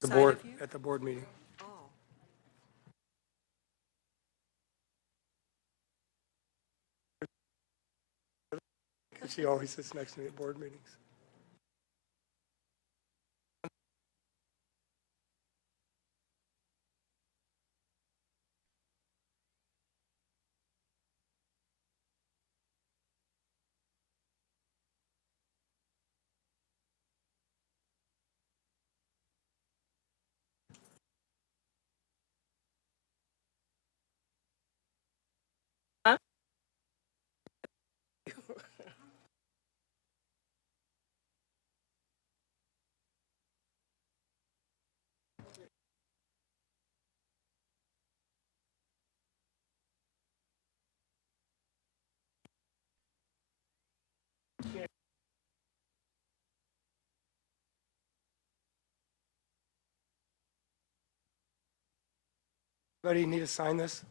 The board, at the board meeting. Oh. She always sits next to me at board meetings. Everybody need to sign this?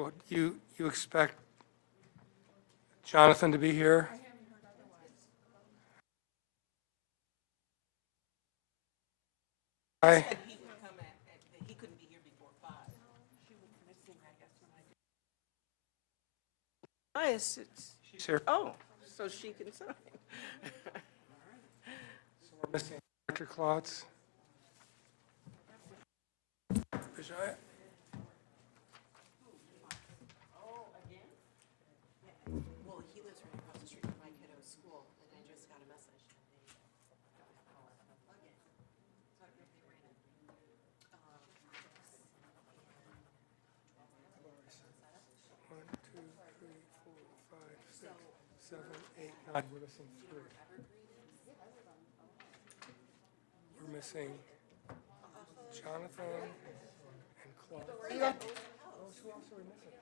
What, you expect Jonathan to be here? Hi. He would come he couldn't be here before 5. She was missing, I guess, when I did. It's, She's here. oh, so she can sign. So we're missing Dr. Klotz. Bajaya. Well, he lives right across the street from my kiddo's school, and I just got a message. One, two, three, 4, 5, 6, 7, 8, 9. We're missing 3. We're missing Jonathan and Klotz. Who else are we missing?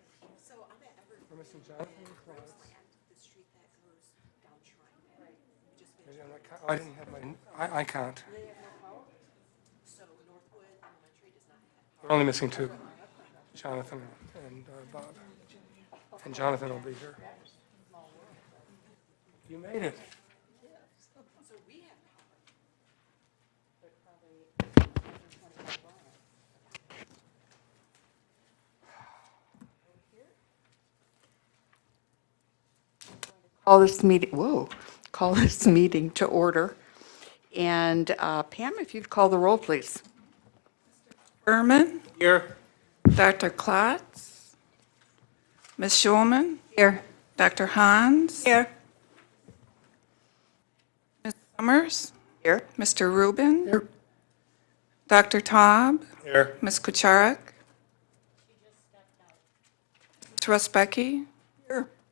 We're missing Jonathan and Klotz. Maybe I'm not I didn't have my, I can't. We're only missing 2, Jonathan and Bob. And Jonathan will be here. You made it. Call this meeting to order. And Pam, if you'd call the roll, please. Berman, Here. Dr. Klotz, Ms. Schulman, Here. Dr. Hans, Here. Ms. Summers, Here. Mr. Rubin, Dr. Taub, Here. Ms. Kucharik, Ms. Rusbecki,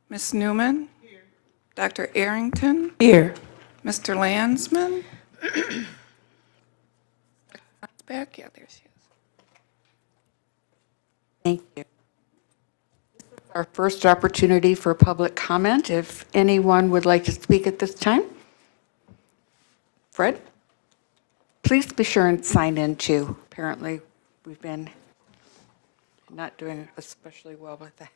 Ms. Newman, Dr. Arrington, Here. Mr. Landsman. Back, yeah, there she is. Thank you. Our first opportunity for public comment. If anyone would like to speak at this time. Fred? Please be sure and sign in too. Apparently, we've been not doing especially well with that.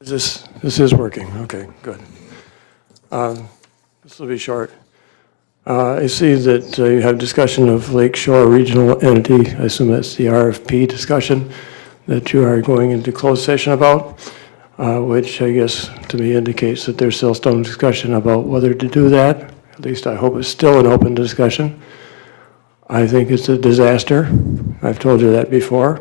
This is working. Okay, good. This will be short. I see that you have discussion of Lake Shore Regional Entity. I assume that's the RFP discussion that you are going into closed session about, which I guess to me indicates that there's still some discussion about whether to do that. At least I hope it's still an open discussion. I think it's a disaster. I've told you that before.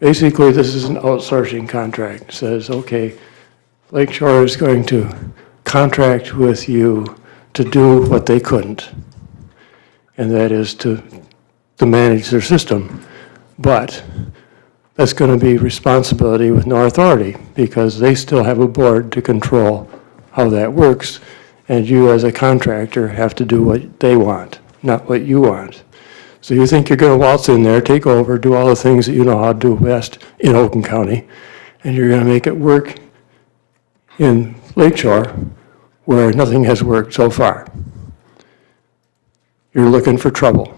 Basically, this is an outsourcing contract. It says, okay, Lakeshore is going to contract with you to do what they couldn't. and that is to manage their system. But that's going to be responsibility with no authority, because they still have a board to control how that works, and you as a contractor have to do what they want, not what you want. So you think you're going to waltz in there, take over, do all the things that you know how to do best in Oakland County, and you're going to make it work in Lakeshore, where nothing has worked so far. You're looking for trouble.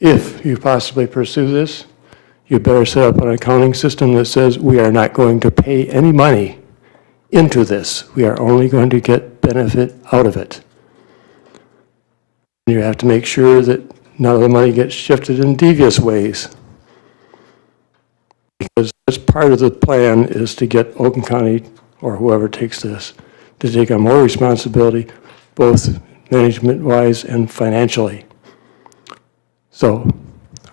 If you possibly pursue this, you better set up an accounting system that says we are not going to pay any money into this. We are only going to get benefit out of it. You have to make sure that none of the money gets shifted in devious ways. Because that's part of the plan, is to get Oakland County, or whoever takes this, to take on more responsibility, both management-wise and financially. So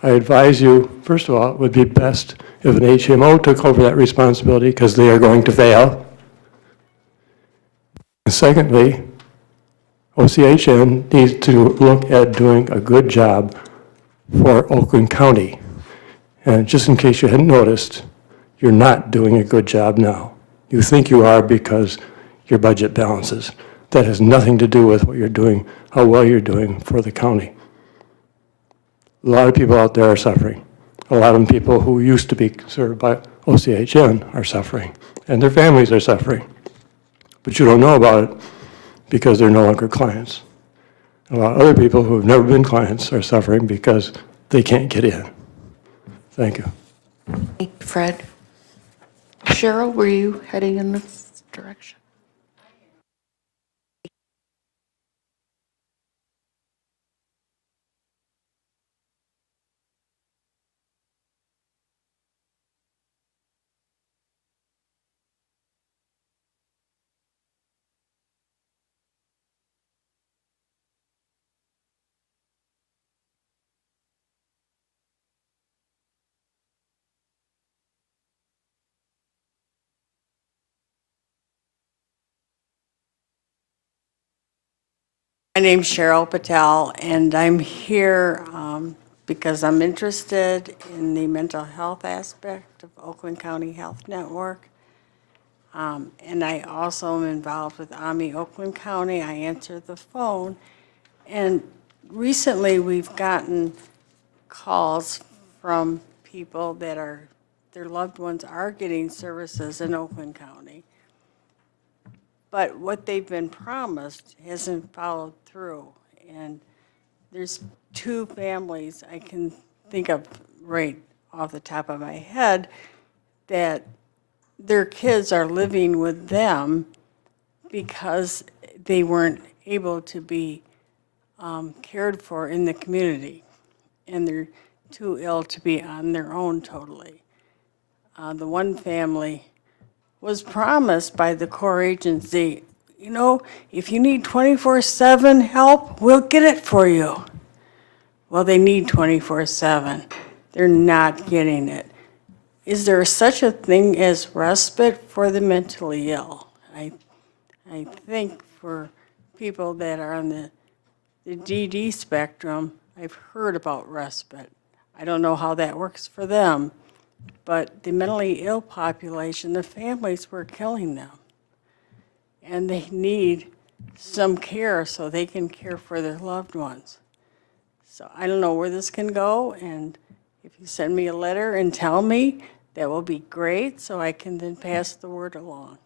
I advise you, first of all, it would be best if an HMO took over that responsibility, because they are going to fail. And secondly, OCHN needs to look at doing a good job for Oakland County. And just in case you hadn't noticed, you're not doing a good job now. You think you are because your budget balances. That has nothing to do with what you're doing, how well you're doing for the county. A lot of people out there are suffering. A lot of people who used to be served by OCHN are suffering, and their families are suffering. But you don't know about it because they're no longer clients. A lot of other people who have never been clients are suffering because they can't get in. Thank you. Thank you, Fred. Cheryl, were you heading in this direction? My name's Cheryl Patel, and I'm here because I'm interested in the mental health aspect of Oakland County Health Network. And I also am involved with AMI Oakland County. I answer the phone. And recently, we've gotten calls from people that their loved ones are getting services in Oakland County. But what they've been promised hasn't followed through. And there's two families I can think of right off the top of my head that their kids are living with them because they weren't able to be cared for in the community. And they're too ill to be on their own totally. The one family was promised by the core agency, you know, if you need 24/7 help, we'll get it for you. Well, they need 24/7. They're not getting it. Is there such a thing as respite for the mentally ill? I think for people that are on the DD spectrum, I've heard about respite. I don't know how that works for them. But the mentally ill population, the families were killing them. And they need some care so they can care for their loved ones. So I don't know where this can go, and if you send me a letter and tell me, that will be great, so I can then pass the word along.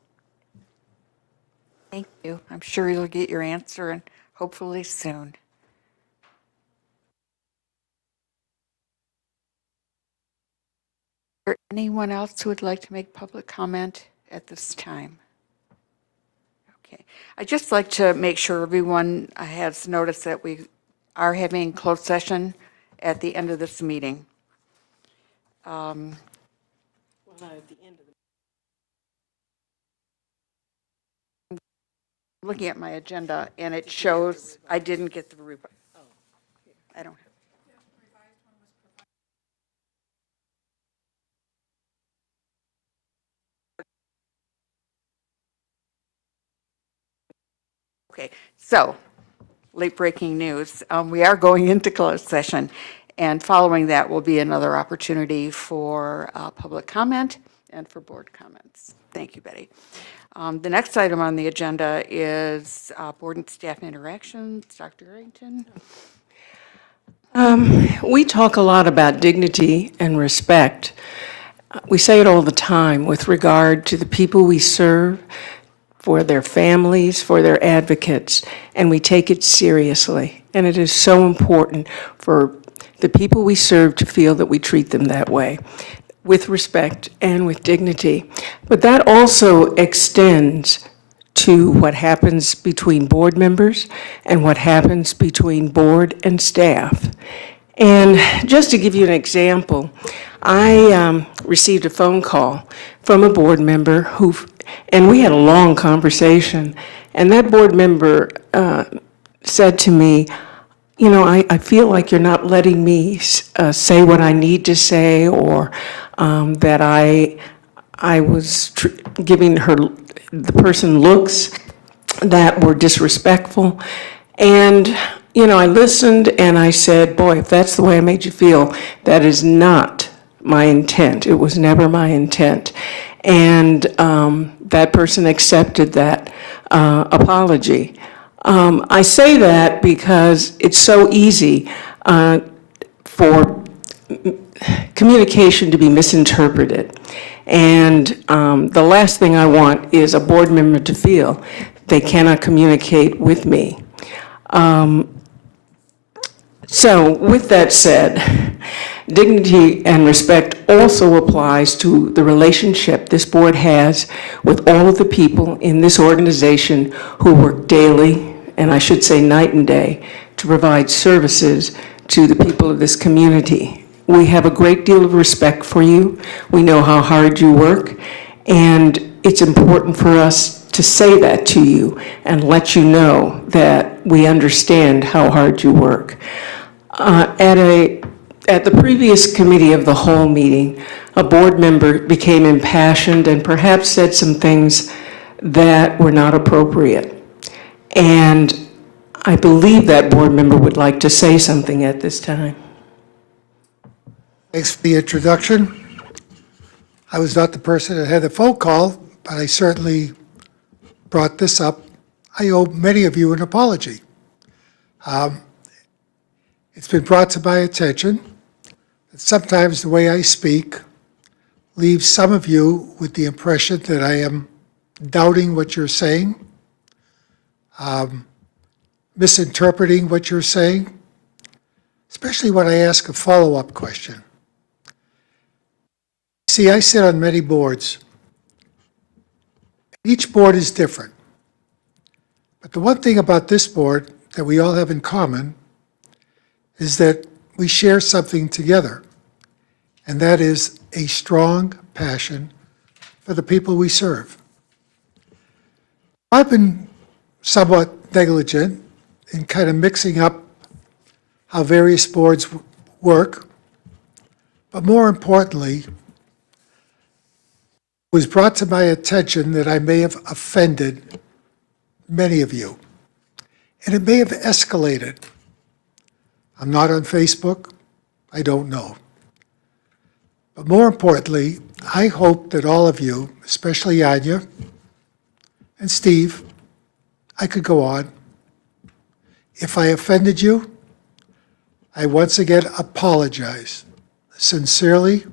Thank you. I'm sure you'll get your answer, and hopefully soon. Is there anyone else who would like to make public comment at this time? Okay. I'd just like to make sure everyone has noticed that we are having closed session at the end of this meeting. Looking at my agenda, and it shows I didn't get the I don't have. Okay, so late breaking news. We are going into closed session, and following that will be another opportunity for public comment and for board comments. Thank you, Betty. The next item on the agenda is board and staff interactions. Dr. Arrington? We talk a lot about dignity and respect. We say it all the time with regard to the people we serve, for their families, for their advocates, and we take it seriously. And it is so important for the people we serve to feel that we treat them that way, with respect and with dignity. But that also extends to what happens between board members and what happens between board and staff. And just to give you an example, I received a phone call from a board member and we had a long conversation, and that board member said to me, you know, I feel like you're not letting me say what I need to say, or that I was giving the person looks that were disrespectful. And, you know, I listened and I said, boy, if that's the way I made you feel, that is not my intent. It was never my intent. And that person accepted that apology. I say that because it's so easy for communication to be misinterpreted. And the last thing I want is a board member to feel they cannot communicate with me. So with that said, dignity and respect also applies to the relationship this board has with all of the people in this organization who work daily, and I should say night and day, to provide services to the people of this community. We have a great deal of respect for you. We know how hard you work, and it's important for us to say that to you and let you know that we understand how hard you work. At the previous committee of the whole meeting, a board member became impassioned and perhaps said some things that were not appropriate. And I believe that board member would like to say something at this time. Thanks for the introduction. I was not the person that had the phone call, but I certainly brought this up. I owe many of you an apology. It's been brought to my attention that sometimes the way I speak leaves some of you with the impression that I am doubting what you're saying, misinterpreting what you're saying, especially when I ask a follow-up question. See, I sit on many boards. Each board is different. But the one thing about this board that we all have in common is that we share something together, and that is a strong passion for the people we serve. I've been somewhat negligent in kind of mixing up how various boards work, but more importantly, it was brought to my attention that I may have offended many of you, and it may have escalated. I'm not on Facebook. I don't know. But more importantly, I hope that all of you, especially Anya and Steve, I could go on. If I offended you, I once again apologize sincerely,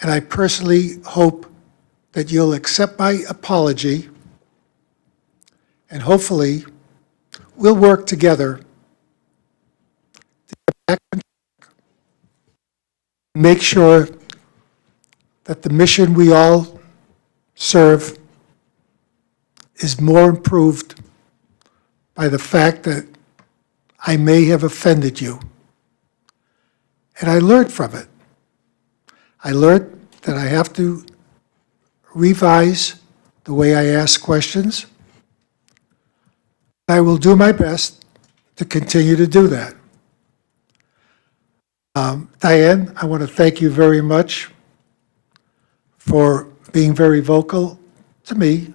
and I personally hope that you'll accept my apology, and hopefully we'll work together make sure that the mission we all serve is more improved by the fact that I may have offended you. And I learned from it. I learned that I have to revise the way I ask questions. I will do my best to continue to do that. Diane, I want to thank you very much for being very vocal to me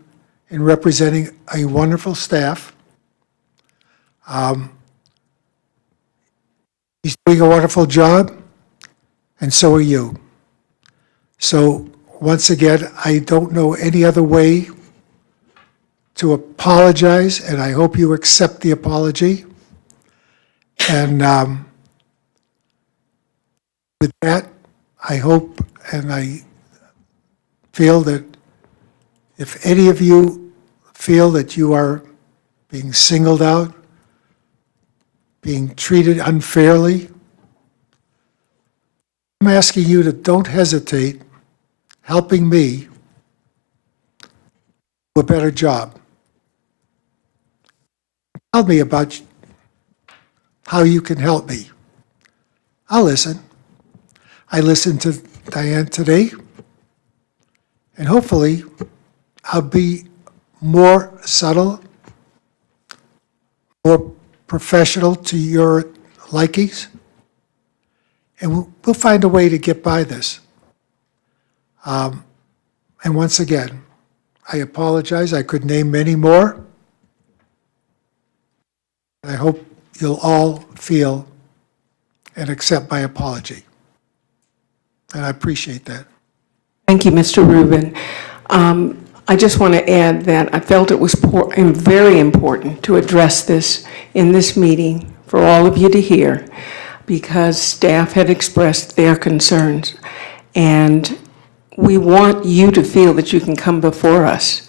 in representing a wonderful staff. He's doing a wonderful job, and so are you. So once again, I don't know any other way to apologize, and I hope you accept the apology. And with that, I hope and I feel that if any of you feel that you are being singled out, being treated unfairly, I'm asking you to don't hesitate helping me do a better job. Tell me about how you can help me. I'll listen. I listened to Diane today, and hopefully I'll be more subtle, more professional to your likings, and we'll find a way to get by this. And once again, I apologize. I could name many more. I hope you'll all feel and accept my apology. And I appreciate that. Thank you, Mr. Rubin. I just want to add that I felt it was very important to address this in this meeting for all of you to hear, because staff had expressed their concerns. And we want you to feel that you can come before us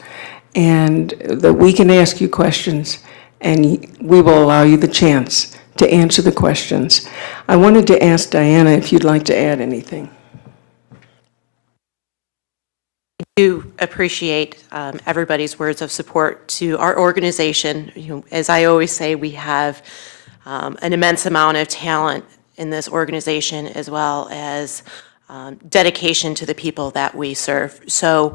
and that we can ask you questions, and we will allow you the chance to answer the questions. I wanted to ask Diana if you'd like to add anything. I do appreciate everybody's words of support to our organization. As I always say, we have an immense amount of talent in this organization, as well as dedication to the people that we serve. So,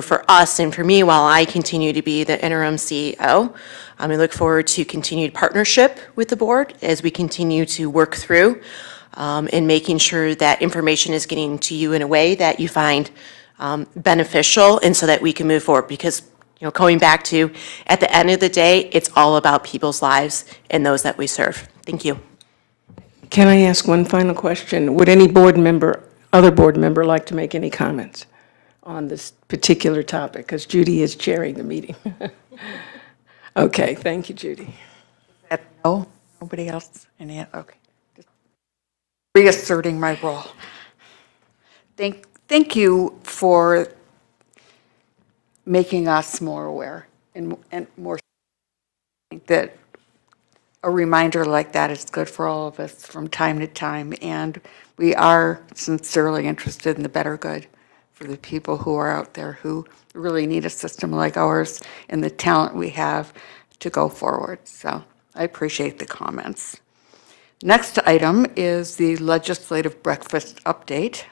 for us and for me, while I continue to be the interim CEO, I look forward to continued partnership with the board as we continue to work through and making sure that information is getting to you in a way that you find beneficial, and so that we can move forward. Because, going back to, at the end of the day, it's all about people's lives and those that we serve. Thank you. Can I ask one final question? Would any other board member like to make any comments on this particular topic? Because Judy is chairing the meeting. Okay, thank you, Judy. No, nobody else? Okay. Just reasserting my role. Thank you for making us more aware and more. I think that a reminder like that is good for all of us from time to time, and we are sincerely interested in the better good for the people who are out there who really need a system like ours and the talent we have to go forward. So I appreciate the comments. Next item is the legislative breakfast update.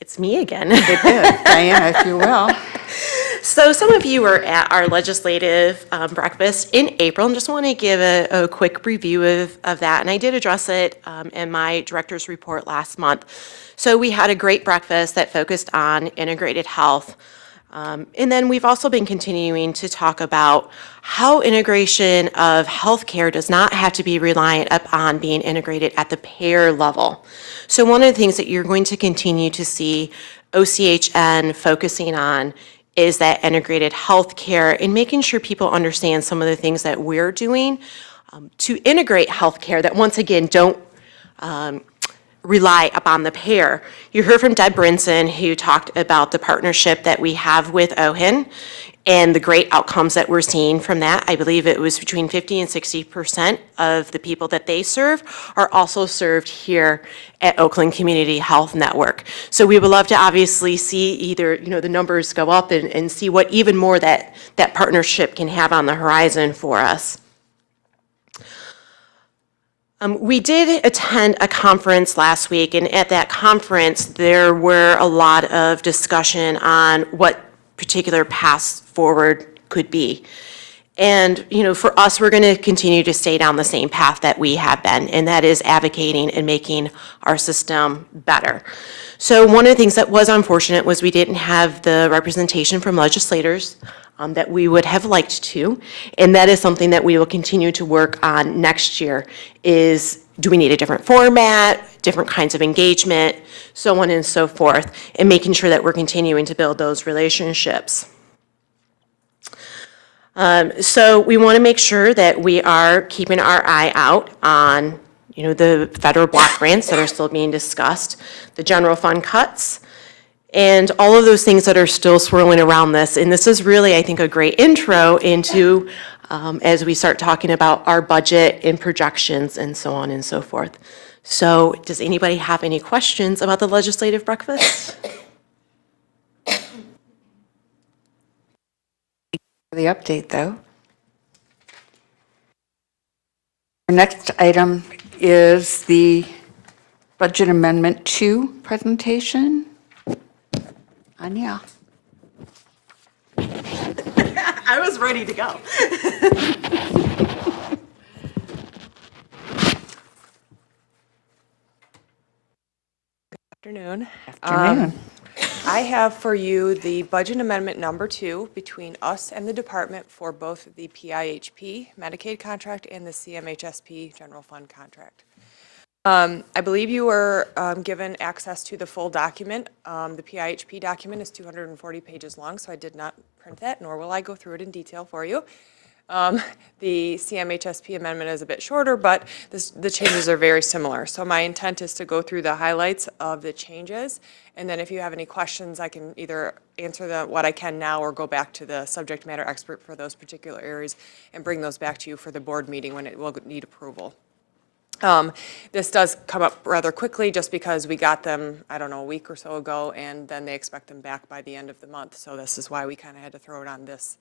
It's me again. Diana, if you will. So some of you were at our legislative breakfast in April, and just want to give a quick review of that. And I did address it in my director's report last month. So we had a great breakfast that focused on integrated health. And then we've also been continuing to talk about how integration of healthcare does not have to be reliant upon being integrated at the payer level. So one of the things that you're going to continue to see OCHN focusing on is that integrated healthcare and making sure people understand some of the things that we're doing to integrate healthcare that, once again, don't rely upon the payer. You heard from Deb Brinson, who talked about the partnership that we have with OCHN and the great outcomes that we're seeing from that. I believe it was between 50 and 60% of the people that they serve are also served here at Oakland Community Health Network. So we would love to obviously see either, the numbers go up and see what even more that partnership can have on the horizon for us. We did attend a conference last week, and at that conference, there were a lot of discussion on what particular paths forward could be. And, for us, we're going to continue to stay down the same path that we have been, and that is advocating and making our system better. So one of the things that was unfortunate was we didn't have the representation from legislators that we would have liked to. And that is something that we will continue to work on next year is, do we need a different format, different kinds of engagement, so on and so forth, and making sure that we're continuing to build those relationships. So we want to make sure that we are keeping our eye out on, the federal block grants that are still being discussed, the general fund cuts, and all of those things that are still swirling around this. And this is really, I think, a great intro into as we start talking about our budget and projections and so on and so forth. So does anybody have any questions about the legislative breakfast? For the update, though. Our next item is the Budget Amendment 2 presentation. Anya. I was ready to go. Afternoon. Afternoon. I have for you the budget amendment number 2 between us and the department for both the PIHP Medicaid contract and the CMHSP General Fund contract. I believe you were given access to the full document. The PIHP document is 240 pages long, so I did not print that, nor will I go through it in detail for you. The CMHSP amendment is a bit shorter, but the changes are very similar. So my intent is to go through the highlights of the changes, and then if you have any questions, I can either answer what I can now or go back to the subject matter expert for those particular areas and bring those back to you for the board meeting when it will need approval. This does come up rather quickly just because we got them, I don't know, a week or so ago, and then they expect them back by the end of the month. So this is why we kind of had to throw it on this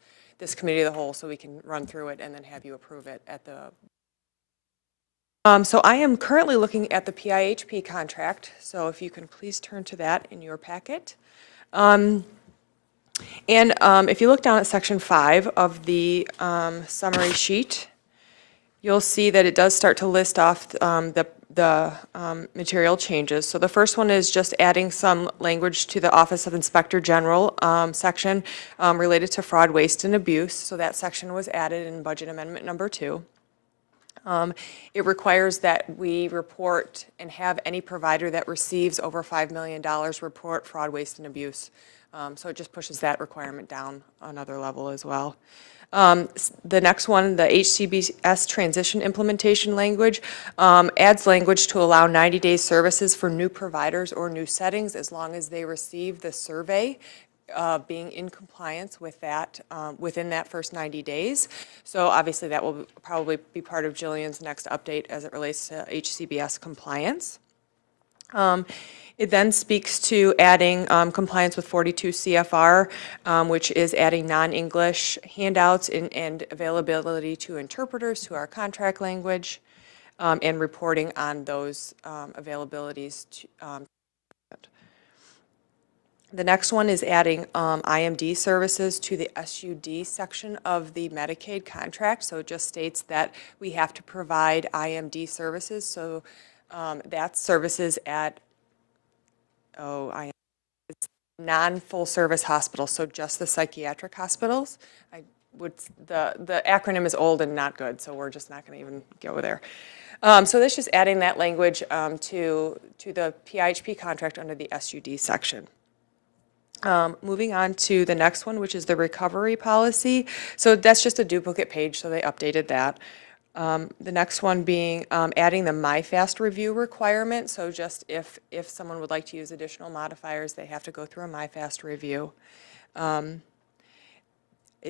committee of the whole so we can run through it and then have you approve it at the. So I am currently looking at the PIHP contract. So if you can please turn to that in your packet. If you look down at section 5 of the summary sheet, you'll see that it does start to list off the material changes. So the first one is just adding some language to the Office of Inspector General section related to fraud, waste, and abuse. So that section was added in Budget Amendment number 2. It requires that we report and have any provider that receives over $5 million report fraud, waste, and abuse. So it just pushes that requirement down another level as well. The next one, the HCBS transition implementation language, adds language to allow 90-day services for new providers or new settings as long as they receive the survey being in compliance with that within that first 90 days. So obviously that will probably be part of Jillian's next update as it relates to HCBS compliance. It then speaks to adding compliance with 42 CFR, which is adding non-English handouts and availability to interpreters to our contract language, and reporting on those availabilities. The next one is adding IMD services to the SUD section of the Medicaid contract. So it just states that we have to provide IMD services. So that's services at it's non-full service hospitals, so just the psychiatric hospitals. The acronym is old and not good, so we're just not going to even go there. So that's just adding that language to the PIHP contract under the SUD section. Moving on to the next one, which is the recovery policy. So that's just a duplicate page, so they updated that. The next one being adding the MyFast review requirement. So just if someone would like to use additional modifiers, they have to go through a MyFast review.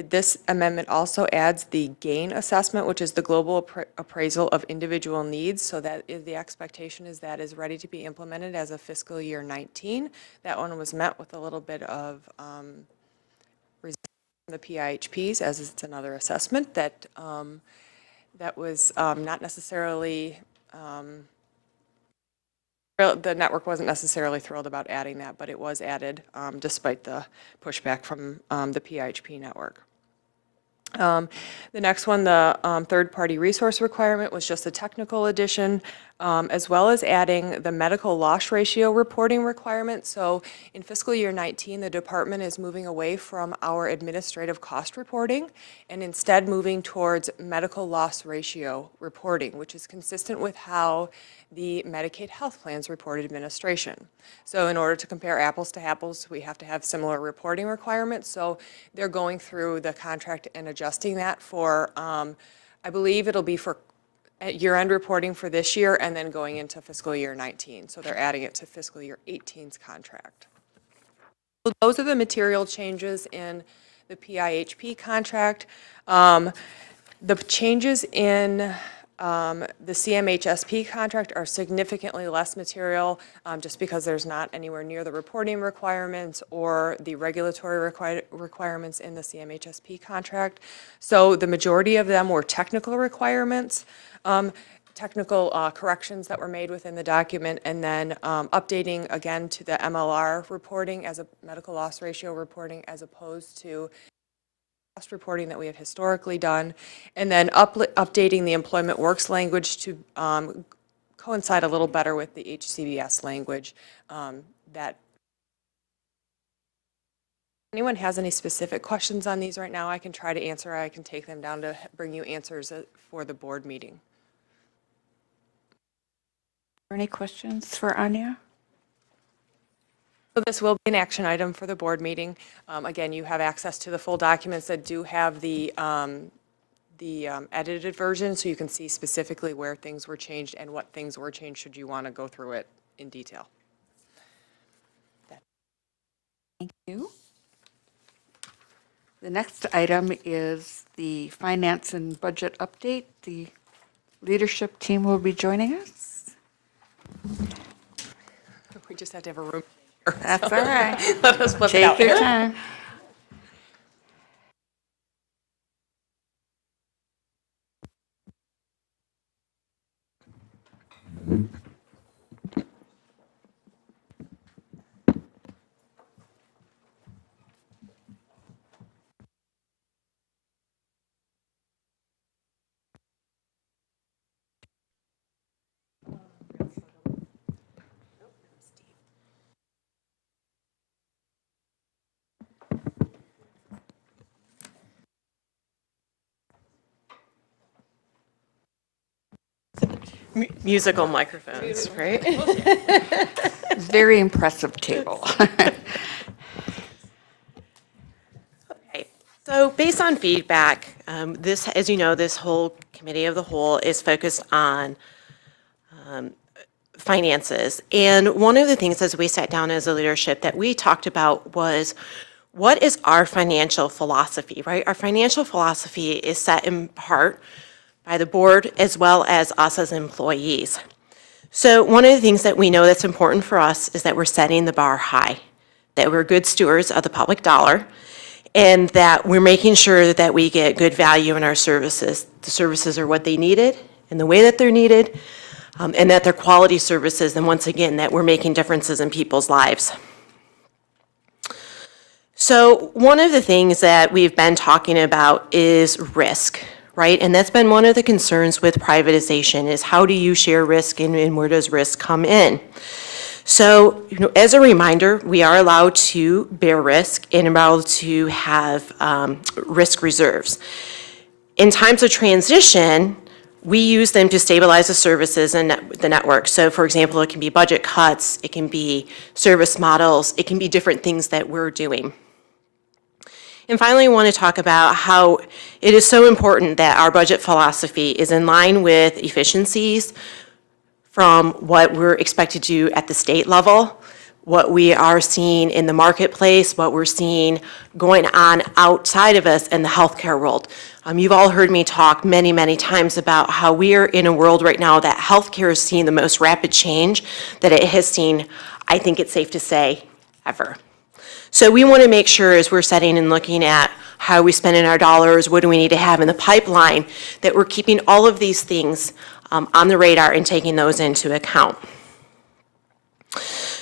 This amendment also adds the GAIN assessment, which is the global appraisal of individual needs. So that is the expectation is that is ready to be implemented as of fiscal year 19. That one was met with a little bit of resistance from the PIHPs, as it's another assessment that that was not necessarily, the network wasn't necessarily thrilled about adding that, but it was added despite the pushback from the PIHP network. The next one, the third-party resource requirement, was just a technical addition as well as adding the medical loss ratio reporting requirement. So in fiscal year 19, the department is moving away from our administrative cost reporting and instead moving towards medical loss ratio reporting, which is consistent with how the Medicaid health plans report administration. So in order to compare apples to apples, we have to have similar reporting requirements. So they're going through the contract and adjusting that for, I believe it'll be for year-end reporting for this year and then going into fiscal year 19. So they're adding it to fiscal year 18's contract. So those are the material changes in the PIHP contract. The changes in the CMHSP contract are significantly less material just because there's not anywhere near the reporting requirements or the regulatory requirements in the CMHSP contract. So the majority of them were technical requirements, technical corrections that were made within the document, and then updating again to the MLR reporting as a medical loss ratio reporting as opposed to cost reporting that we have historically done, and then updating the employment works language to coincide a little better with the HCBS language. That anyone has any specific questions on these right now, I can try to answer. I can take them down to bring you answers for the board meeting. Any questions for Anya? So this will be an action item for the board meeting. Again, you have access to the full documents that do have the edited version, so you can see specifically where things were changed and what things were changed should you want to go through it in detail. Thank you. The next item is the finance and budget update. The leadership team will be joining us. We just have to have a room. That's all right. Let us flip it out. Take your time. Musical microphones, right? Very impressive table. Okay. So based on feedback, this, as you know, this whole committee of the whole is focused on finances. And one of the things as we sat down as a leadership that we talked about was, what is our financial philosophy, right? Our financial philosophy is set in part by the board as well as us as employees. So one of the things that we know that's important for us is that we're setting the bar high, that we're good stewards of the public dollar, and that we're making sure that we get good value in our services. The services are what they needed and the way that they're needed, and that they're quality services, and once again, that we're making differences in people's lives. So one of the things that we've been talking about is risk, right? And that's been one of the concerns with privatization, is how do you share risk and where does risk come in? So, as a reminder, we are allowed to bear risk and allowed to have risk reserves. In times of transition, we use them to stabilize the services and the network. So for example, it can be budget cuts, it can be service models, it can be different things that we're doing. And finally, I want to talk about how it is so important that our budget philosophy is in line with efficiencies from what we're expected to do at the state level, what we are seeing in the marketplace, what we're seeing going on outside of us in the healthcare world. You've all heard me talk many, many times about how we are in a world right now that healthcare is seeing the most rapid change that it has seen, I think it's safe to say, ever. So we want to make sure as we're setting and looking at how are we spending our dollars, what do we need to have in the pipeline, that we're keeping all of these things on the radar and taking those into account.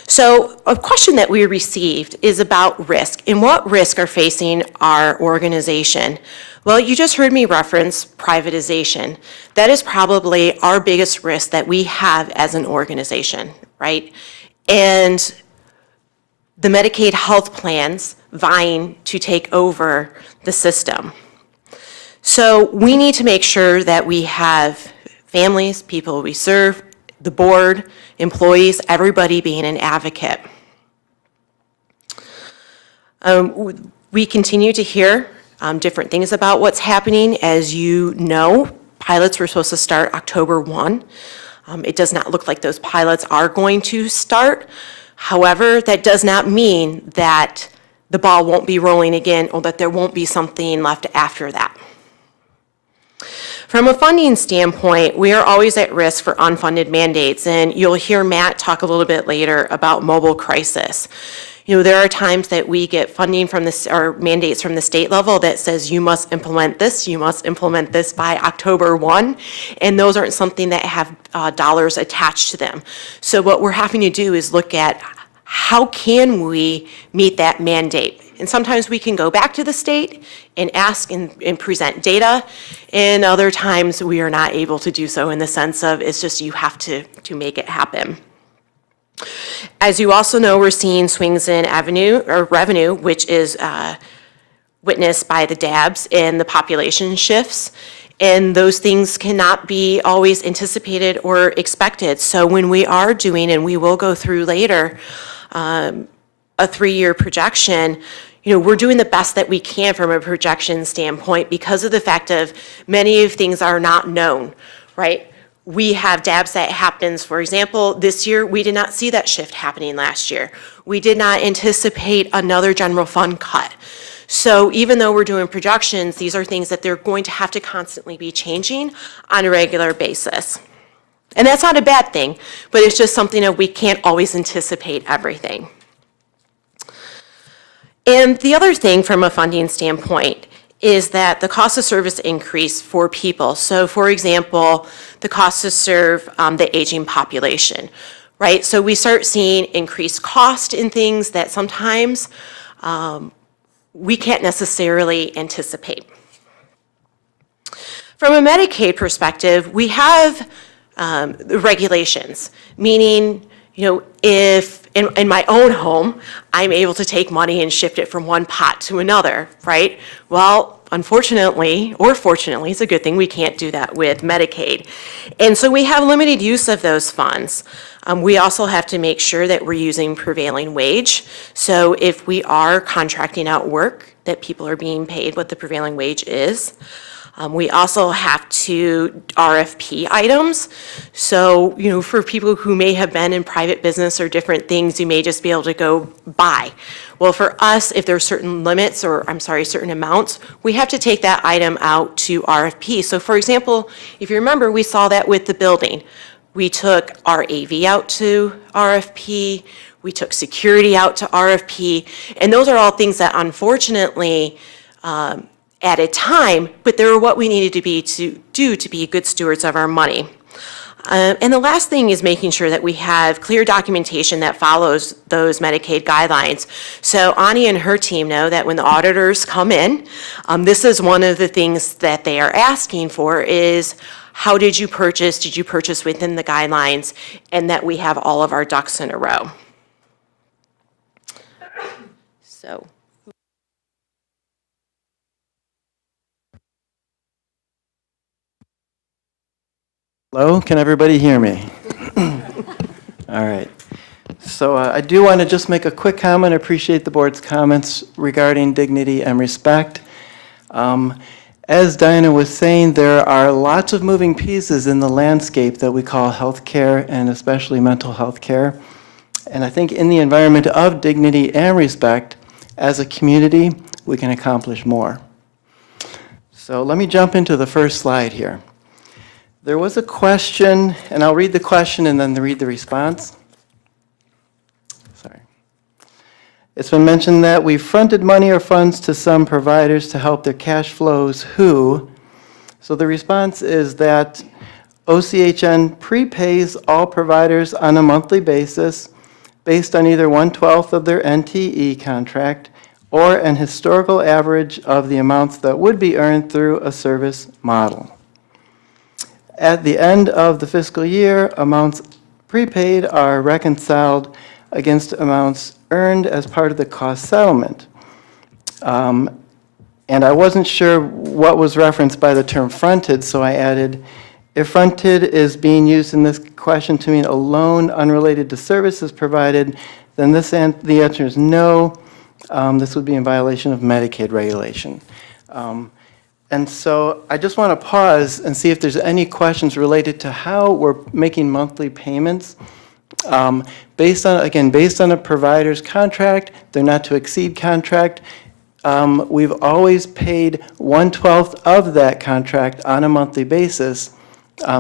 So a question that we received is about risk and what risk are facing our organization Well, you just heard me reference privatization. That is probably our biggest risk that we have as an organization, right? And the Medicaid health plans vying to take over the system. So we need to make sure that we have families, people we serve, the board, employees, everybody being an advocate. We continue to hear different things about what's happening. As you know, pilots were supposed to start October 1. It does not look like those pilots are going to start. However, that does not mean that the ball won't be rolling again or that there won't be something left after that. From a funding standpoint, we are always at risk for unfunded mandates, and you'll hear Matt talk a little bit later about mobile crisis. You know, there are times that we get funding from this, or mandates from the state level that says you must implement this by October 1, and those aren't something that have dollars attached to them. So what we're having to do is look at how can we meet that mandate? And sometimes we can go back to the state and ask and present data, and other times we are not able to do so in the sense of it's just you have to make it happen. As you also know, we're seeing swings in revenue, which is witnessed by the DABs and the population shifts. And those things cannot be always anticipated or expected. So when we are doing, and we will go through later, a 3-year projection, you know, we're doing the best that we can from a projection standpoint because of the fact of many of things are not known, right? We have DABs that happens, for example, this year, we did not see that shift happening last year. We did not anticipate another general fund cut. So even though we're doing projections, these are things that they're going to have to constantly be changing on a regular basis. And that's not a bad thing, but it's just something that we can't always anticipate everything. And the other thing from a funding standpoint is that the cost of service increase for people. So for example, the cost to serve the aging population, right? So we start seeing increased cost in things that sometimes we can't necessarily anticipate. From a Medicaid perspective, we have regulations, meaning, you know, if in my own home, I'm able to take money and shift it from one pot to another, right? Well, unfortunately, or fortunately, it's a good thing, we can't do that with Medicaid. And so we have limited use of those funds. We also have to make sure that we're using prevailing wage. So if we are contracting out work, that people are being paid what the prevailing wage is. We also have to RFP items. So, you know, for people who may have been in private business or different things, you may just be able to go buy. Well, for us, if there are certain limits, or certain amounts, we have to take that item out to RFP. So for example, if you remember, we saw that with the building. We took our AV out to RFP, we took security out to RFP, and those are all things that unfortunately added time, but they were what we needed to do to be good stewards of our money. And the last thing is making sure that we have clear documentation that follows those Medicaid guidelines. So Ani and her team know that when the auditors come in, this is one of the things that they are asking for is, how did you purchase? Did you purchase within the guidelines? And that we have all of our ducks in a row. So. Hello, can everybody hear me? All right. So I do want to just make a quick comment. I appreciate the board's comments regarding dignity and respect. As Diana was saying, there are lots of moving pieces in the landscape that we call healthcare and especially mental health care. And I think in the environment of dignity and respect, as a community, we can accomplish more. So let me jump into the first slide here. There was a question, and I'll read the question and then read the response. Sorry. It's been mentioned that we fronted money or funds to some providers to help their cash flows who. So the response is that OCHN prepays all providers on a monthly basis based on either 1/12 of their NTE contract or an historical average of the amounts that would be earned through a service model. At the end of the fiscal year, amounts prepaid are reconciled against amounts earned as part of the cost settlement. And I wasn't sure what was referenced by the term fronted, so I added, if fronted is being used in this question to mean a loan unrelated to services provided, then the answer is no. This would be in violation of Medicaid regulation. And so I just want to pause and see if there's any questions related to how we're making monthly payments. Based on a provider's contract, their not to exceed contract, we've always paid 1/12 of that contract on a monthly basis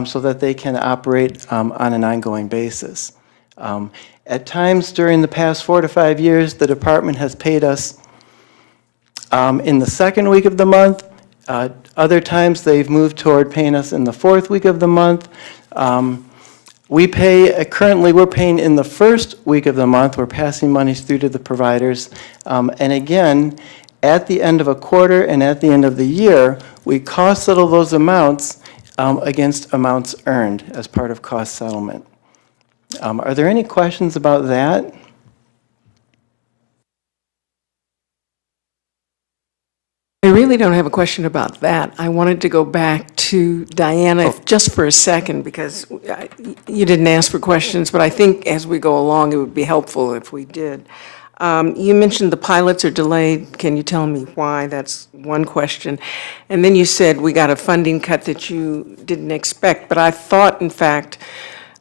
so that they can operate on an ongoing basis. At times during the past 4 to 5 years, the department has paid us in the second week of the month. Other times they've moved toward paying us in the fourth week of the month. Currently we're paying in the first week of the month. We're passing monies through to the providers. And again, at the end of a quarter and at the end of the year, we cost settle those amounts against amounts earned as part of cost settlement. Are there any questions about that? I really don't have a question about that. I wanted to go back to Diana just for a second, because you didn't ask for questions, but I think as we go along, it would be helpful if we did. You mentioned the pilots are delayed. Can you tell me why? That's one question. And then you said we got a funding cut that you didn't expect, but I thought, in fact,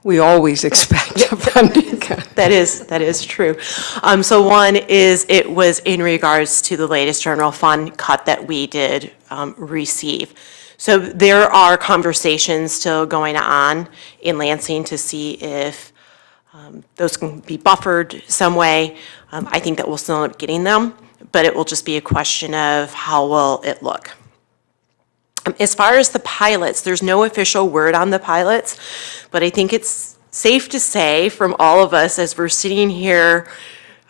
we always expect a funding cut. That is true. So one is, it was in regards to the latest general fund cut that we did receive. So there are conversations still going on in Lansing to see if those can be buffered some way. I think that we'll still end up getting them, but it will just be a question of how will it look. As far as the pilots, there's no official word on the pilots, but I think it's safe to say from all of us as we're sitting here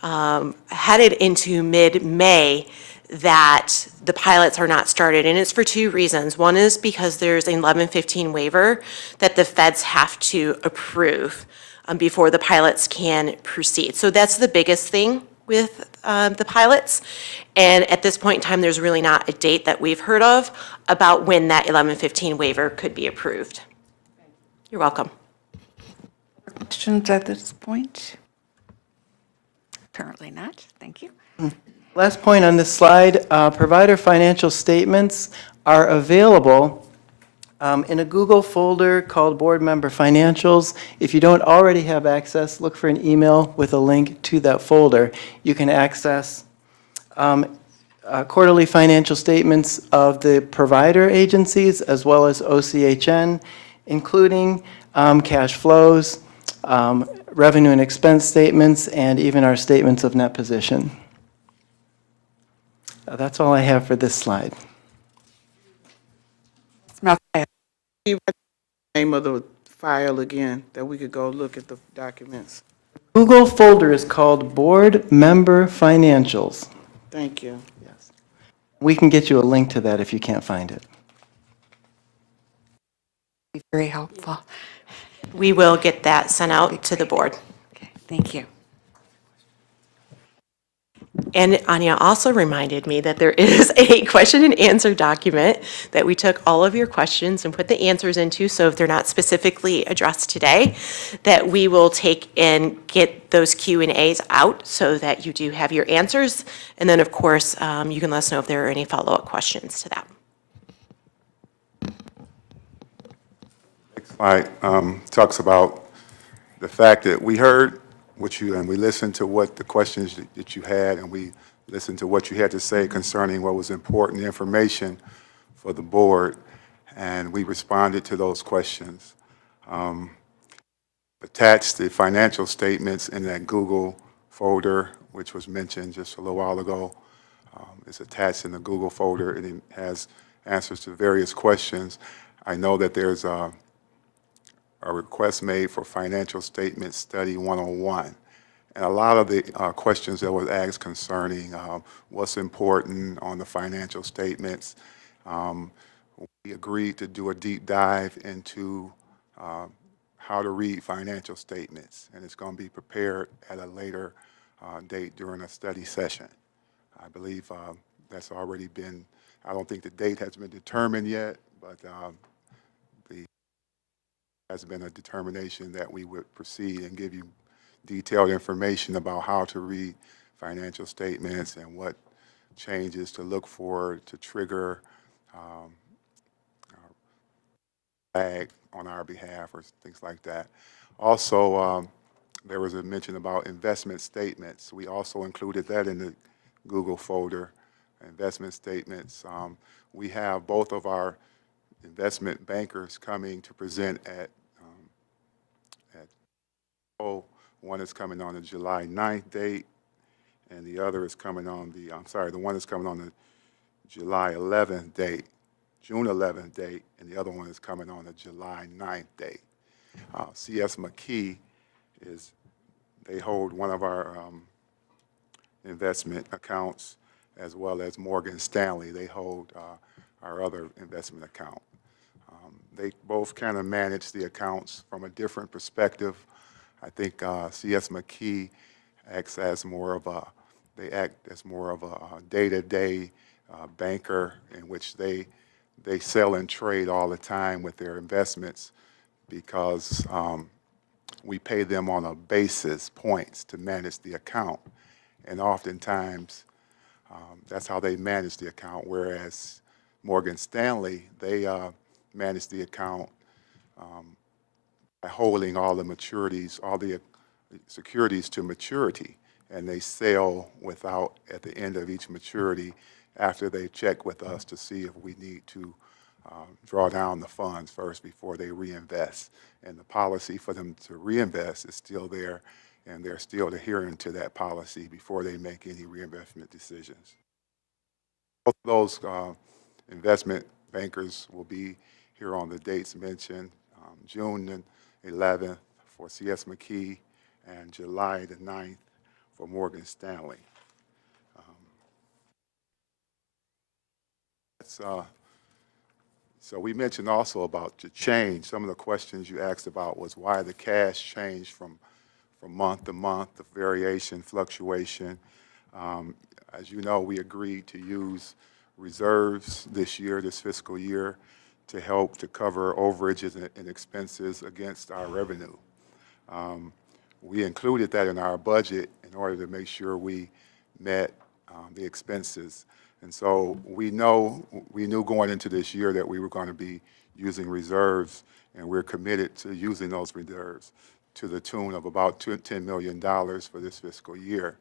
headed into mid-May that the pilots are not started, and it's for two reasons. One is because there's an 1115 waiver that the feds have to approve before the pilots can proceed. So that's the biggest thing with the pilots. And at this point in time, there's really not a date that we've heard of about when that 1115 waiver could be approved. You're welcome. Questions at this point? Apparently not. Thank you. Last point on this slide, provider financial statements are available in a Google folder called Board Member Financials. If you don't already have access, look for an email with a link to that folder. You can access quarterly financial statements of the provider agencies as well as OCHN, including cash flows, revenue and expense statements, and even our statements of net position. That's all I have for this slide. Name of the file again, that we could go look at the documents. Google folder is called Board Member Financials. Thank you. Yes. We can get you a link to that if you can't find it. Be very helpful. We will get that sent out to the board. Okay, thank you. And Anya also reminded me that there is a question and answer document that we took all of your questions and put the answers into, so if they're not specifically addressed today, that we will take and get those Q&As out so that you do have your answers. And then, of course, you can let us know if there are any follow-up questions to that. Next slide talks about the fact that we heard what you, and we listened to what the questions that you had, and we listened to what you had to say concerning what was important information for the board, and we responded to those questions. Attached the financial statements in that Google folder, which was mentioned just a little while ago. It's attached in the Google folder, and it has answers to various questions. I know that there's a request made for financial statement study 101, And a lot of the questions that was asked concerning what's important on the financial statements, we agreed to do a deep dive into how to read financial statements, and it's going to be prepared at a later date during a study session. I believe that's already been, I don't think the date has been determined yet, but the has been a determination that we would proceed and give you detailed information about how to read financial statements and what changes to look for to trigger flag on our behalf or things like that. Also, there was a mention about investment statements. We also included that in the Google folder, investment statements. We have both of our investment bankers coming to present at one is coming on the July 9th date, and the other is coming on the, the one is coming on the July 11th date, June 11th date, and the other one is coming on the July 9th date. CS McKee they hold one of our investment accounts, as well as Morgan Stanley. They hold our other investment account. They both kind of manage the accounts from a different perspective. I think CS McKee acts as more of a, day-to-day banker in which they sell and trade all the time with their investments because we pay them on a basis points to manage the account. And oftentimes, that's how they manage the account, whereas Morgan Stanley, they manage the account by holding all the maturities, all the securities to maturity, and they sell without, at the end of each maturity, after they check with us to see if we need to draw down the funds first before they reinvest. And the policy for them to reinvest is still there, and they're still adhering to that policy before they make any reinvestment decisions. Both of those investment bankers will be here on the dates mentioned, June 11th for CS McKee and July the 9th for Morgan Stanley. So we mentioned also about the change. Some of the questions you asked about was why the cash changed from month to month, the variation, fluctuation. As you know, we agreed to use reserves this year, this fiscal year, to help to cover overages and expenses against our revenue. We included that in our budget in order to make sure we met the expenses. And so we knew going into this year that we were going to be using reserves, and we're committed to using those reserves to the tune of about $10 million for this fiscal year.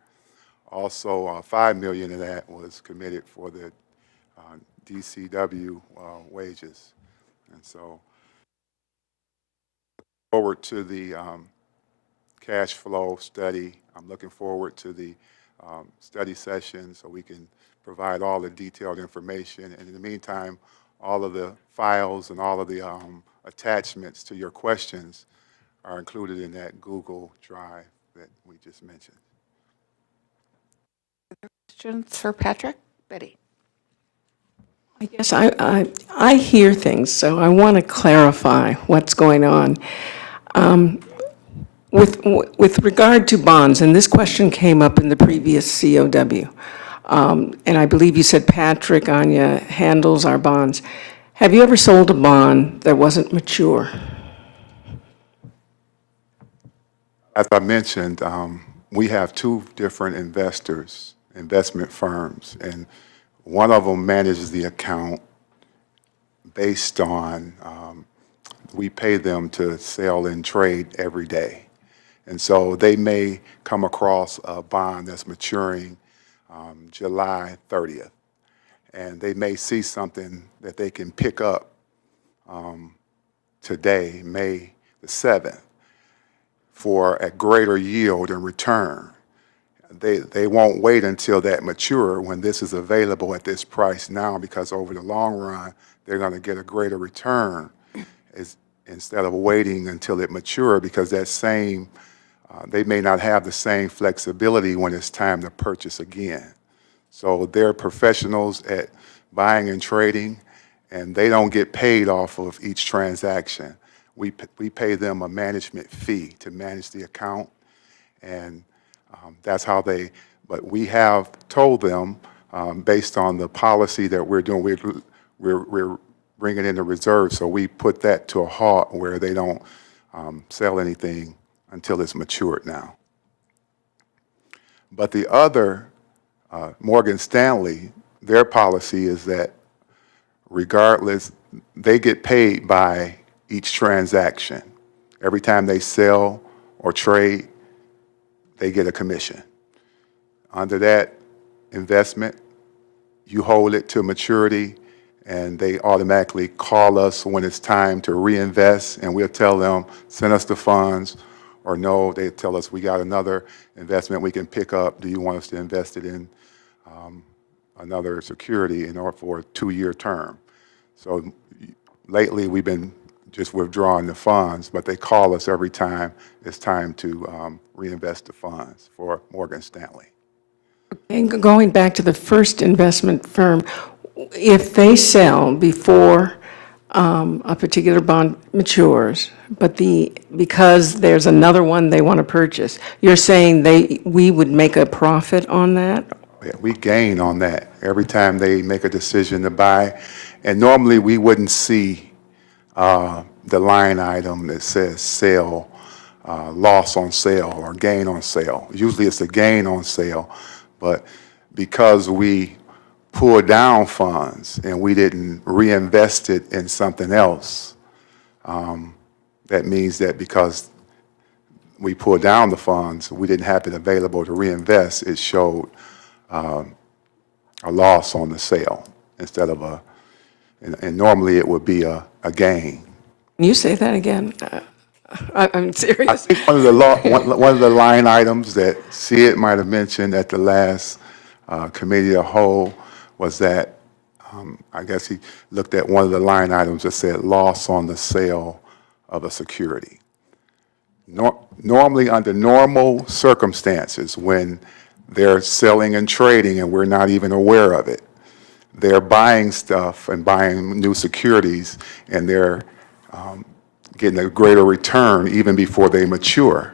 Also, $5 million of that was committed for the DCW wages. And so, forward to the cash flow study. I'm looking forward to the study session so we can provide all the detailed information. And in the meantime, all of the files and all of the attachments to your questions are included in that Google Drive that we just mentioned. Questions for Patrick? Betty? Yes, I hear things, so I want to clarify what's going on. With regard to bonds, and this question came up in the previous COW, and I believe you said Patrick Anya handles our bonds. Have you ever sold a bond that wasn't mature? As I mentioned, we have two different investment firms, and one of them manages the account based on, we pay them to sell and trade every day. And so they may come across a bond that's maturing July 30th, and they may see something that they can pick up today, May the 7th, for a greater yield and return. They won't wait until that mature when this is available at this price now, because over the long run, they're going to get a greater return instead of waiting until it matures, because that same they may not have the same flexibility when it's time to purchase again. So they're professionals at buying and trading, and they don't get paid off of each transaction. We pay them a management fee to manage the account, and that's how they, but we have told them, based on the policy that we're doing, we're bringing in the reserve, so we put that to a halt where they don't sell anything until it's matured now. But the other, Morgan Stanley, their policy is that regardless, they get paid by each transaction. Every time they sell or trade, they get a commission. Under that investment, you hold it to maturity, and they automatically call us when it's time to reinvest, and we'll tell them, send us the funds, or no, they tell us we got another investment we can pick up. Do you want us to invest it in another security in order for a 2-year term? So lately, we've been just withdrawing the funds, but they call us every time it's time to reinvest the funds for Morgan Stanley. And going back to the first investment firm, if they sell before a particular bond matures, but because there's another one they want to purchase, you're saying we would make a profit on that? Yeah, we gain on that every time they make a decision to buy. And normally, we wouldn't see the line item that says sale, loss on sale, or gain on sale. Usually, it's a gain on sale. But because we pulled down funds and we didn't reinvest it in something else, that means that because we pulled down the funds, we didn't have it available to reinvest, it showed a loss on the sale instead of and normally it would be a gain. Can you say that again? I'm I serious. think one of the line items that Sid might have mentioned at the last committee of the whole was that I guess he looked at one of the line items that said loss on the sale of a security. Normally, under normal circumstances, when they're selling and trading and we're not even aware of it, they're buying stuff and buying new securities, and they're getting a greater return even before they mature.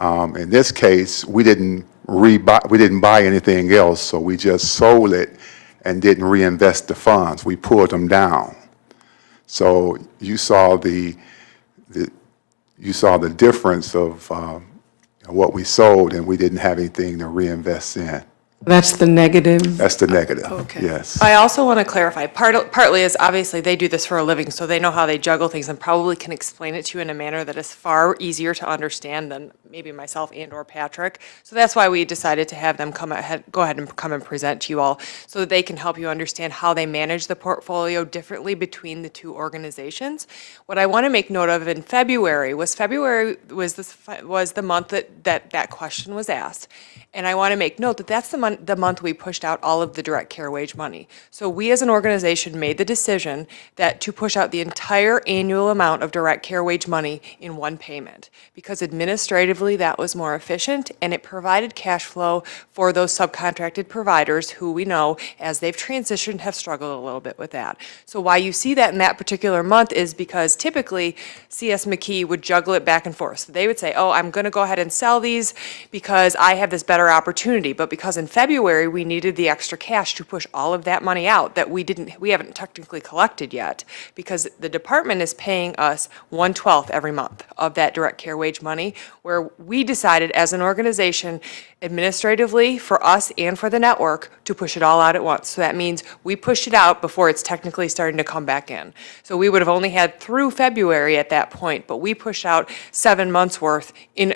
In this case, we didn't buy anything else, so we just sold it and didn't reinvest the funds. We pulled them down. So you saw the difference of what we sold, and we didn't have anything to reinvest in. That's the negative? That's the negative, Okay. yes. I also want to clarify, partly is obviously they do this for a living, so they know how they juggle things and probably can explain it to you in a manner that is far easier to understand than maybe myself and or Patrick. So that's why we decided to have them go ahead and come and present to you all so that they can help you understand how they manage the portfolio differently between the two organizations. What I want to make note of in February was the month that question was asked. And I want to make note that that's the month we pushed out all of the direct care wage money. So we as an organization made the decision that to push out the entire annual amount of direct care wage money in one payment, because administratively that was more efficient and it provided cash flow for those subcontracted providers who we know, as they've transitioned, have struggled a little bit with that. So why you see that in that particular month is because typically CS McKee would juggle it back and forth. So they would say, oh, I'm going to go ahead and sell these because I have this better opportunity. But because in February we needed the extra cash to push all of that money out that we haven't technically collected yet, because the department is paying us 1/12 every month of that direct care wage money, where we decided as an organization administratively for us and for the network to push it all out at once. So that means we pushed it out before it's technically starting to come back in. So we would have only had through February at that point, but we pushed out 7 months worth in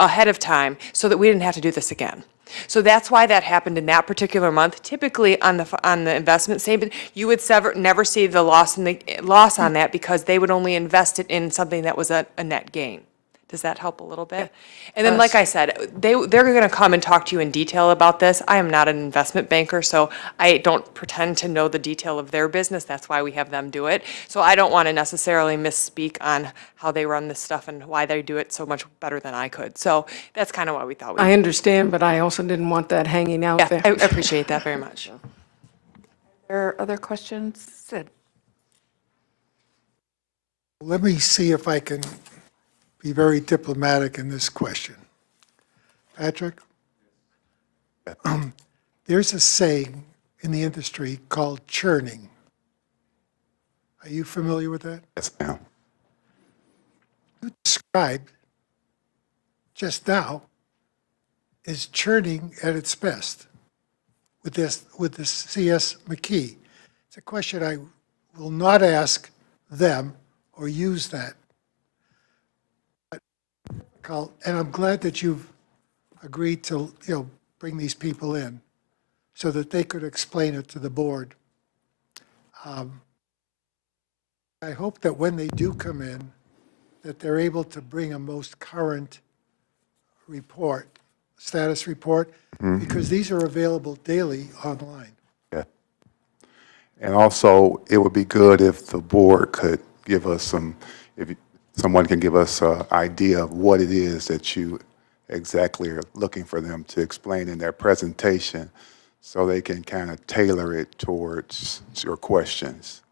ahead of time so that we didn't have to do this again. So that's why that happened in that particular month. Typically on the investment statement, you would never see the loss on that because they would only invest it in something that was a net gain. Does that help a little bit? And then, like I said, they're going to come and talk to you in detail about this. I am not an investment banker, so I don't pretend to know the detail of their business. That's why we have them do it. So I don't want to necessarily misspeak on how they run this stuff and why they do it so much better than I could. So that's kind of why we thought we. I understand, but I also didn't want that hanging out Yeah, there. I appreciate that very much. There are other questions? Sid? Let me see if I can be very diplomatic in this question. Patrick? There's a saying in the industry called churning. Are you familiar with that? Yes, ma'am. You described just now is churning at its best with the CS McKee. It's a question I will not ask them or use that. And I'm glad that you've agreed to, bring these people in so that they could explain it to the board. I hope that when they do come in, that they're able to bring a most current report, status report, because these are available daily online. Yeah. And also, it would be good if the board could give us someone can give us an idea of what it is that you exactly are looking for them to explain in their presentation so they can kind of tailor it towards your questions.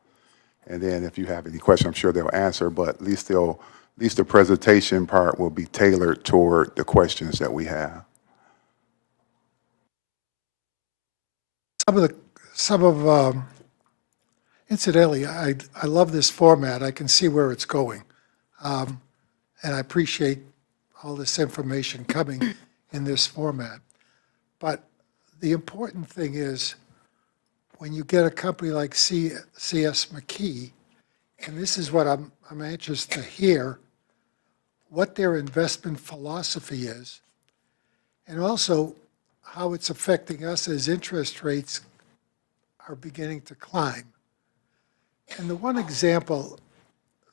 And then if you have any questions, I'm sure they'll answer, but at least the presentation part will be tailored toward the questions that we have. Incidentally, I love this format. I can see where it's going. And I appreciate all this information coming in this format. But the important thing is when you get a company like CS McKee, and this is what I'm anxious to hear, what their investment philosophy is, and also how it's affecting us as interest rates are beginning to climb. And the one example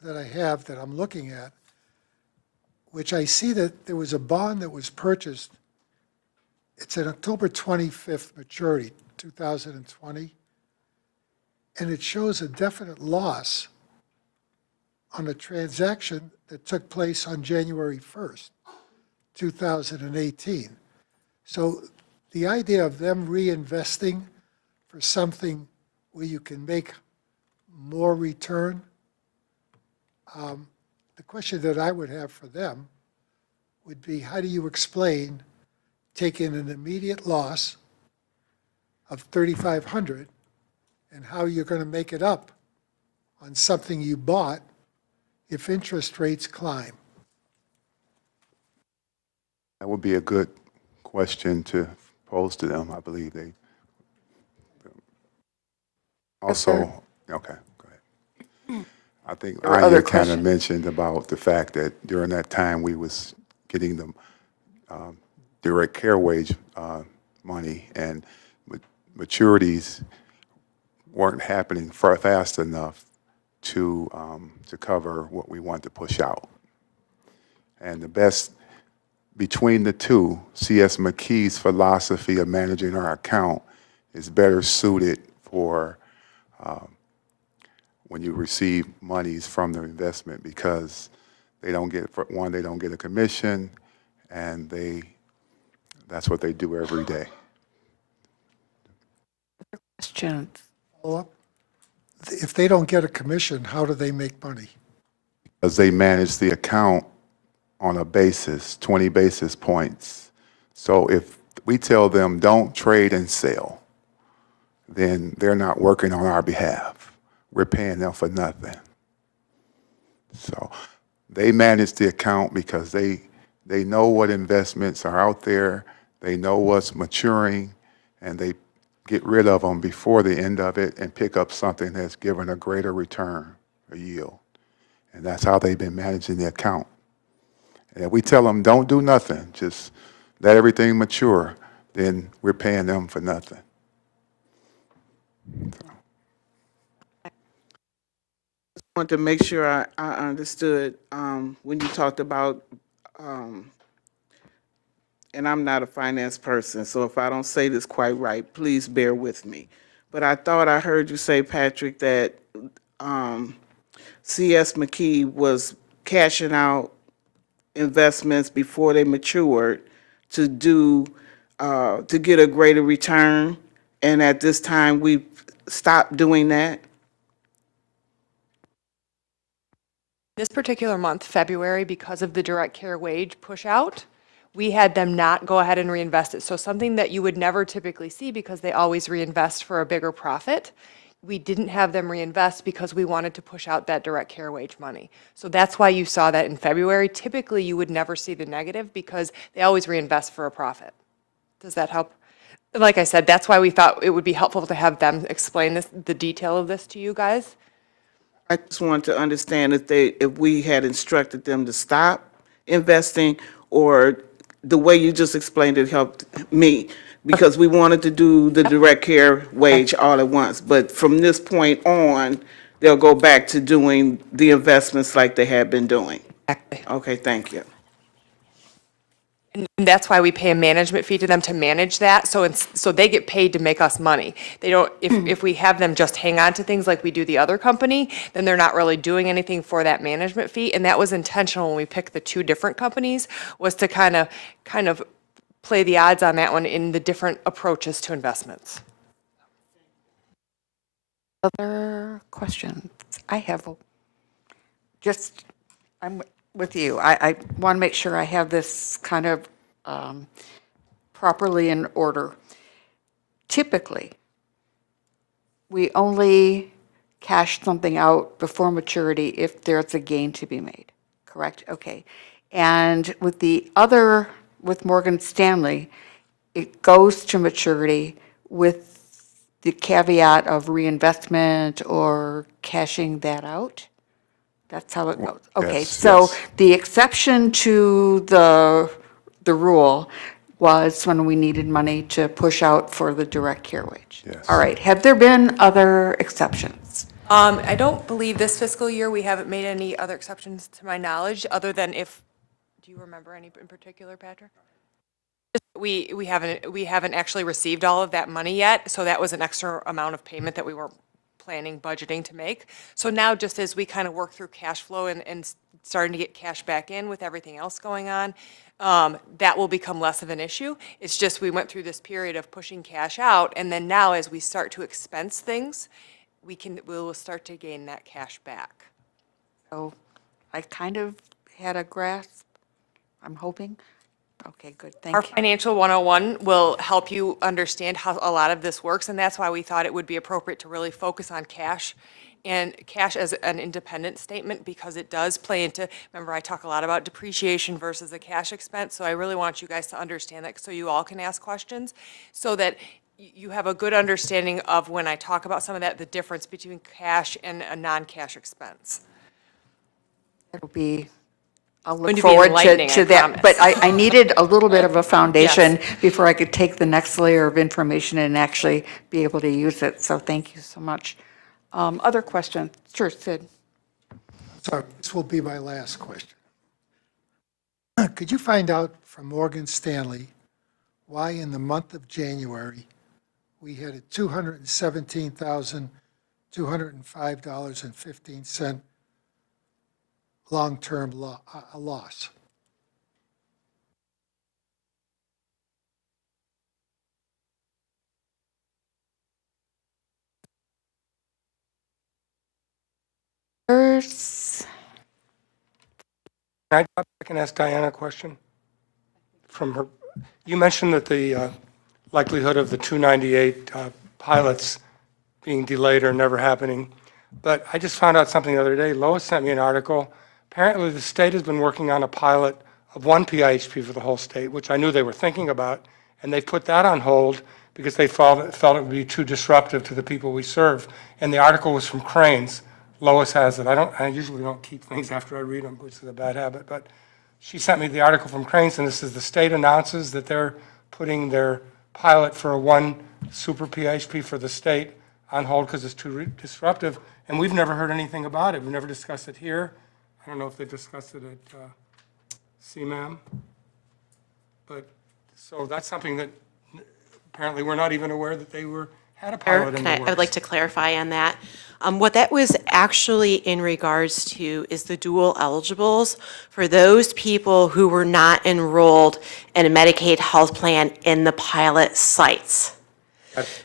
that I have that I'm looking at, which I see that there was a bond that was purchased, it's an October 25th maturity, 2020, and it shows a definite loss on a transaction that took place on January 1st, 2018. So the idea of them reinvesting for something where you can make more return, the question that I would have for them would be, how do you explain taking an immediate loss of $3,500 and how you're going to make it up on something you bought if interest rates climb? That would be a good question to pose to them, I believe. They also, okay, go ahead. I think There were other Anya kind of questions. mentioned about the fact that during that time we was getting the direct care wage money, and maturities weren't happening fast enough to cover what we want to push out. And the best between the two, CS McKee's philosophy of managing our account is better suited for when you receive monies from the investment, because they don't get, for one, they don't get a commission, and that's what they do every day. Questions? Follow up? If they don't get a commission, how do they make money? Because they manage the account on a basis, 20 basis points. So if we tell them don't trade and sell, then they're not working on our behalf. We're paying them for nothing. So they manage the account because they know what investments are out there, they know what's maturing, and they get rid of them before the end of it and pick up something that's given a greater return, a yield. And that's how they've been managing the account. And if we tell them don't do nothing, just let everything mature, then we're paying them for nothing. I want to make sure I understood when you talked about and I'm not a finance person, so if I don't say this quite right, please bear with me. But I thought I heard you say, Patrick, that C.S. McKee was cashing out investments before they matured to to get a greater return, and at this time, we've stopped doing that? This particular month, February, because of the direct care wage push out, we had them not go ahead and reinvest it. So something that you would never typically see because they always reinvest for a bigger profit, we didn't have them reinvest because we wanted to push out that direct care wage money. So that's why you saw that in February. Typically, you would never see the negative because they always reinvest for a profit. Does that help? Like I said, that's why we thought it would be helpful to have them explain this, the detail of this to you guys. I just wanted to understand if we had instructed them to stop investing, or the way you just explained it helped me, because we wanted to do the direct care wage all at once. But from this point on, they'll go back to doing the investments like they had been doing. Exactly. Okay, thank you. And that's why we pay a management fee to them to manage that, so they get paid to make us money. They don't, if we have them just hang on to things like we do the other company, then they're not really doing anything for that management fee, and that was intentional when we picked the two different companies, was to kind of play the odds on that one in the different approaches to investments. Other questions? I have, I'm with you. I want to make sure I have this kind of properly in order. Typically, we only cash something out before maturity if there's a gain to be made, correct? Okay. And with Morgan Stanley, it goes to maturity with the caveat of reinvestment or cashing that out? That's how it goes. Okay, Yes, so yes. the exception to the rule was when we needed money to push out for the direct care wage. Yes. All right, have there been other exceptions? I don't believe this fiscal year we haven't made any other exceptions to my knowledge, other than do you remember any in particular, Patrick? We haven't actually received all of that money yet, so that was an extra amount of payment that we weren't planning, budgeting to make. So now, just as we kind of work through cash flow and starting to get cash back in with everything else going on, that will become less of an issue. It's just we went through this period of pushing cash out, and then now as we start to expense things, we will start to gain that cash back. So I kind of had a grasp, I'm hoping. Okay, good, Our thank you. Financial 101 will help you understand how a lot of this works, and that's why we thought it would be appropriate to really focus on cash and cash as an independent statement, because it does play into, remember I talk a lot about depreciation versus a cash expense, so I really want you guys to understand that so you all can ask questions, so that you have a good understanding of, when I talk about some of that, the difference between cash and a non-cash expense. It'll be, I'll Going look to be forward enlightening, I to that. But promise. I needed a little bit of a foundation before I could take the next layer of information and actually be able to use it. So thank you so much. Other questions? Sure, Sid. So this will be my last question. Could you find out from Morgan Stanley why in the month of January we had a $217,205.15 long-term loss? First, Can I can ask Diana a question? From her, you mentioned that the likelihood of the 298 pilots being delayed or never happening, but I just found out something the other day. Lois sent me an article. Apparently, the state has been working on a pilot of one PIHP for the whole state, which I knew they were thinking about, and they put that on hold because they felt it would be too disruptive to the people we serve. And the article was from Cranes. Lois has it. I usually don't keep things after I read them, which is a bad habit, but she sent me the article from Cranes, and this is the state announces that they're putting their pilot for a one super PIHP for the state on hold because it's too disruptive, and we've never heard anything about it. We've never discussed it here. I don't know if they discussed it at CMAM. But, so that's something that apparently we're not even aware that they had a pilot in Can the I works. would like to clarify on that. What that was actually in regards to is the dual eligibles for those people who were not enrolled in a Medicaid health plan in the pilot sites.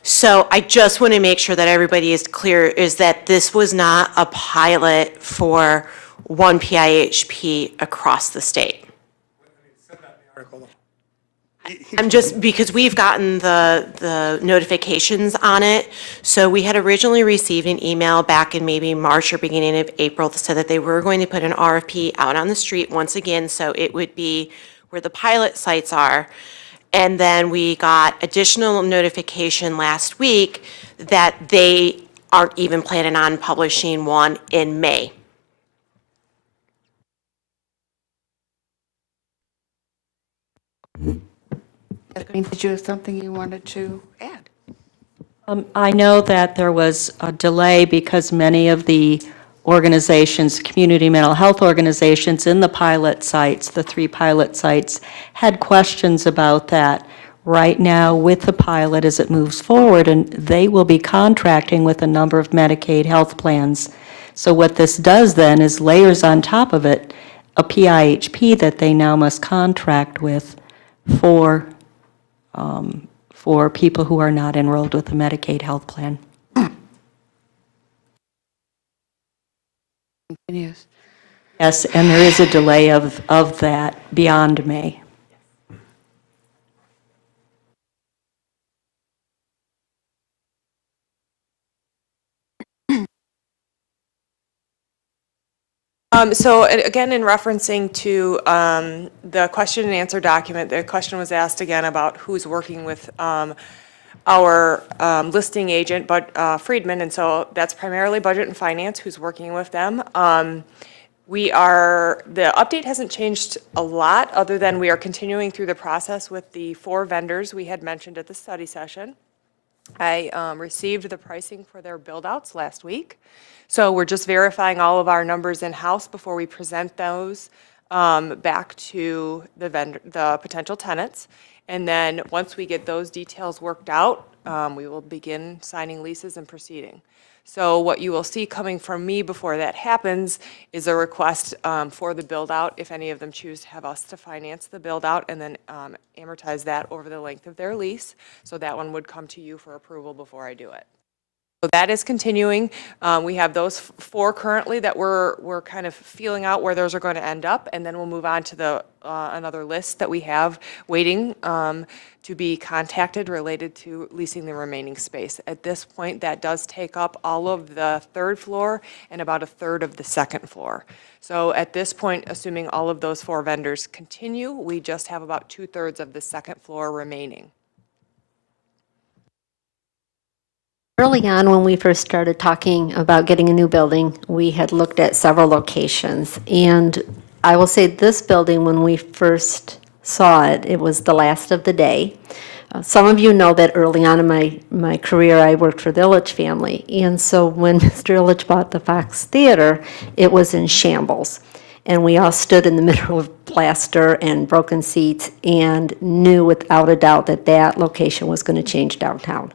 So I just want to make sure that everybody is clear, is that this was not a pilot for one PIHP across the state. I'm just, because we've gotten the notifications on it. So we had originally received an email back in maybe March or beginning of April that said that they were going to put an RFP out on the street once again, so it would be where the pilot sites are. And then we got additional notification last week that they aren't even planning on publishing one in May. Kathleen, did you have something you wanted to add? I know that there was a delay because many of the organizations, community mental health organizations in the pilot sites, the 3 pilot sites, had questions about that. Right now, with the pilot as it moves forward, and they will be contracting with a number of Medicaid health plans. So what this does then is layers on top of it a PIHP that they now must contract with for people who are not enrolled with a Medicaid health plan. Continues. Yes, and there is a delay of that beyond May. So again, in referencing to the question and answer document, the question was asked again about who's working with our listing agent, Friedman, and so that's primarily Budget and Finance who's working with them. The update hasn't changed a lot, other than we are continuing through the process with the 4 vendors we had mentioned at the study session. I received the pricing for their build-outs last week. So we're just verifying all of our numbers in-house before we present those back to the potential tenants. And then once we get those details worked out, we will begin signing leases and proceeding. So what you will see coming from me before that happens is a request for the build-out, if any of them choose to have us to finance the build-out and then amortize that over the length of their lease. So that one would come to you for approval before I do it. So that is continuing. We have those 4 currently that we're kind of feeling out where those are going to end up, and then we'll move on to the another list that we have waiting to be contacted related to leasing the remaining space. At this point, that does take up all of the 3rd floor and about a 1/3 of the 2nd floor. So at this point, assuming all of those 4 vendors continue, we just have about 2/3 of the 2nd floor remaining. Early on, when we first started talking about getting a new building, we had looked at several locations. And I will say this building, when we first saw it, it was the last of the day. Some of you know that early on in my career, I worked for the Illich family. And so when Mr. Illich bought the Fox Theater, it was in shambles. And we all stood in the middle of plaster and broken seats and knew without a doubt that that location was going to change downtown.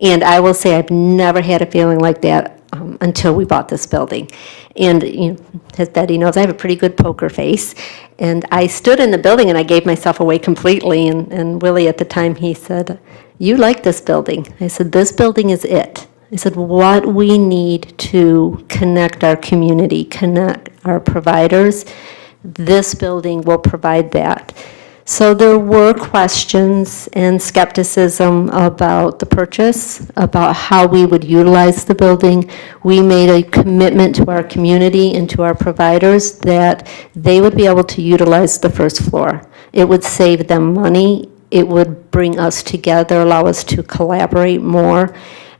And I will say I've never had a feeling like that until we bought this building. And as Betty knows, I have a pretty good poker face. And I stood in the building and I gave myself away completely. And Willie at the time, he said, "You like this building?" I said, "This building is it." I said, "What we need to connect our community, connect our providers, this building will provide that." So there were questions and skepticism about the purchase, about how we would utilize the building. We made a commitment to our community and to our providers that they would be able to utilize the 1st floor. It would save them money. It would bring us together, allow us to collaborate more.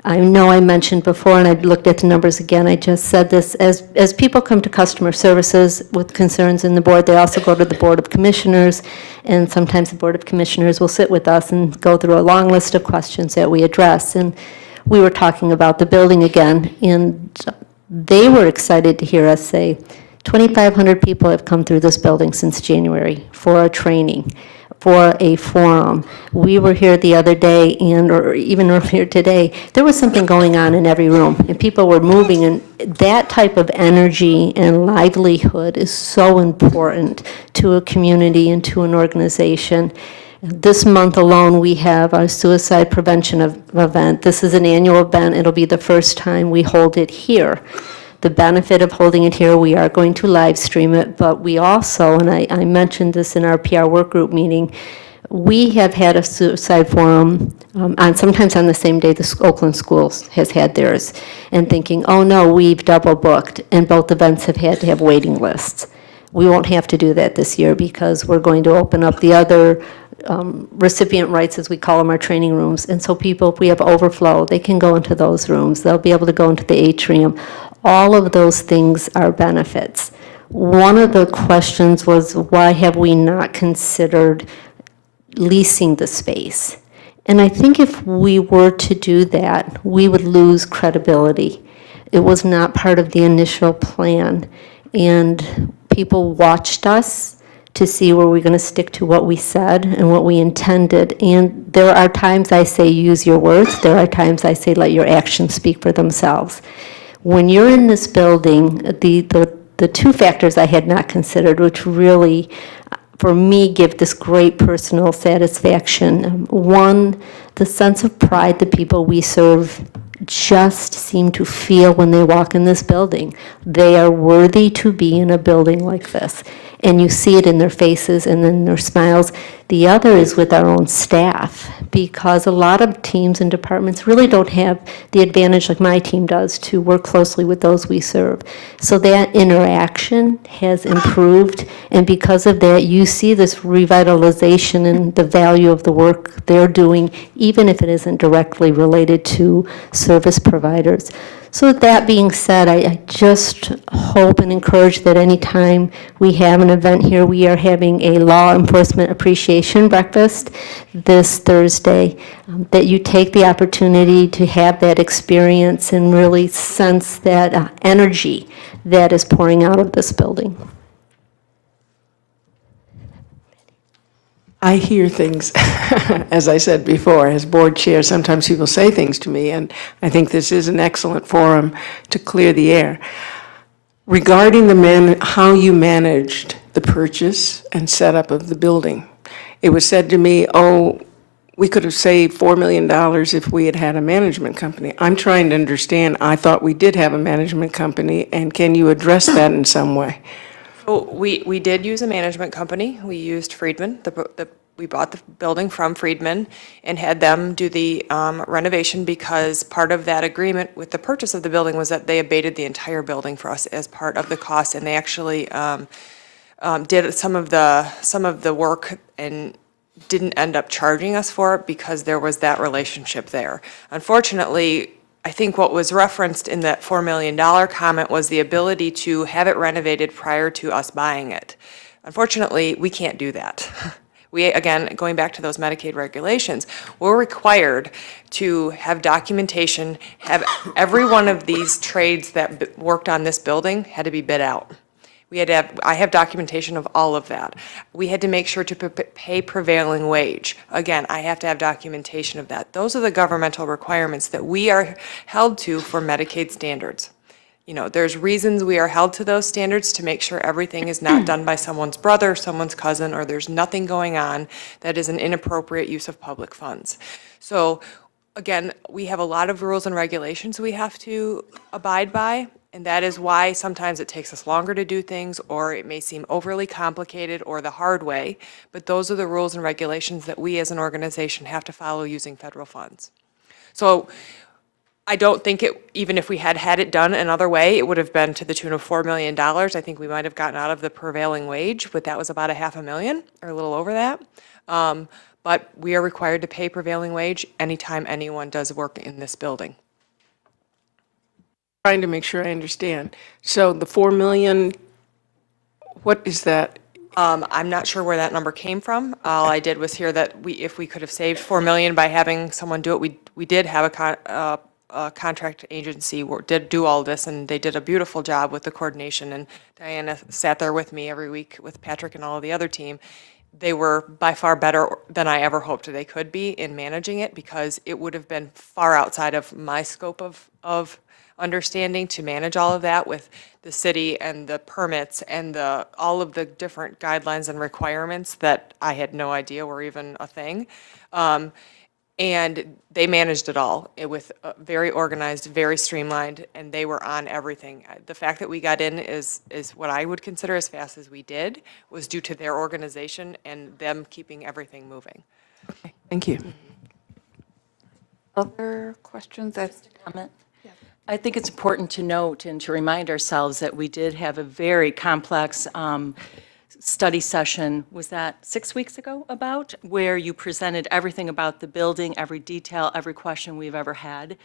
I know I mentioned before, and I looked at the numbers again, I just said this, as people come to customer services with concerns in the board, they also go to the Board of Commissioners, and sometimes the Board of Commissioners will sit with us and go through a long list of questions that we address. And we were talking about the building again, and they were excited to hear us say, 2,500 people have come through this building since January for a training, for a forum. We were here the other day, or even earlier today, there was something going on in every room, and people were moving, and that type of energy and livelihood is so important to a community and to an organization. This month alone, we have our suicide prevention event. This is an annual event. It'll be the first time we hold it here. The benefit of holding it here, we are going to live stream it, but we also, and I mentioned this in our PR work group meeting, we have had a suicide forum sometimes on the same day the Oakland Schools has had theirs, and thinking, oh no, we've double booked, and both events have had to have waiting lists. We won't have to do that this year because we're going to open up the other recipient rights, as we call them, our training rooms. And so people, if we have overflow, they can go into those rooms. They'll be able to go into the atrium. All of those things are benefits. One of the questions was, why have we not considered leasing the space? And I think if we were to do that, we would lose credibility. It was not part of the initial plan. And people watched us to see were we going to stick to what we said and what we intended. And there are times I say, use your words. There are times I say, let your actions speak for themselves. When you're in this building, the two factors I had not considered, which really, for me, give this great personal satisfaction. One, the sense of pride the people we serve just seem to feel when they walk in this building. They are worthy to be in a building like this. And you see it in their faces and in their smiles. The other is with our own staff, because a lot of teams and departments really don't have the advantage like my team does to work closely with those we serve. So that interaction has improved, and because of that, you see this revitalization and the value of the work they're doing, even if it isn't directly related to service providers. So with that being said, I just hope and encourage that anytime we have an event here, we are having a law enforcement appreciation breakfast this Thursday, that you take the opportunity to have that experience and really sense that energy that is pouring out of this building. I hear things, as I said before, as board chair, sometimes people say things to me, and I think this is an excellent forum to clear the air. Regarding how you managed the purchase and setup of the building, it was said to me, oh, we could have saved $4 million if we had had a management company. I'm trying to understand, I thought we did have a management company, and can you address that in some way? So we did use a management company. We used Friedman. We bought the building from Friedman and had them do the renovation, because part of that agreement with the purchase of the building was that they abated the entire building for us as part of the cost, and they actually did some of the work and didn't end up charging us for it because there was that relationship there. Unfortunately, I think what was referenced in that $4 million comment was the ability to have it renovated prior to us buying it. Unfortunately, we can't do that. We, again, going back to those Medicaid regulations, we're required to have documentation, have every one of these trades that worked on this building had to be bid out. We had to have, I have documentation of all of that. We had to make sure to pay prevailing wage. Again, I have to have documentation of that. Those are the governmental requirements that we are held to for Medicaid standards. You know, there's reasons we are held to those standards to make sure everything is not done by someone's brother, someone's cousin, or there's nothing going on that is an inappropriate use of public funds. So again, we have a lot of rules and regulations we have to abide by. And that is why sometimes it takes us longer to do things, or it may seem overly complicated or the hard way. But those are the rules and regulations that we as an organization have to follow using federal funds. So I don't think even if we had it done another way, it would have been to the tune of $4 million. I think we might have gotten out of the prevailing wage, but that was about $500,000 or a little over that. But we are required to pay prevailing wage anytime anyone does work in this building. Trying to make sure I understand. So the 4 million, what is that? I'm not sure where that number came from. All I did was hear that if we could have saved $4 million by having someone do it, we did have contract agency did do all this, and they did a beautiful job with the coordination, and Diana sat there with me every week with Patrick and all of the other team. They were by far better than I ever hoped they could be in managing it, because it would have been far outside of my scope of understanding to manage all of that with the city and the permits and all of the different guidelines and requirements that I had no idea were even a thing. And they managed it all with very organized, very streamlined, and they were on everything. The fact that we got in is what I would consider as fast as we did was due to their organization and them keeping everything moving. Thank you. Other questions? Comment? I think it's important to note and to remind ourselves that we did have a very complex study session, was that 6 weeks ago about, where you presented everything about the building, every detail, every question we've ever had.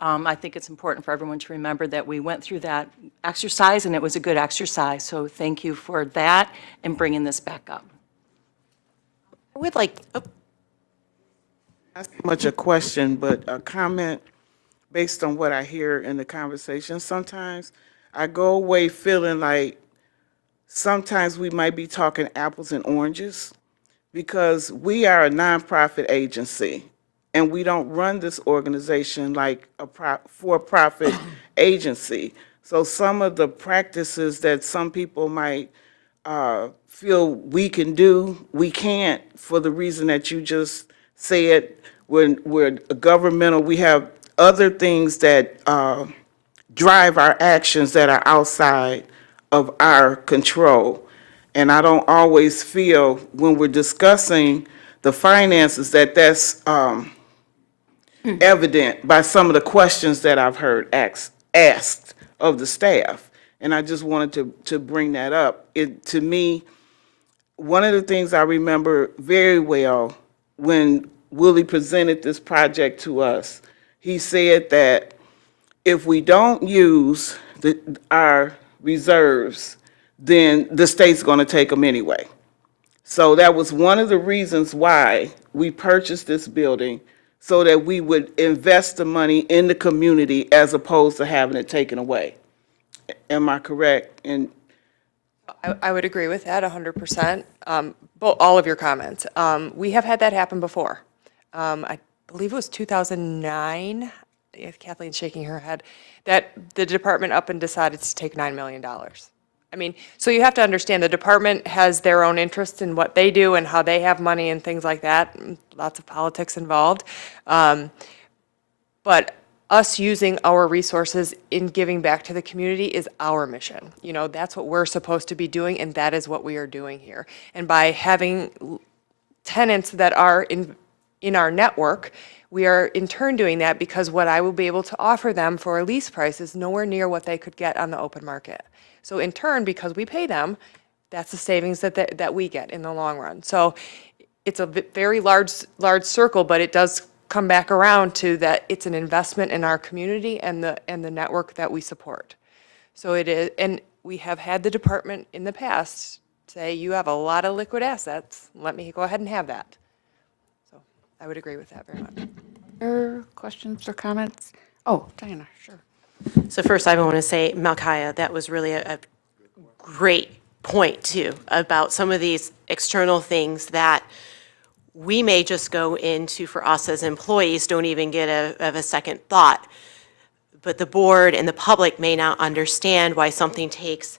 I think it's important for everyone to remember that we went through that exercise, and it was a good exercise. So thank you for that and bringing this back up. I would like, Not so much a question, but a comment based on what I hear in the conversation. Sometimes I go away feeling like sometimes we might be talking apples and oranges, because we are a nonprofit agency and we don't run this organization like a for-profit agency. So some of the practices that some people might feel we can do, we can't, for the reason that you just said. We're governmental, we have other things that drive our actions that are outside of our control. And I don't always feel when we're discussing the finances that that's evident by some of the questions that I've heard asked of the staff. And I just wanted to bring that up. To me, one of the things I remember very well when Willie presented this project to us, he said that if we don't use our reserves, then the state's going to take them anyway. So that was one of the reasons why we purchased this building, so that we would invest the money in the community as opposed to having it taken away. Am I correct? And I would agree with that 100%. All of your comments. We have had that happen before. I believe it was 2009, Kathleen's shaking her head, that the department up and decided to take $9 million. I mean, so you have to understand the department has their own interest in what they do and how they have money and things like that. Lots of politics involved. But us using our resources in giving back to the community is our mission. You know, that's what we're supposed to be doing, and that is what we are doing here. And by having tenants that are in our network, we are in turn doing that because what I will be able to offer them for a lease price is nowhere near what they could get on the open market. So in turn, because we pay them, that's the savings that we get in the long run. So it's a very large circle, but it does come back around to that it's an investment in our community and the network that we support. So it is, and we have had the department in the past say, you have a lot of liquid assets, let me go ahead and have that. So I would agree with that very much. Other questions or comments? Oh, Diana, sure. so first I want to say, Malkiah, that was really a great point too, about some of these external things that we may just go into for us as employees, don't even get a second thought. But the board and the public may not understand why something takes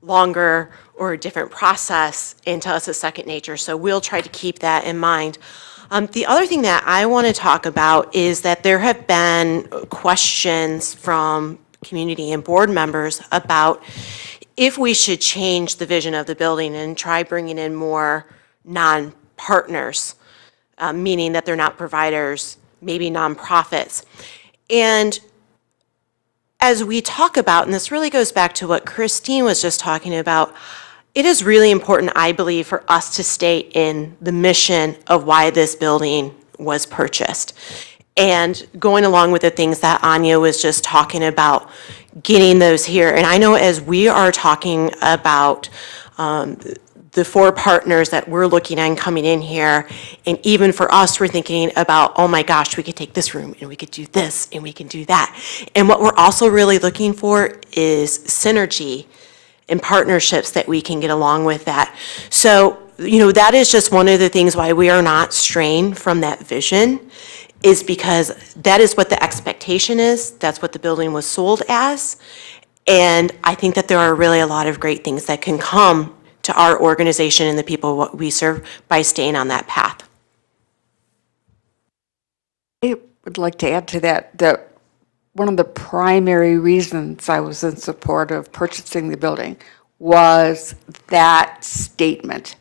longer or a different process, and to us as second nature. So we'll try to keep that in mind. The other thing that I want to talk about is that there have been questions from community and board members about if we should change the vision of the building and try bringing in more non-partners, meaning that they're not providers, maybe nonprofits. And as we talk about, and this really goes back to what Christine was just talking about, it is really important, I believe, for us to stay in the mission of why this building was purchased. And going along with the things that Anya was just talking about, getting those here. And I know as we are talking about the four partners that we're looking at coming in here, and even for us, we're thinking about, oh my gosh, we could take this room and we could do this and we can do that. And what we're also really looking for is synergy and partnerships that we can get along with that. So, that is just one of the things why we are not straying from that vision, is because that is what the expectation is. That's what the building was sold as. And I think that there are really a lot of great things that can come to our organization and the people we serve by staying on that path. I would like to add to that one of the primary reasons I was in support of purchasing the building was that statement,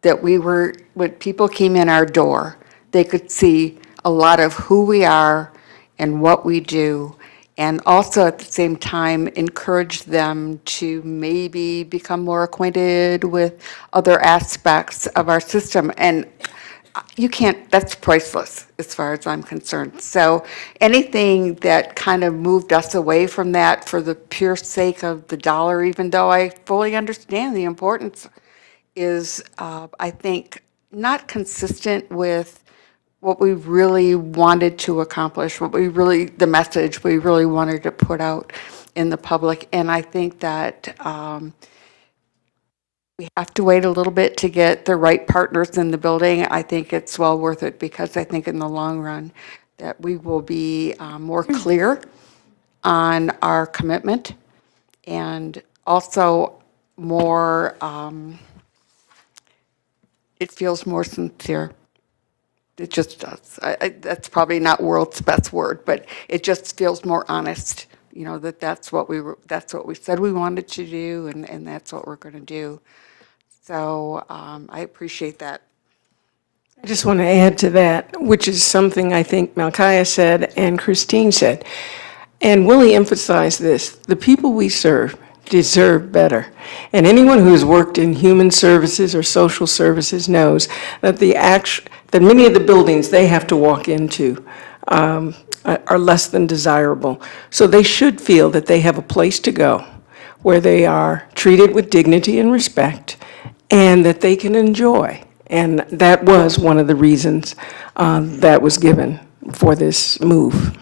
that when people came in our door, they could see a lot of who we are and what we do, and also at the same time encourage them to maybe become more acquainted with other aspects of our system. And that's priceless as far as I'm concerned. So anything that kind of moved us away from that for the pure sake of the dollar, even though I fully understand the importance, is, I think, not consistent with what we really wanted to accomplish, the message we really wanted to put out in the public. And I think that we have to wait a little bit to get the right partners in the building. I think it's well worth it, because I think in the long run that we will be more clear on our commitment, and also more, it feels more sincere. It just does. That's probably not world's best word, but it just feels more honest, that's what we said we wanted to do, and that's what we're going to do. So I appreciate that. I just want to add to that, which is something I think Malkia said and Christine said. And Willie emphasized this: the people we serve deserve better. And anyone who has worked in human services or social services knows that that many of the buildings they have to walk into are less than desirable. So they should feel that they have a place to go where they are treated with dignity and respect, and that they can enjoy. And that was one of the reasons that was given for this move.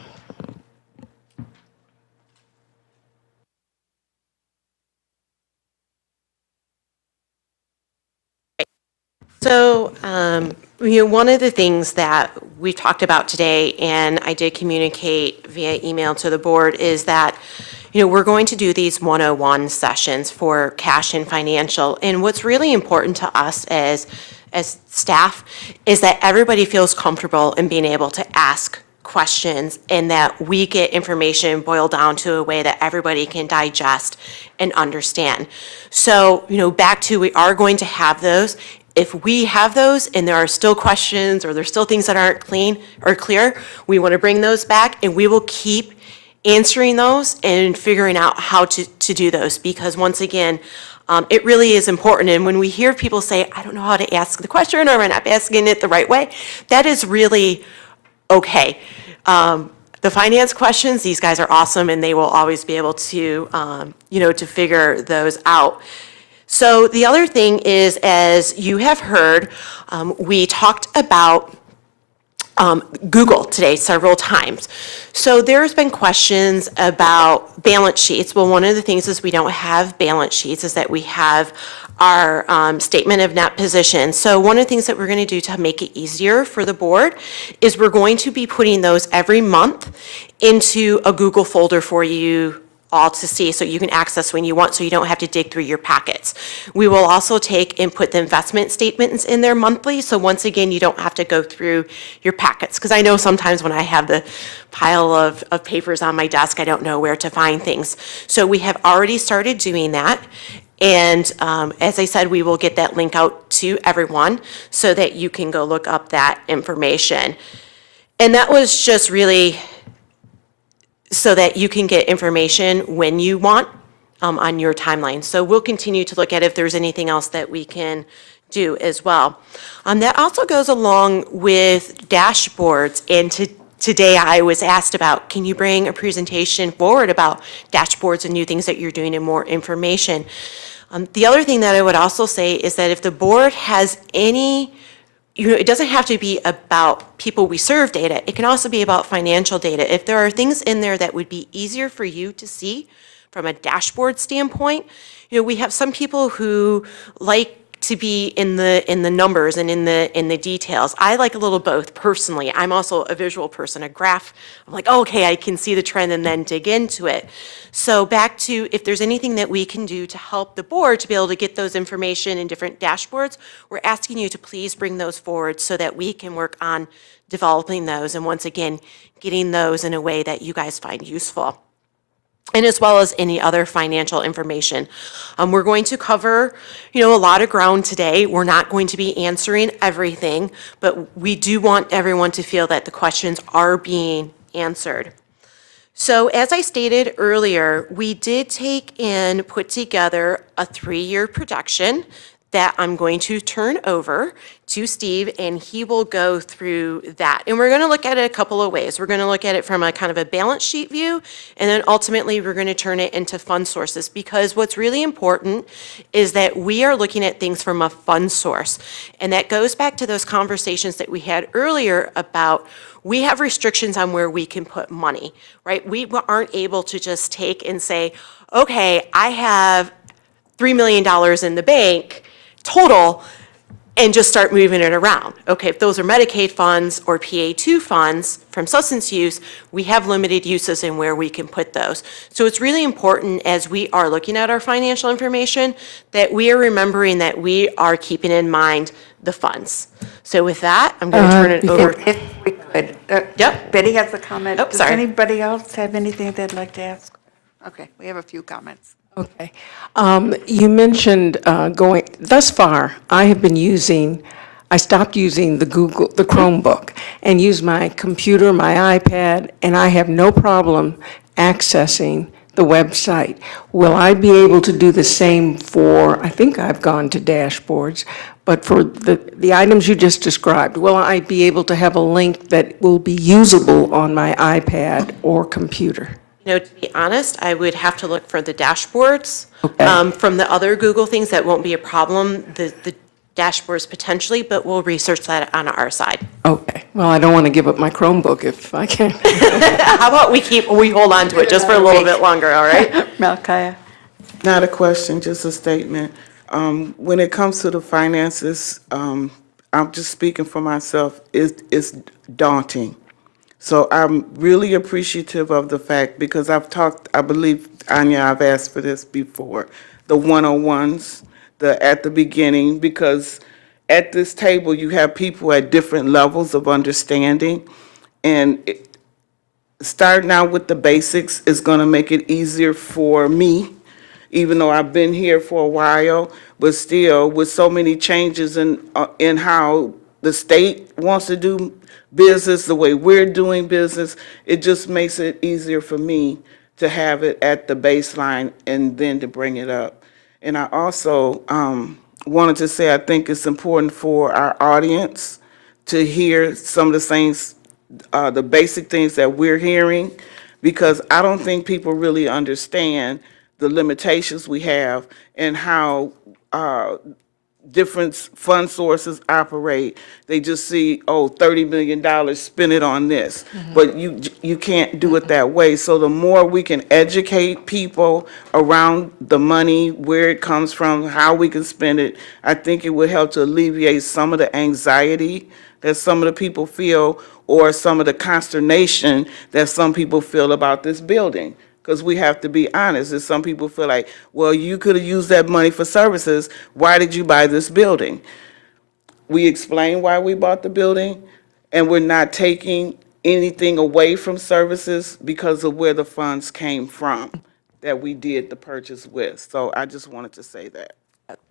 So, one of the things that we talked about today, and I did communicate via email to the board, is that, we're going to do these 101 sessions for cash and financial. And what's really important to us as staff is that everybody feels comfortable in being able to ask questions, and that we get information boiled down to a way that everybody can digest and understand. So, back to, we are going to have those. If we have those and there are still questions, or there's still things that aren't clean or clear, we want to bring those back, and we will keep answering those and figuring out how to do those, because once again, it really is important. And when we hear people say, I don't know how to ask the question, or I'm not asking it the right way, that is really okay. The finance questions, these guys are awesome, and they will always be able to, to figure those out. So the other thing is, as you have heard, we talked about Google today several times. So there's been questions about balance sheets. Well, one of the things is we don't have balance sheets, is that we have our statement of net position. So one of the things that we're going to do to make it easier for the board is we're going to be putting those every month into a Google folder for you all to see, so you can access when you want, so you don't have to dig through your packets. We will also take and put the investment statements in there monthly, so once again, you don't have to go through your packets, because I know sometimes when I have the pile of papers on my desk, I don't know where to find things. So we have already started doing that, and as I said, we will get that link out to everyone so that you can go look up that information. And that was just really so that you can get information when you want on your timeline. So we'll continue to look at if there's anything else that we can do as well. That also goes along with dashboards. And today I was asked about, can you bring a presentation forward about dashboards and new things that you're doing and more information? The other thing that I would also say is that if the board has any, it doesn't have to be about people we serve data. It can also be about financial data. If there are things in there that would be easier for you to see from a dashboard standpoint, we have some people who like to be in the numbers and in the details. I like a little both personally. I'm also a visual person, a graph. I'm like, oh, okay, I can see the trend and then dig into it. So back to if there's anything that we can do to help the board to be able to get those information in different dashboards, we're asking you to please bring those forward so that we can work on developing those and once again, getting those in a way that you guys find useful. And as well as any other financial information. We're going to cover, a lot of ground today. We're not going to be answering everything, but we do want everyone to feel that the questions are being answered. So as I stated earlier, we did take and put together a 3-year projection that I'm going to turn over to Steve, and he will go through that. And we're going to look at it a couple of ways. We're going to look at it from a kind of a balance sheet view, and then ultimately we're going to turn it into fund sources, because what's really important is that we are looking at things from a fund source. And that goes back to those conversations that we had earlier about we have restrictions on where we can put money, right? We aren't able to just take and say, okay, I have $3 million in the bank total, and just start moving it around. Okay, if those are Medicaid funds or PA2 funds from substance use, we have limited uses in where we can put those. So it's really important as we are looking at our financial information that we are remembering that we are keeping in mind the funds. So with that, I'm going to turn it over. If we could. Yep. Betty has a comment. Oh, Does sorry. anybody else have anything they'd like to ask? Okay, we have a few comments. Okay. You mentioned thus far, I stopped using the Chromebook and use my computer, my iPad, and I have no problem accessing the website. Will I be able to do the same I think I've gone to dashboards, but for the items you just described, will I be able to have a link that will be usable on my iPad or computer? To be honest, I would have to look for the dashboards. Okay. From the other Google things, that won't be a problem, the dashboards potentially, but we'll research that on our side. Okay. Well, I don't want to give up my Chromebook if I can. How about we hold on to it just for a little bit longer, all right? Malkiah? Not a question, just a statement. When it comes to the finances, I'm just speaking for myself, it's daunting. So I'm really appreciative of the fact, because I believe, Anya, I've asked for this before, the 101s, at the beginning, because at this table, you have people at different levels of understanding, and starting out with the basics is going to make it easier for me, even though I've been here for a while, but still, with so many changes in how the state wants to do business, the way we're doing business, it just makes it easier for me to have it at the baseline and then to bring it up. And I also wanted to say I think it's important for our audience to hear some of the things, the basic things that we're hearing, because I don't think people really understand the limitations we have and how different fund sources operate. They just see, $30 million, spend it on this. But you can't do it that way. So the more we can educate people around the money, where it comes from, how we can spend it, I think it would help to alleviate some of the anxiety that some of the people feel, or some of the consternation that some people feel about this building. Because we have to be honest, and some people feel like, well, you could have used that money for services. Why did you buy this building? We explain why we bought the building, and we're not taking anything away from services because of where the funds came from that we did the purchase with. So I just wanted to say that.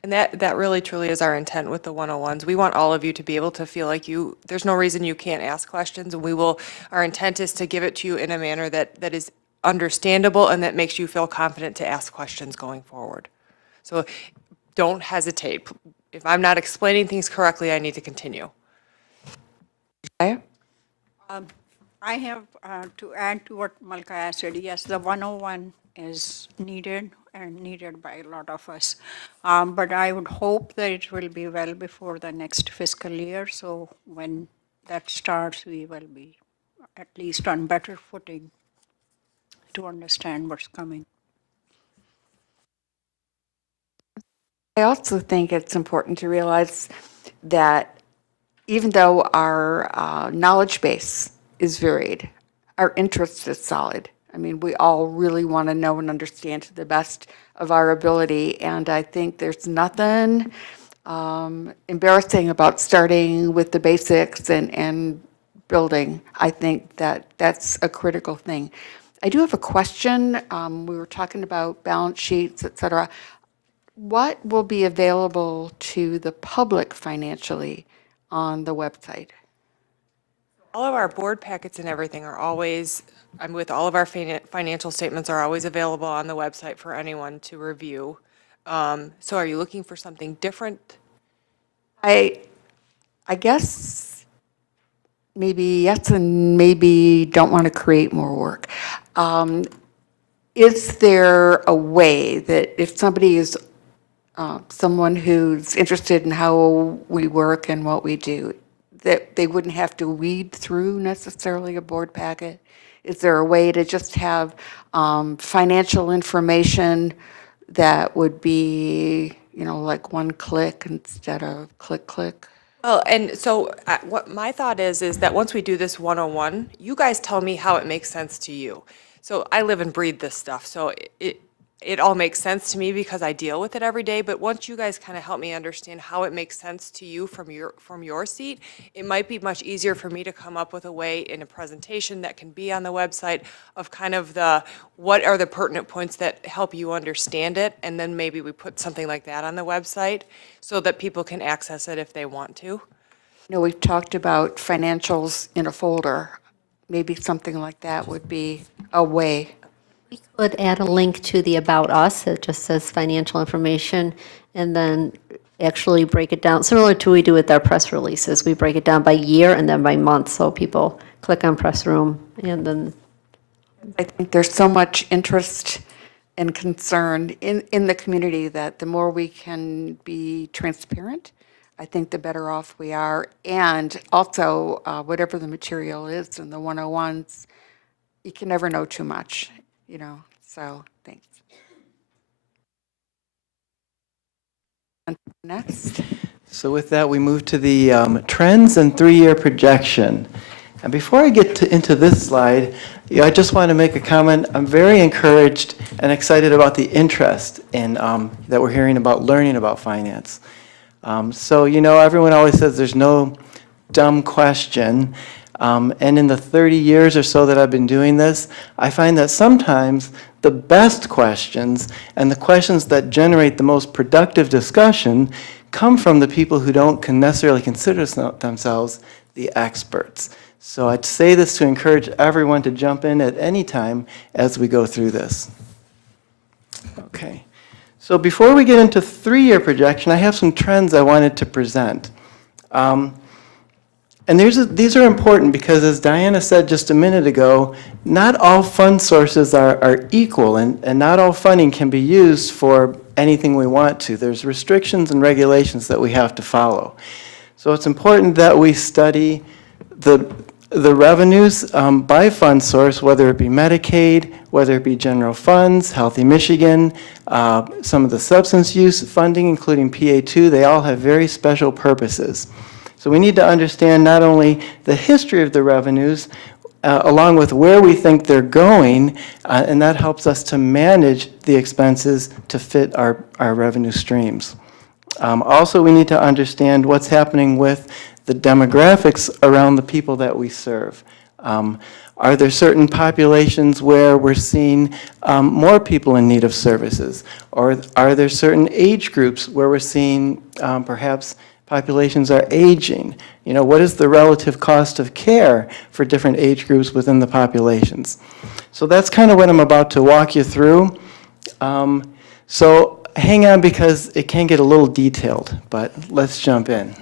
And that really truly is our intent with the 101s. We want all of you to be able to feel like there's no reason you can't ask questions, and our intent is to give it to you in a manner that is understandable and that makes you feel confident to ask questions going forward. So don't hesitate. If I'm not explaining things correctly, I need to continue. Okay. I have to add to what Malkiah said. Yes, the 101 is needed, and needed by a lot of us. But I would hope that it will be well before the next fiscal year, so when that starts, we will be at least on better footing to understand what's coming. I also think it's important to realize that even though our knowledge base is varied, our interest is solid. I mean, we all really want to know and understand to the best of our ability, and I think there's nothing embarrassing about starting with the basics and building. I think that that's a critical thing. I do have a question. We were talking about balance sheets, et cetera. What will be available to the public financially on the website? All of our board packets and everything are always, with all of our financial statements are always available on the website for anyone to review. So are you looking for something different? I guess maybe yes and maybe don't want to create more work. Is there a way that if somebody is someone who's interested in how we work and what we do, that they wouldn't have to weed through necessarily a board packet? Is there a way to just have financial information that would be, like one click instead of click, click? Well, and so what my thought is that once we do this 101, you guys tell me how it makes sense to you. So I live and breathe this stuff, so it all makes sense to me because I deal with it every day. But once you guys kind of help me understand how it makes sense to you from your seat, it might be much easier for me to come up with a way in a presentation that can be on the website of kind of what are the pertinent points that help you understand it, and then maybe we put something like that on the website so that people can access it if they want to. We've talked about financials in a folder. Maybe something like that would be a way. We could add a link to the About Us. It just says financial information, and then actually break it down, similar to what we do with our press releases. We break it down by year and then by month, so people click on Press Room, and then. I think there's so much interest and concern in the community that the more we can be transparent, I think the better off we are. And also, whatever the material is in the 101s, you can never know too much, so thanks. And next. So with that, we move to the trends and three-year projection. And before I get into this slide, I just want to make a comment. I'm very encouraged and excited about the interest in that we're hearing about learning about finance. So, everyone always says there's no dumb question. And in the 30 years or so that I've been doing this, I find that sometimes the best questions and the questions that generate the most productive discussion come from the people who don't necessarily consider themselves the experts. So I'd say this to encourage everyone to jump in at any time as we go through this. Okay. So before we get into three-year projection, I have some trends I wanted to present. And these are important because, as Diana said just a minute ago, not all fund sources are equal, and not all funding can be used for anything we want to. There's restrictions and regulations that we have to follow. So it's important that we study the revenues by fund source, whether it be Medicaid, whether it be general funds, Healthy Michigan, some of the substance use funding, including PA2, they all have very special purposes. So we need to understand not only the history of the revenues, along with where we think they're going, and that helps us to manage the expenses to fit our revenue streams. Also, we need to understand what's happening with the demographics around the people that we serve. Are there certain populations where we're seeing more people in need of services? Or are there certain age groups where we're seeing perhaps populations are aging? What is the relative cost of care for different age groups within the populations? So that's kind of what I'm about to walk you through. So hang on because it can get a little detailed, but let's jump in.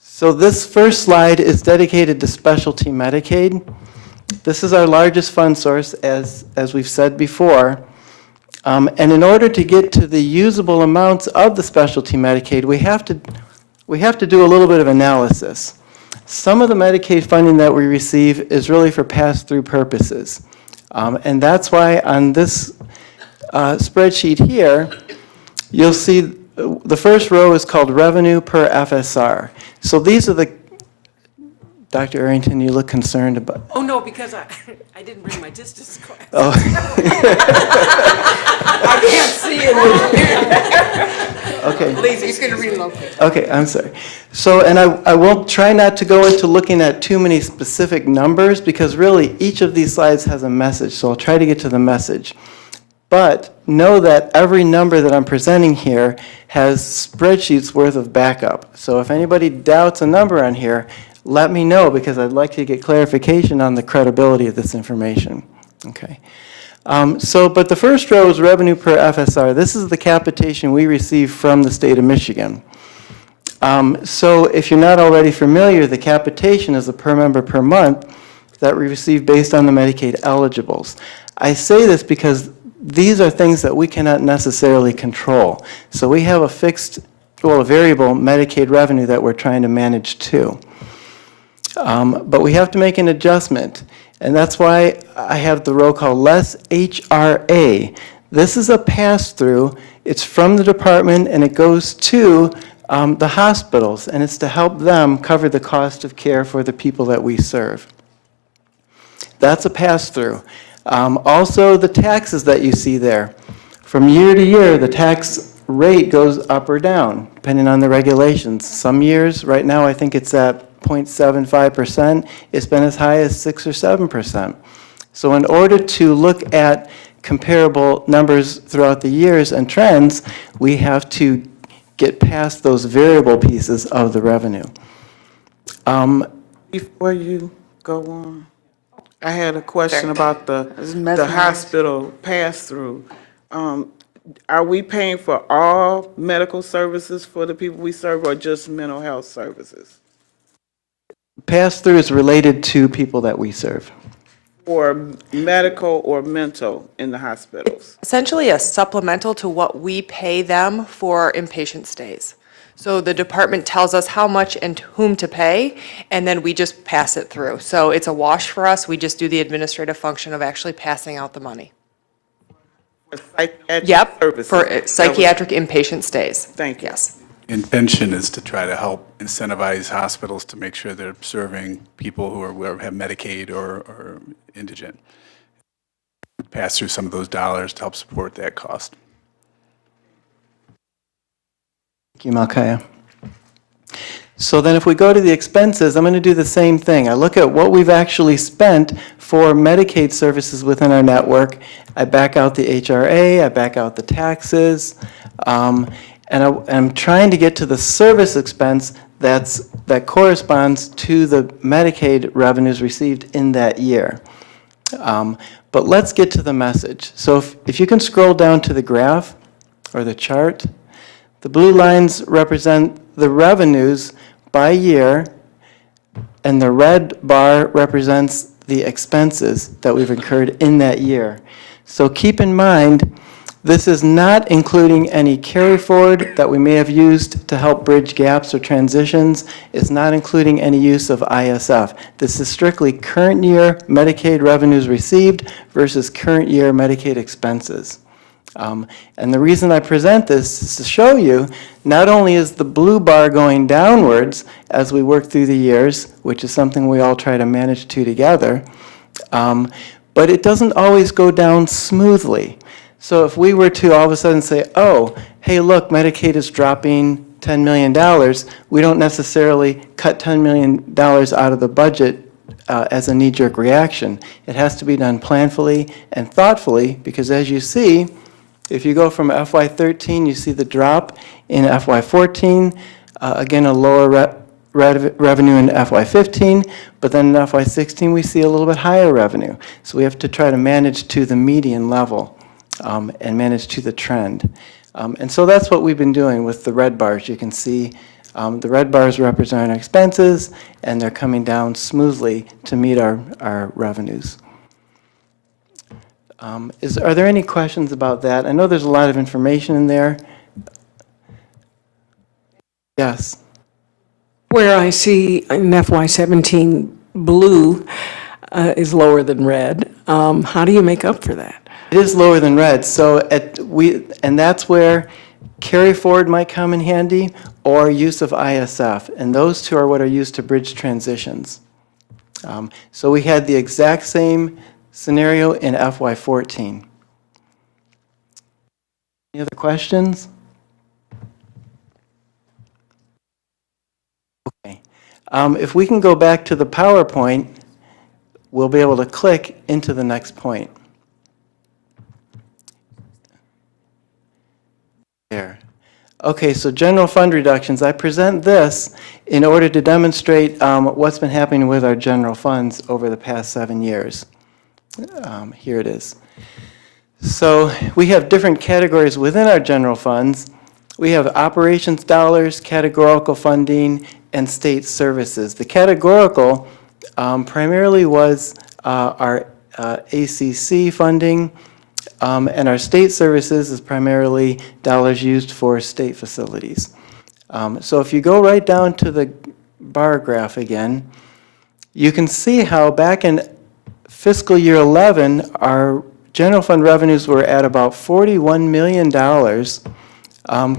So this first slide is dedicated to specialty Medicaid. This is our largest fund source, as we've said before. And in order to get to the usable amounts of the specialty Medicaid, we have to do a little bit of analysis. Some of the Medicaid funding that we receive is really for pass-through purposes. And that's why on this spreadsheet here, you'll see the first row is called revenue per FSR. So these are the, Dr. Arrington, you look concerned about. Oh, no, because I didn't bring my distance class. Oh. I can't see it. Okay. He's going to relocate. Okay, I'm sorry. So, and I will try not to go into looking at too many specific numbers because really each of these slides has a message, so I'll try to get to the message. But know that every number that I'm presenting here has spreadsheets worth of backup. So if anybody doubts a number on here, let me know because I'd like to get clarification on the credibility of this information. Okay. But the first row is revenue per FSR. This is the capitation we receive from the state of Michigan. So if you're not already familiar, the capitation is the per member per month that we receive based on the Medicaid eligibles. I say this because these are things that we cannot necessarily control. So we have a fixed, well, a variable Medicaid revenue that we're trying to manage too. But we have to make an adjustment. And that's why I have the row called less HRA. This is a pass-through. It's from the department and it goes to the hospitals, and it's to help them cover the cost of care for the people that we serve. That's a pass-through. Also, the taxes that you see there. From year to year, the tax rate goes up or down, depending on the regulations. Some years, right now, I think it's at 0.75%. It's been as high as 6 or 7%. So in order to look at comparable numbers throughout the years and trends, we have to get past those variable pieces of the revenue. Before you go on, I had a question about the hospital pass-through. Are we paying for all medical services for the people we serve or just mental health services? Pass-through is related to people that we serve. Or medical or mental in the hospitals? Essentially a supplemental to what we pay them for inpatient stays. So the department tells us how much and to whom to pay, and then we just pass it through. So it's a wash for us. We just do the administrative function of actually passing out the money. Yep, for psychiatric inpatient stays. Thank you. Yes. Intention is to try to help incentivize hospitals to make sure they're serving people who have Medicaid or indigent. Pass through some of those dollars to help support that cost. Thank you, Malkaya. So then if we go to the expenses, I'm going to do the same thing. I look at what we've actually spent for Medicaid services within our network. I back out the HRA, I back out the taxes, and I'm trying to get to the service expense that corresponds to the Medicaid revenues received in that year. But let's get to the message. So if you can scroll down to the graph or the chart, the blue lines represent the revenues by year, and the red bar represents the expenses that we've incurred in that year. So keep in mind, this is not including any carry forward that we may have used to help bridge gaps or transitions. It's not including any use of ISF. This is strictly current year Medicaid revenues received versus current year Medicaid expenses. And the reason I present this is to show you not only is the blue bar going downwards as we work through the years, which is something we all try to manage to together, but it doesn't always go down smoothly. So if we were to all of a sudden say, oh, hey, look, Medicaid is dropping $10 million, we don't necessarily cut $10 million out of the budget as a knee-jerk reaction. It has to be done planfully and thoughtfully because as you see, if you go from FY13, you see the drop in FY14, again, a lower revenue in FY15, but then in FY16, we see a little bit higher revenue. So we have to try to manage to the median level and manage to the trend. And so that's what we've been doing with the red bars. You can see The red bars represent our expenses, and they're coming down smoothly to meet our revenues. Are there any questions about that? I know there's a lot of information in there. Yes. Where I see in FY17, blue is lower than red. How do you make up for that? It is lower than red, so and that's where carry forward might come in handy, or use of ISF, and those two are what are used to bridge transitions. So we had the exact same scenario in FY14. Any other questions? Okay. If we can go back to the PowerPoint, we'll be able to click into the next point. There. Okay, so general fund reductions. I present this in order to demonstrate what's been happening with our general funds over the past 7 years. Here it is. So we have different categories within our general funds. We have operations dollars, categorical funding, and state services. The categorical primarily was our ACC funding, and our state services is primarily dollars used for state facilities. So if you go right down to the bar graph again, you can see how back in fiscal year 11, our general fund revenues were at about $41 million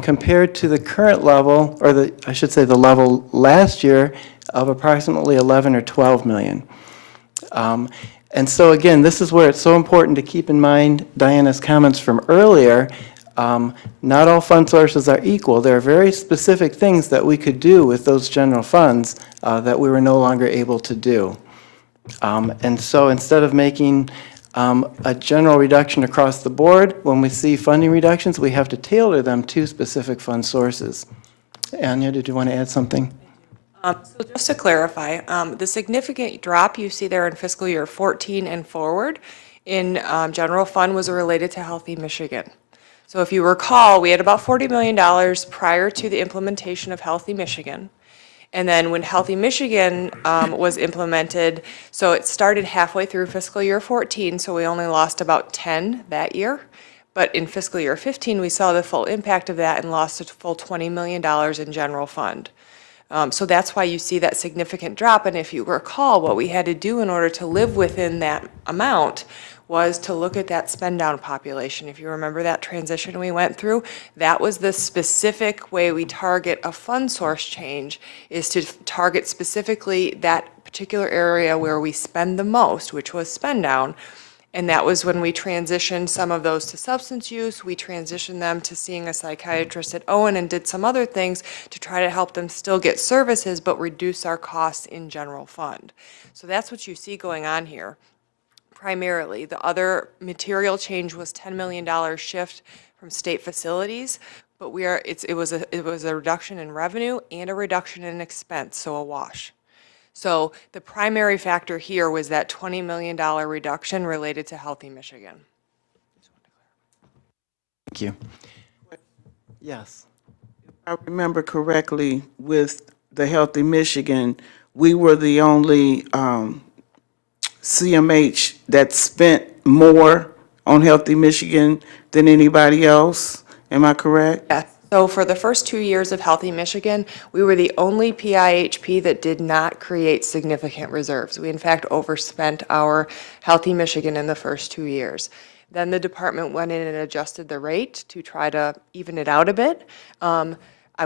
compared to the current level, or I should say the level last year of approximately 11 or 12 million. And so again, this is where it's so important to keep in mind Diana's comments from earlier. Not all fund sources are equal. There are very specific things that we could do with those general funds that we were no longer able to do. And so instead of making a general reduction across the board, when we see funding reductions, we have to tailor them to specific fund sources. Anya, did you want to add something? So just to clarify, the significant drop you see there in fiscal year 14 and forward in general fund was related to Healthy Michigan. So if you recall, we had about $40 million prior to the implementation of Healthy Michigan. And then when Healthy Michigan was implemented, so it started halfway through fiscal year 14, so we only lost about 10 that year. But in fiscal year 15, we saw the full impact of that and lost a full $20 million in general fund. So that's why you see that significant drop. And if you recall, what we had to do in order to live within that amount was to look at that spend down population. If you remember that transition we went through, that was the specific way we target a fund source change, is to target specifically that particular area where we spend the most, which was spend down. And that was when we transitioned some of those to substance use. We transitioned them to seeing a psychiatrist at Owen and did some other things to try to help them still get services but reduce our costs in general fund. So that's what you see going on here. Primarily, the other material change was $10 million shift from state facilities, but it was a reduction in revenue and a reduction in expense, so a wash. So the primary factor here was that $20 million reduction related to Healthy Michigan. Thank you. Yes. If I remember correctly, with the Healthy Michigan, we were the only CMH that spent more on Healthy Michigan than anybody else. Am I correct? Yes. So for the first 2 years of Healthy Michigan, we were the only PIHP that did not create significant reserves. We in fact overspent our Healthy Michigan in the first 2 years. Then the department went in and adjusted the rate to try to even it out a bit. I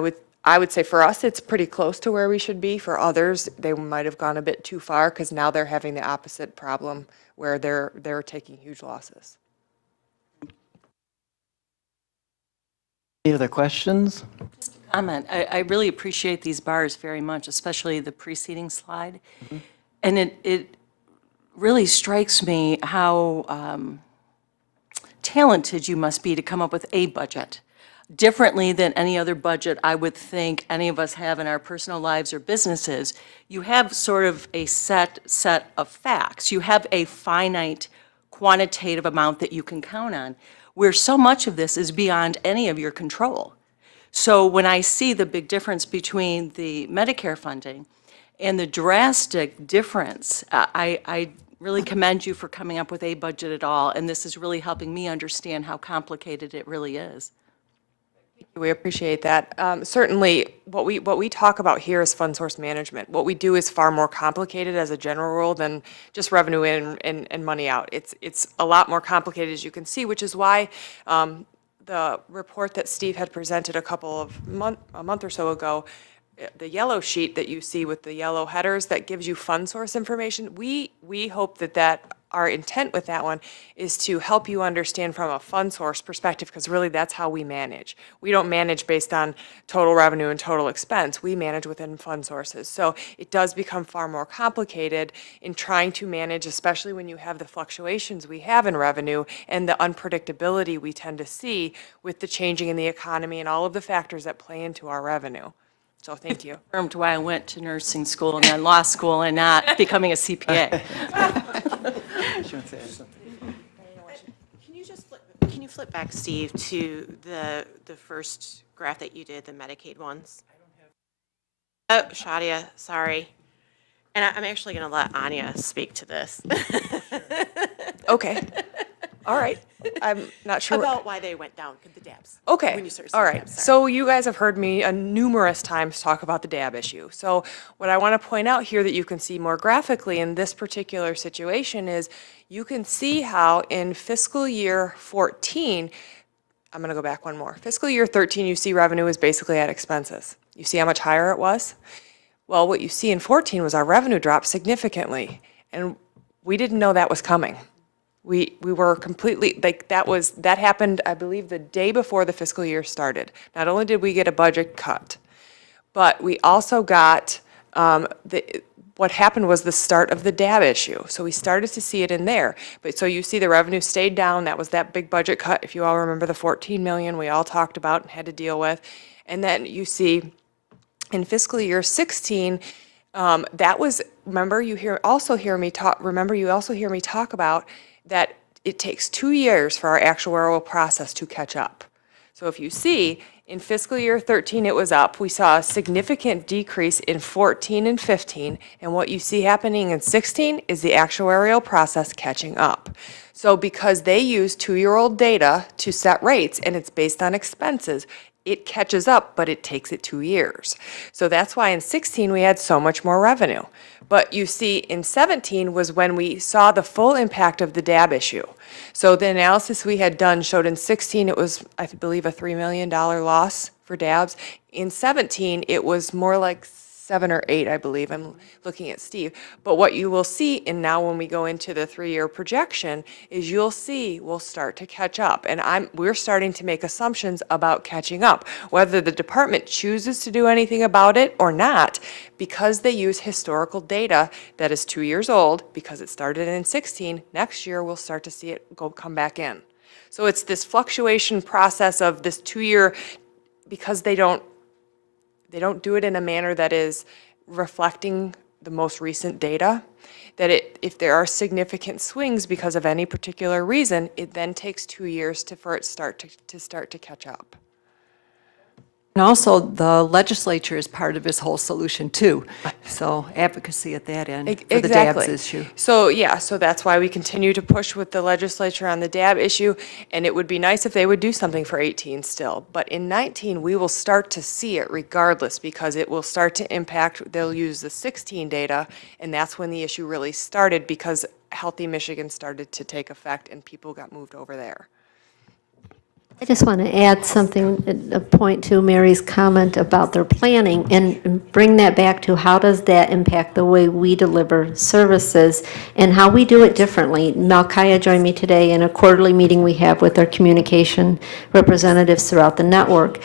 would say for us, it's pretty close to where we should be. For others, they might have gone a bit too far because now they're having the opposite problem where they're taking huge losses. Any other questions? Just a comment. I really appreciate these bars very much, especially the preceding slide. Mm-hmm. And it really strikes me how talented you must be to come up with a budget. Differently than any other budget I would think any of us have in our personal lives or businesses, you have sort of a set of facts. You have a finite quantitative amount that you can count on, where so much of this is beyond any of your control. So when I see the big difference between the Medicare funding and the drastic difference, I really commend you for coming up with a budget at all, and this is really helping me understand how complicated it really is. We appreciate that. Certainly, what we talk about here is fund source management. What we do is far more complicated as a general rule than just revenue in and money out. It's a lot more complicated, as you can see, which is why the report that Steve had presented a month or so ago, the yellow sheet that you see with the yellow headers that gives you fund source information, we hope that our intent with that one is to help you understand from a fund source perspective, because really that's how we manage. We don't manage based on total revenue and total expense. We manage within fund sources. So it does become far more complicated in trying to manage, especially when you have the fluctuations we have in revenue and the unpredictability we tend to see with the changing in the economy and all of the factors that play into our revenue. So thank you. Confirmed why I went to nursing school and then law school and not becoming a CPA. Can you flip back, Steve, to the first graph that you did, the Medicaid ones? Oh, Shadia, sorry. And I'm actually going to let Anya speak to this. Okay. All right. I'm not sure. About why they went down, the DABs. Okay, When you started all seeing right. DABs, sorry. So you guys have heard me numerous times talk about the DAB issue. So what I want to point out here that you can see more graphically in this particular situation is you can see how in fiscal year 14, I'm going to go back one more. Fiscal year 13, you see revenue is basically at expenses. You see how much higher it was? Well, what you see in 14 was our revenue dropped significantly, and we didn't know that was coming. We were completely, like, that happened, I believe, the day before the fiscal year started. Not only did we get a budget cut, but we also got, what happened was the start of the DAB issue. So we started to see it in there. But so you see the revenue stayed down. That was that big budget cut. If you all remember the 14 million we all talked about and had to deal with. And then you see in fiscal year 16, that was, remember you also hear me talk about that it takes 2 years for our actuarial process to catch up. So if you see, in fiscal year 13, it was up. We saw a significant decrease in 14 and 15, and what you see happening in 16 is the actuarial process catching up. So because they use 2-year-old data to set rates, and it's based on expenses, it catches up, but it takes it 2 years. So that's why in 16 we had so much more revenue. But you see, in 17 was when we saw the full impact of the DAB issue. So the analysis we had done showed in 16 it was, I believe, a $3 million loss for DABs. In 17, it was more like 7 or 8, I believe. I'm looking at Steve. But what you will see, and now when we go into the 3-year projection, is you'll see we'll start to catch up. And we're starting to make assumptions about catching up. Whether the department chooses to do anything about it or not, because they use historical data that is 2 years old, because it started in 16, next year we'll start to see it come back in. So it's this fluctuation process of this 2-year, because they don't do it in a manner that is reflecting the most recent data, that if there are significant swings because of any particular reason, it then takes 2 years for it to start to catch up. And also, the legislature is part of this whole solution, too. So advocacy at that end for the DABS issue. So, yeah, so that's why we continue to push with the legislature on the DAB issue, and it would be nice if they would do something for 18 still. But in 19, we will start to see it regardless, because it will start to impact, they'll use the 16 data, and that's when the issue really started, because Healthy Michigan started to take effect and people got moved over there. I just want to add something, a point to Mary's comment about their planning, and bring that back to how does that impact the way we deliver services and how we do it differently. Malkaya joined me today in a quarterly meeting we have with our communication representatives throughout the network,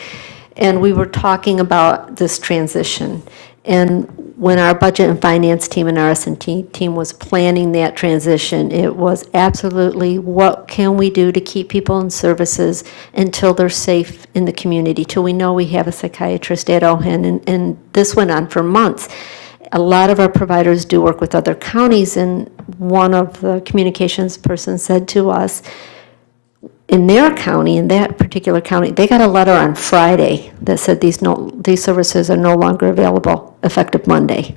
and we were talking about this transition. And when our budget and finance team and our S&T team was planning that transition, it was absolutely what can we do to keep people in services until they're safe in the community, till we know we have a psychiatrist at OCHN. And this went on for months. A lot of our providers do work with other counties, and one of the communications person said to us, in their county, in that particular county, they got a letter on Friday that said these services are no longer available effective Monday.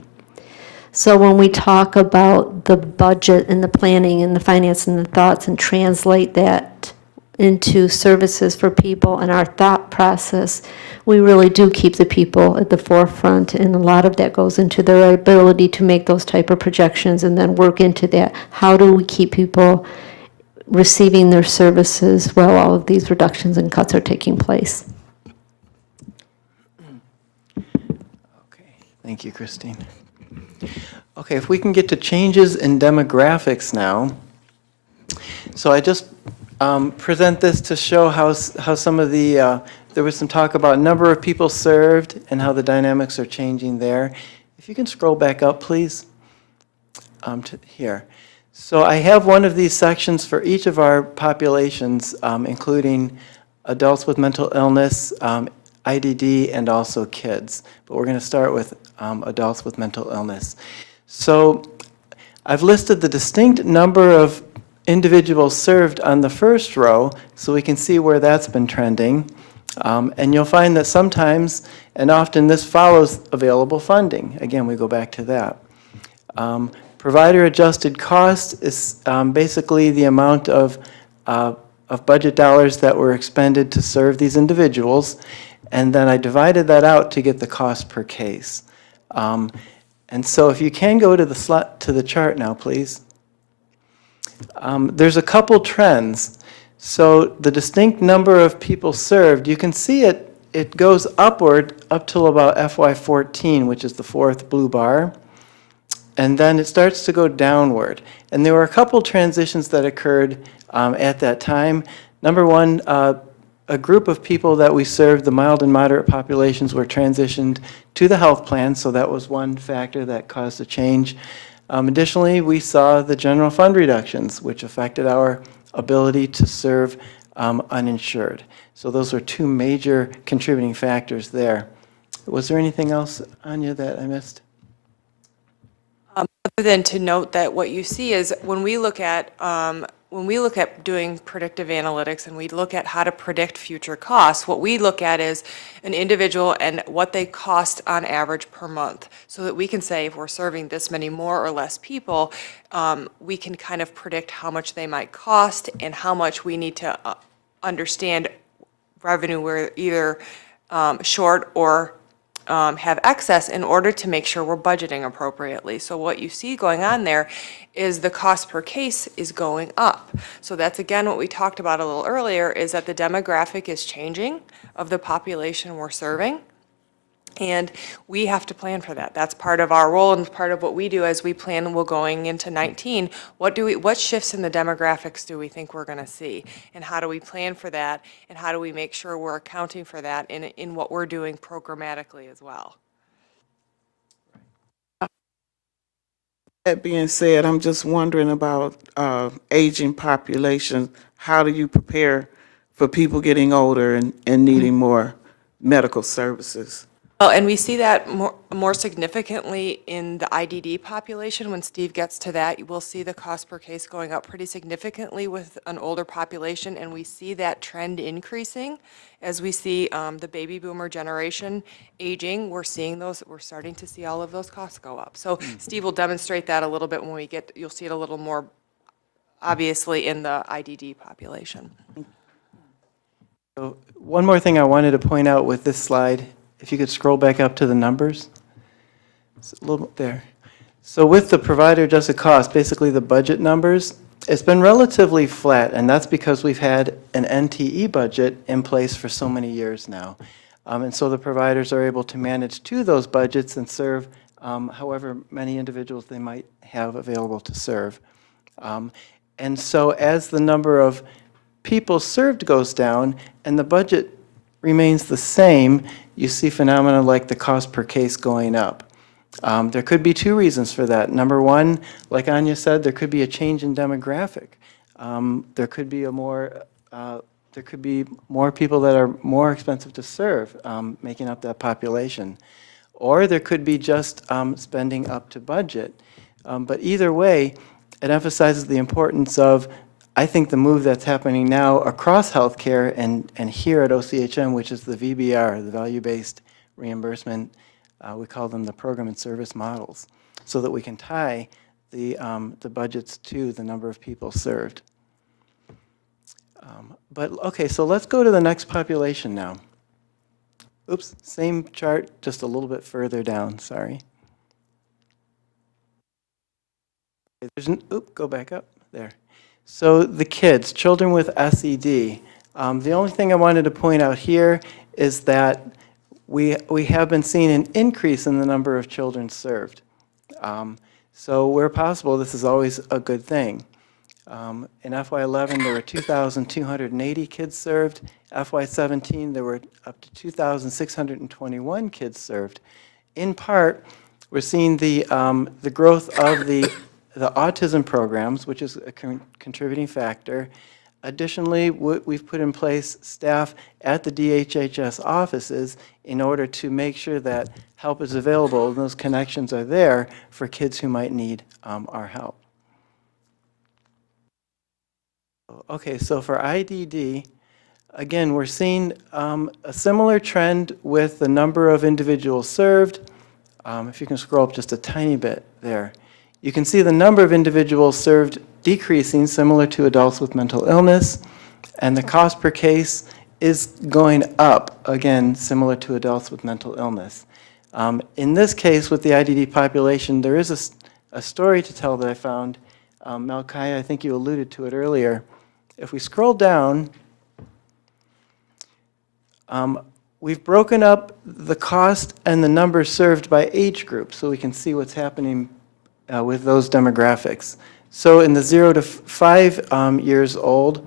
So when we talk about the budget and the planning and the finance and the thoughts and translate that into services for people and our thought process, we really do keep the people at the forefront, and a lot of that goes into their ability to make those type of projections and then work into that. How do we keep people receiving their services while all of these reductions and cuts are taking place? Okay, thank you, Christine. Okay, if we can get to changes in demographics now. So I just present this to show how some of the, there was some talk about number of people served and how the dynamics are changing there. If you can scroll back up, please, to here. So I have one of these sections for each of our populations, including adults with mental illness, IDD, and also kids. But we're going to start with adults with mental illness. So I've listed the distinct number of individuals served on the first row, so we can see where that's been trending. And you'll find that sometimes, and often, this follows available funding. Again, we go back to that. Provider adjusted cost is basically the amount of budget dollars that were expended to serve these individuals, and then I divided that out to get the cost per case. And so if you can go to the chart now, please. There's a couple trends. So the distinct number of people served, you can see it goes upward up till about FY14, which is the fourth blue bar. And then it starts to go downward. And there were a couple transitions that occurred at that time. Number one, a group of people that we served, the mild and moderate populations, were transitioned to the health plan, so that was one factor that caused a change. Additionally, we saw the general fund reductions, which affected our ability to serve uninsured. So those are two major contributing factors there. Was there anything else, Anya, that I missed? Other than to note that what you see is when we look at doing predictive analytics and we look at how to predict future costs, what we look at is an individual and what they cost on average per month, so that we can say if we're serving this many more or less people, we can kind of predict how much they might cost and how much we need to understand revenue we're either short or have excess in order to make sure we're budgeting appropriately. So what you see going on there is the cost per case is going up. So that's again what we talked about a little earlier, is that the demographic is changing of the population we're serving. And we have to plan for that. That's part of our role and part of what we do as we plan. We're going into 19. What shifts in the demographics do we think we're going to see? And how do we plan for that? And how do we make sure we're accounting for that in what we're doing programmatically as well? That being said, I'm just wondering about aging population. How do you prepare for people getting older and needing more medical services? Well, and we see that more significantly in the IDD population. When Steve gets to that, you will see the cost per case going up pretty significantly with an older population, and we see that trend increasing as we see the baby boomer generation aging. We're starting to see all of those costs go up. So Steve will demonstrate that a little bit when you'll see it a little more obviously in the IDD population. So one more thing I wanted to point out with this slide. If you could scroll back up to the numbers. It's a little there. So with the provider adjusted cost, basically the budget numbers, it's been relatively flat, and that's because we've had an NTE budget in place for so many years now. And so the providers are able to manage to those budgets and serve however many individuals they might have available to serve. And so as the number of people served goes down and the budget remains the same, you see phenomena like the cost per case going up. There could be two reasons for that. Number one, like Anya said, there could be a change in demographic. There could be more people that are more expensive to serve, making up that population. Or there could be just spending up to budget. But either way, it emphasizes the importance of I think the move that's happening now across healthcare and here at OCHN, which is the VBR, the value-based reimbursement, we call them the program and service models, so that we can tie the budgets to the number of people served. But okay, so let's go to the next population now. Oops, same chart, just a little bit further down, sorry. Go back up, there. So the kids, children with SED, the only thing I wanted to point out here is that we have been seeing an increase in the number of children served. So where possible, this is always a good thing. In FY11, there were 2,280 kids served. FY17, there were up to 2,621 kids served. In part, we're seeing the growth of the autism programs, which is a contributing factor. Additionally, we've put in place staff at the DHHS offices in order to make sure that help is available and those connections are there for kids who might need our help. Okay, so for IDD, again, we're seeing a similar trend with the number of individuals served. If you can scroll up just a tiny bit there. You can see the number of individuals served decreasing, similar to adults with mental illness, and the cost per case is going up, again, similar to adults with mental illness. In this case, with the IDD population, there is a story to tell that I found. Malkai, I think you alluded to it earlier. If we scroll down, we've broken up the cost and the numbers served by age group so we can see what's happening with those demographics. So in the 0 to 5 years old,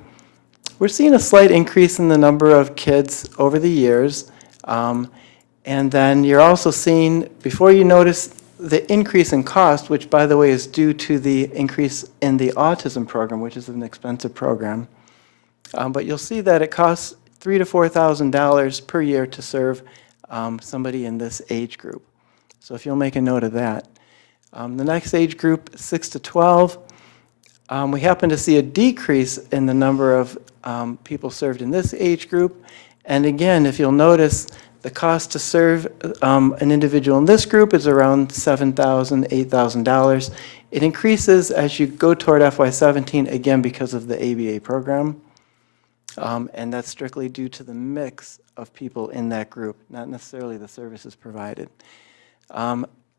we're seeing a slight increase in the number of kids over the years. And then you're also seeing, before you notice the increase in cost, which by the way is due to the increase in the autism program, which is an expensive program. But you'll see that it costs $3,000 to $4,000 per year to serve somebody in this age group. So if you'll make a note of that. The next age group, 6 to 12, we happen to see a decrease in the number of people served in this age group. And again, if you'll notice, the cost to serve an individual in this group is around $7,000, $8,000. It increases as you go toward FY17, again, because of the ABA program. And that's strictly due to the mix of people in that group, not necessarily the services provided.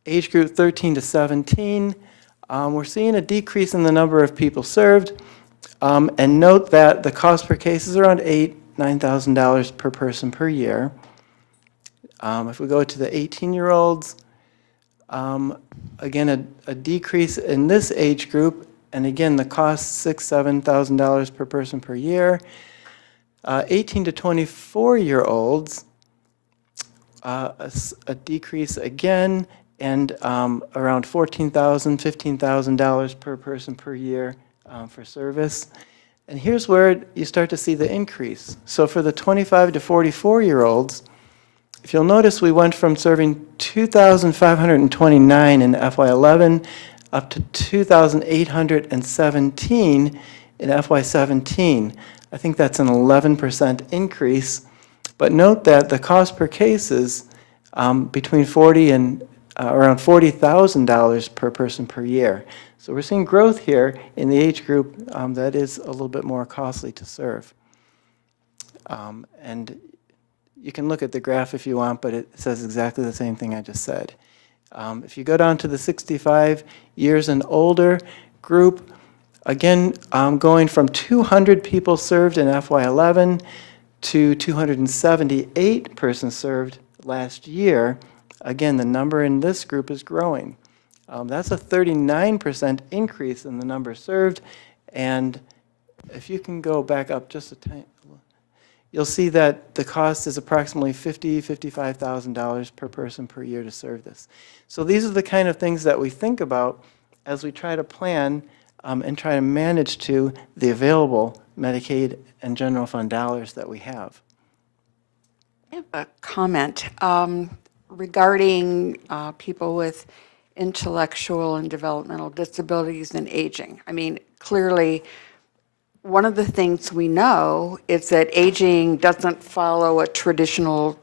Age group 13 to 17, we're seeing a decrease in the number of people served. And note that the cost per case is around $8,000, $9,000 per person per year. If we go to the 18-year-olds, again, a decrease in this age group. And again, the cost $6,000, $7,000 per person per year. 18 to 24-year-olds, a decrease again, and around $14,000, $15,000 per person per year for service. And here's where you start to see the increase. So for the 25 to 44-year-olds, if you'll notice, we went from serving 2,529 in FY11 up to 2,817 in FY17. I think that's an 11% increase. But note that the cost per case is between $40,000 and around $40,000 per person per year. So we're seeing growth here in the age group that is a little bit more costly to serve. And you can look at the graph if you want, but it says exactly the same thing I just said. If you go down to the 65 years and older group, again, going from 200 people served in FY11 to 278 persons served last year. Again, the number in this group is growing. That's a 39% increase in the number served. And if you can go back up just a tiny, you'll see that the cost is approximately $50,000, $55,000 per person per year to serve this. So these are the kind of things that we think about as we try to plan and try to manage to the available Medicaid and general fund dollars that we have. I have a comment regarding people with intellectual and developmental disabilities and aging. I mean, clearly, one of the things we know is that aging doesn't follow a traditional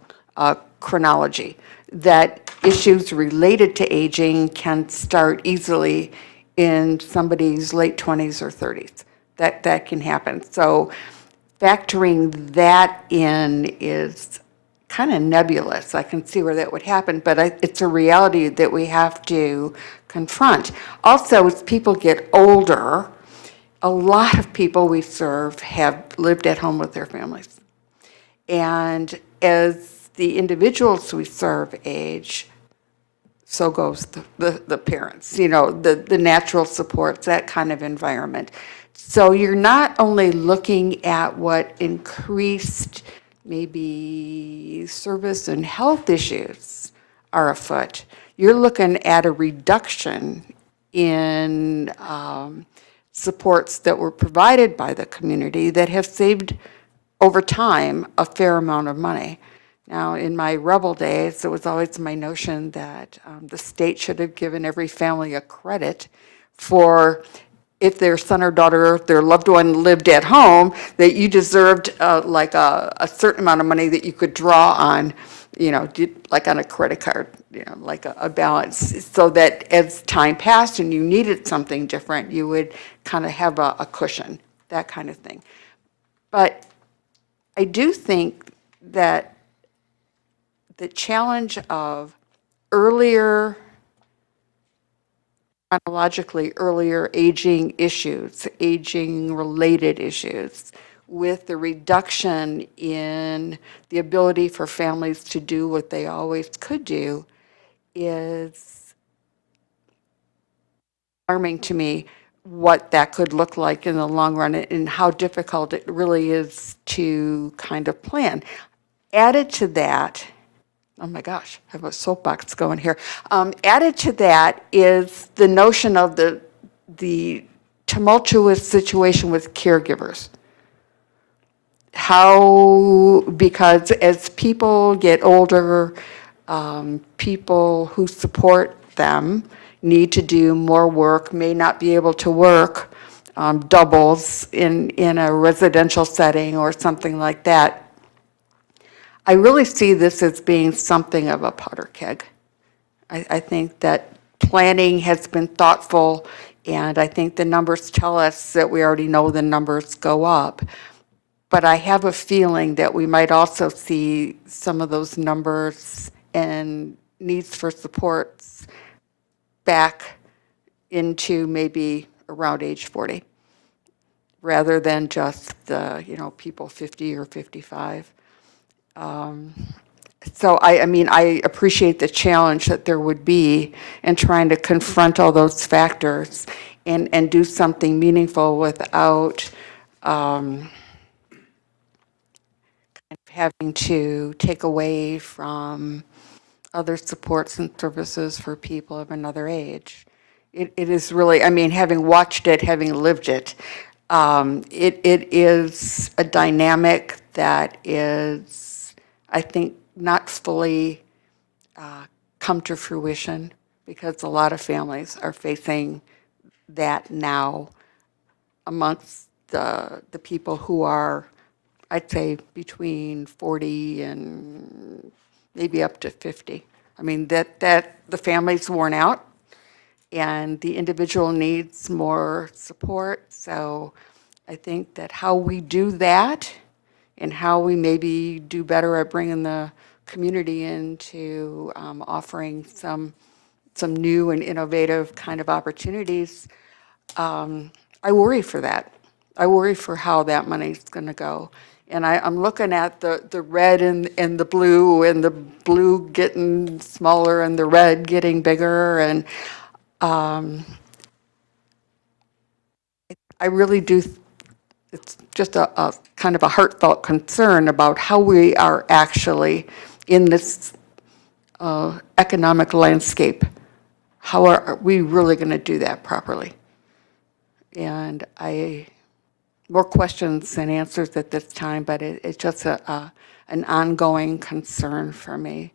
chronology, that issues related to aging can start easily in somebody's late 20s or 30s. That can happen. So factoring that in is kind of nebulous. I can see where that would happen, but it's a reality that we have to confront. Also, as people get older, a lot of people we serve have lived at home with their families. And as the individuals we serve age, so goes the parents, you know, the natural supports, that kind of environment. So you're not only looking at what increased maybe service and health issues are afoot, you're looking at a reduction in supports that were provided by the community that have saved over time a fair amount of money. Now, in my rebel days, it was always my notion that the state should have given every family a credit for if their son or daughter, their loved one lived at home, that you deserved like a certain amount of money that you could draw on, you know, like on a credit card, you know, like a balance, so that as time passed and you needed something different, you would kind of have a cushion, that kind of thing. But I do think that the challenge of chronologically earlier aging issues, aging-related issues, with the reduction in the ability for families to do what they always could do, is alarming to me, what that could look like in the long run and how difficult it really is to kind of plan. Added to that, oh my gosh, I have a soapbox going here. Added to that is the notion of the tumultuous situation with caregivers. Because as people get older, people who support them need to do more work, may not be able to work doubles in a residential setting or something like that. I really see this as being something of a powder keg. I think that planning has been thoughtful, and I think the numbers tell us that we already know the numbers go up. But I have a feeling that we might also see some of those numbers and needs for supports back into maybe around age 40, rather than just the, you know, people 50 or 55. So I mean, I appreciate the challenge that there would be in trying to confront all those factors and do something meaningful without kind of having to take away from other supports and services for people of another age. It is really, I mean, having watched it, having lived it, it is a dynamic that is, I think, not fully come to fruition, because a lot of families are facing that now amongst the people who are, I'd say, between 40 and maybe up to 50. I mean, that the family's worn out and the individual needs more support. So I think that how we do that and how we maybe do better at bringing the community into offering some new and innovative kind of opportunities, I worry for that. I worry for how that money's going to go. And I'm looking at the red and the blue getting smaller and the red getting bigger. And I really do, it's just a kind of a heartfelt concern about how we are actually in this economic landscape. How are we really going to do that properly? And more questions than answers at this time, but it's just an ongoing concern for me.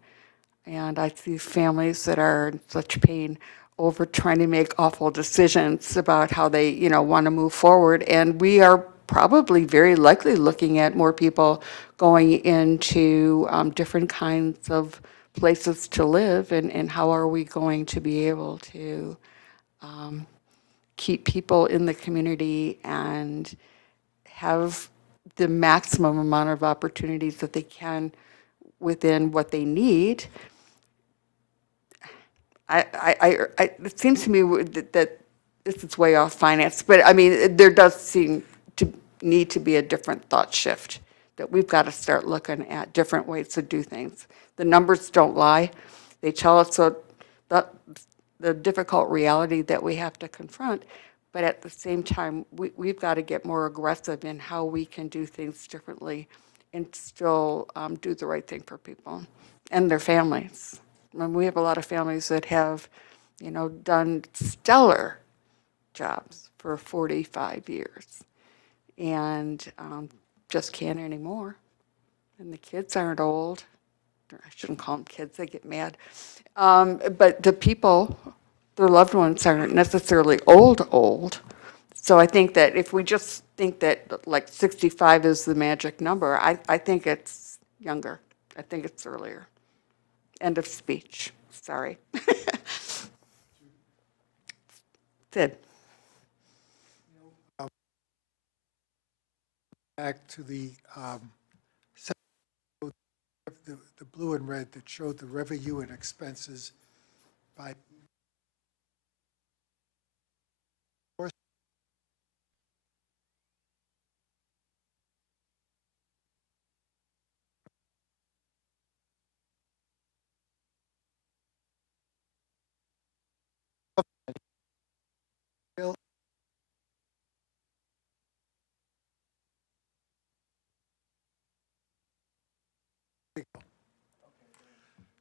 And I see families that are in such pain over trying to make awful decisions about how they, you know, want to move forward. And we are probably very likely looking at more people going into different kinds of places to live, and how are we going to be able to keep people in the community and have the maximum amount of opportunities that they can within what they need. It seems to me that this is way off finance, but I mean, there does seem to need to be a different thought shift, that we've got to start looking at different ways to do things. The numbers don't lie. They tell us the difficult reality that we have to confront, but at the same time, we've got to get more aggressive in how we can do things differently and still do the right thing for people and their families. And we have a lot of families that have, done stellar jobs for 45 years and just can't anymore. And the kids aren't old. I shouldn't call them kids, they get mad. But the people, their loved ones aren't necessarily old. So I think that if we just think that like 65 is the magic number, I think it's younger. I think it's earlier. End of speech. Sorry. Sid. Back to the blue and red that showed the revenue and expenses by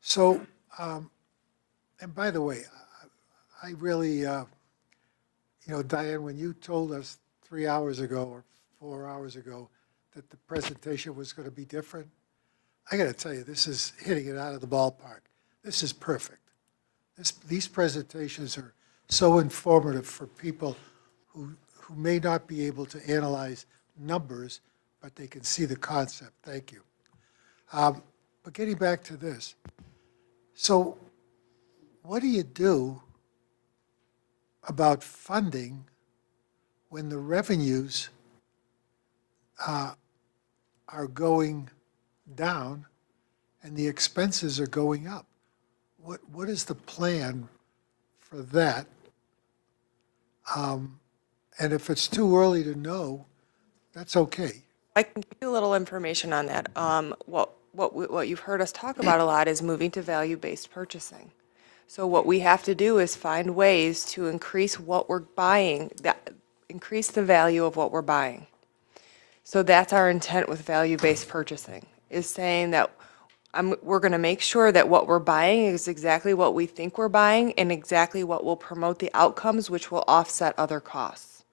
So, and by the way, I really, Diane, when you told us 3 hours ago or 4 hours ago that the presentation was going to be different, I got to tell you, this is hitting it out of the ballpark. This is perfect. These presentations are so informative for people who may not be able to analyze numbers, but they can see the concept. Thank you. But getting back to this, so what do you do about funding when the revenues are going down and the expenses are going up? What is the plan for that? And if it's too early to know, that's okay. I can give you a little information on that. What you've heard us talk about a lot is moving to value-based purchasing. So what we have to do is find ways to increase what we're buying, increase the value of what we're buying. So that's our intent with value-based purchasing, is saying that we're going to make sure that what we're buying is exactly what we think we're buying and exactly what will promote the outcomes, which will offset other costs.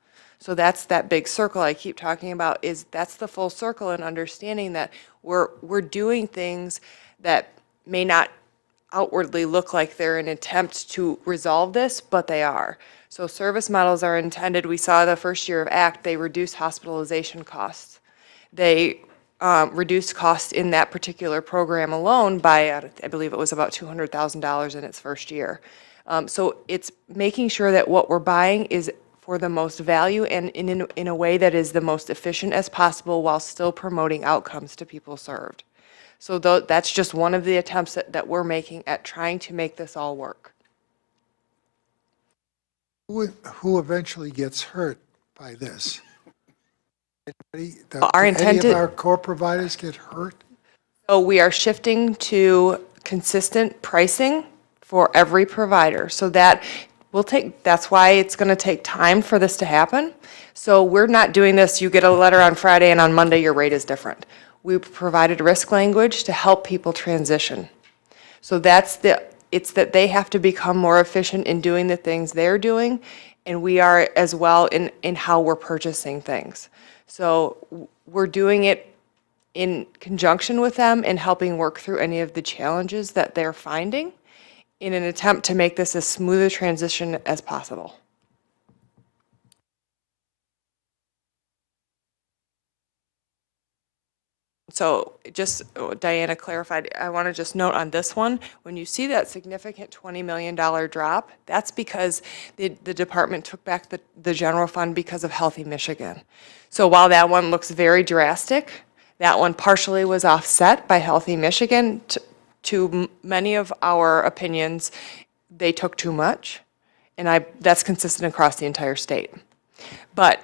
So that's that big circle I keep talking about, that's the full circle, and understanding that we're doing things that may not outwardly look like they're an attempt to resolve this, but they are. So service models are intended, we saw the first year of ACT, they reduced hospitalization costs. They reduced costs in that particular program alone by, I believe it was about $200,000 in its first year. So it's making sure that what we're buying is for the most value and in a way that is the most efficient as possible while still promoting outcomes to people served. So that's just one of the attempts that we're making at trying to make this all work. Who eventually gets hurt by this? Our intent any of our core providers get hurt? So we are shifting to consistent pricing for every provider. So that's why it's going to take time for this to happen. So we're not doing this, you get a letter on Friday and on Monday your rate is different. We provided risk language to help people transition. So it's that they have to become more efficient in doing the things they're doing, and we are as well in how we're purchasing things. So we're doing it in conjunction with them and helping work through any of the challenges that they're finding in an attempt to make this as smooth a transition as possible. So just, Diana clarified, I want to just note on this one, when you see that significant $20 million drop, that's because the department took back the general fund because of Healthy Michigan. So while that one looks very drastic, that one partially was offset by Healthy Michigan. To many of our opinions, they took too much, and that's consistent across the entire state. But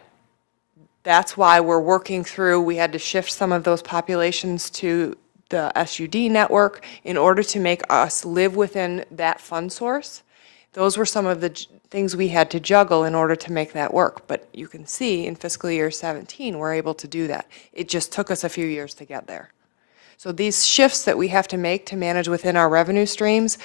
that's why we're working through, we had to shift some of those populations to the SUD network in order to make us live within that fund source. Those were some of the things we had to juggle in order to make that work. But you can see in fiscal year 17, we're able to do that. It just took us a few years to get there. So these shifts that we have to make to manage within our revenue streams,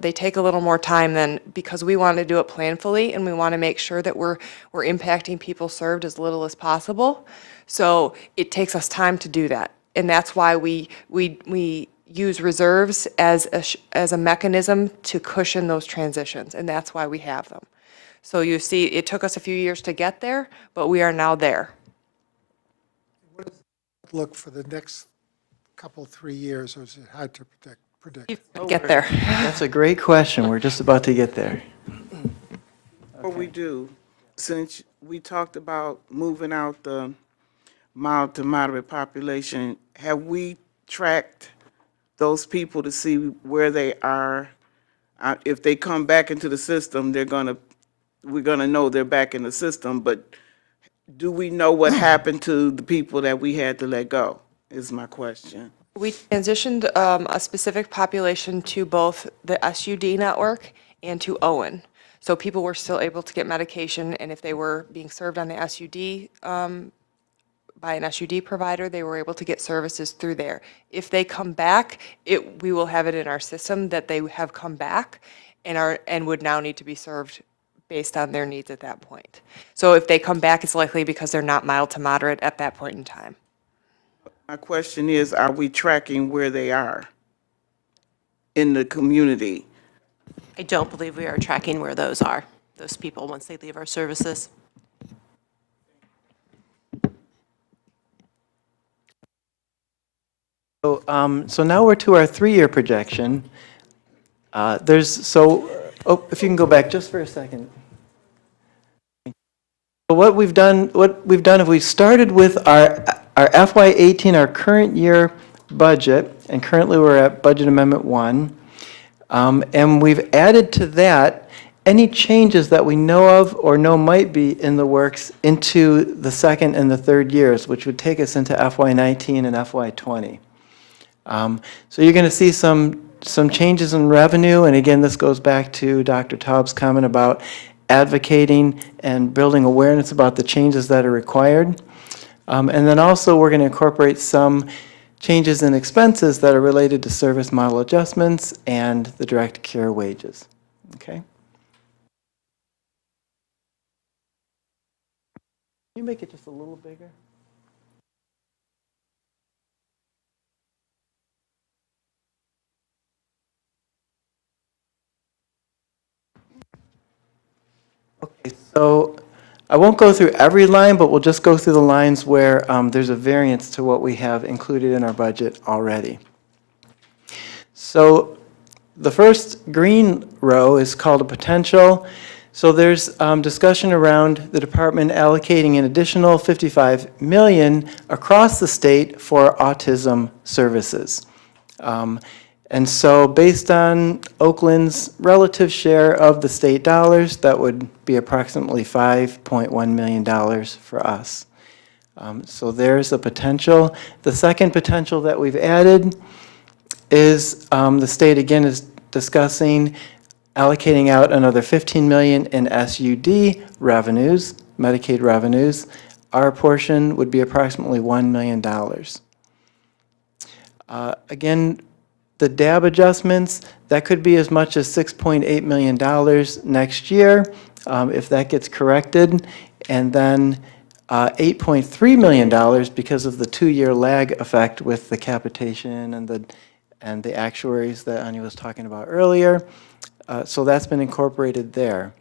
they take a little more time than, because we want to do it planfully and we want to make sure that we're impacting people served as little as possible. So it takes us time to do that. And that's why we use reserves as a mechanism to cushion those transitions. And that's why we have them. So you see, it took us a few years to get there, but we are now there. Look for the next couple, 3 years, or is it hard to predict? Get there. That's a great question. We're just about to get there. Before we do, since we talked about moving out the mild to moderate population, have we tracked those people to see where they are? If they come back into the system, we're gonna know they're back in the system, but do we know what happened to the people that we had to let go, is my question. We transitioned a specific population to both the SUD network and to OCHN. So people were still able to get medication, and if they were being served on the SUD, by an SUD provider, they were able to get services through there. If they come back, we will have it in our system that they have come back and would now need to be served based on their needs at that point. So if they come back, it's likely because they're not mild to moderate at that point in time. My question is, are we tracking where they are in the community? I don't believe we are tracking where those people, once they leave our services. So now we're to our 3-year projection. If you can go back just for a second. So what we've done, if we started with our FY18, our current year budget, and currently we're at Budget Amendment 1, and we've added to that any changes that we know of or know might be in the works into the second and the third years, which would take us into FY19 and FY20. So you're going to see some changes in revenue, and again, this goes back to Dr. Taub's comment about advocating and building awareness about the changes that are required. And then also we're going to incorporate some changes in expenses that are related to service model adjustments and the direct care wages. Okay? Can you make it just a little bigger? Okay, so I won't go through every line, but we'll just go through the lines where there's a variance to what we have included in our budget already. So the first green row is called a potential. So there's discussion around the department allocating an additional $55 million across the state for autism services. And so based on Oakland's relative share of the state dollars, that would be approximately $5.1 million for us. So there's a potential. The second potential that we've added is the state again is discussing allocating out another $15 million in SUD revenues, Medicaid revenues. Our portion would be approximately $1 million. Again, the DAB adjustments, that could be as much as $6.8 million next year if that gets corrected, and then $8.3 million because of the 2-year lag effect with the capitation and the actuaries that Anya was talking about earlier. So that's been incorporated there.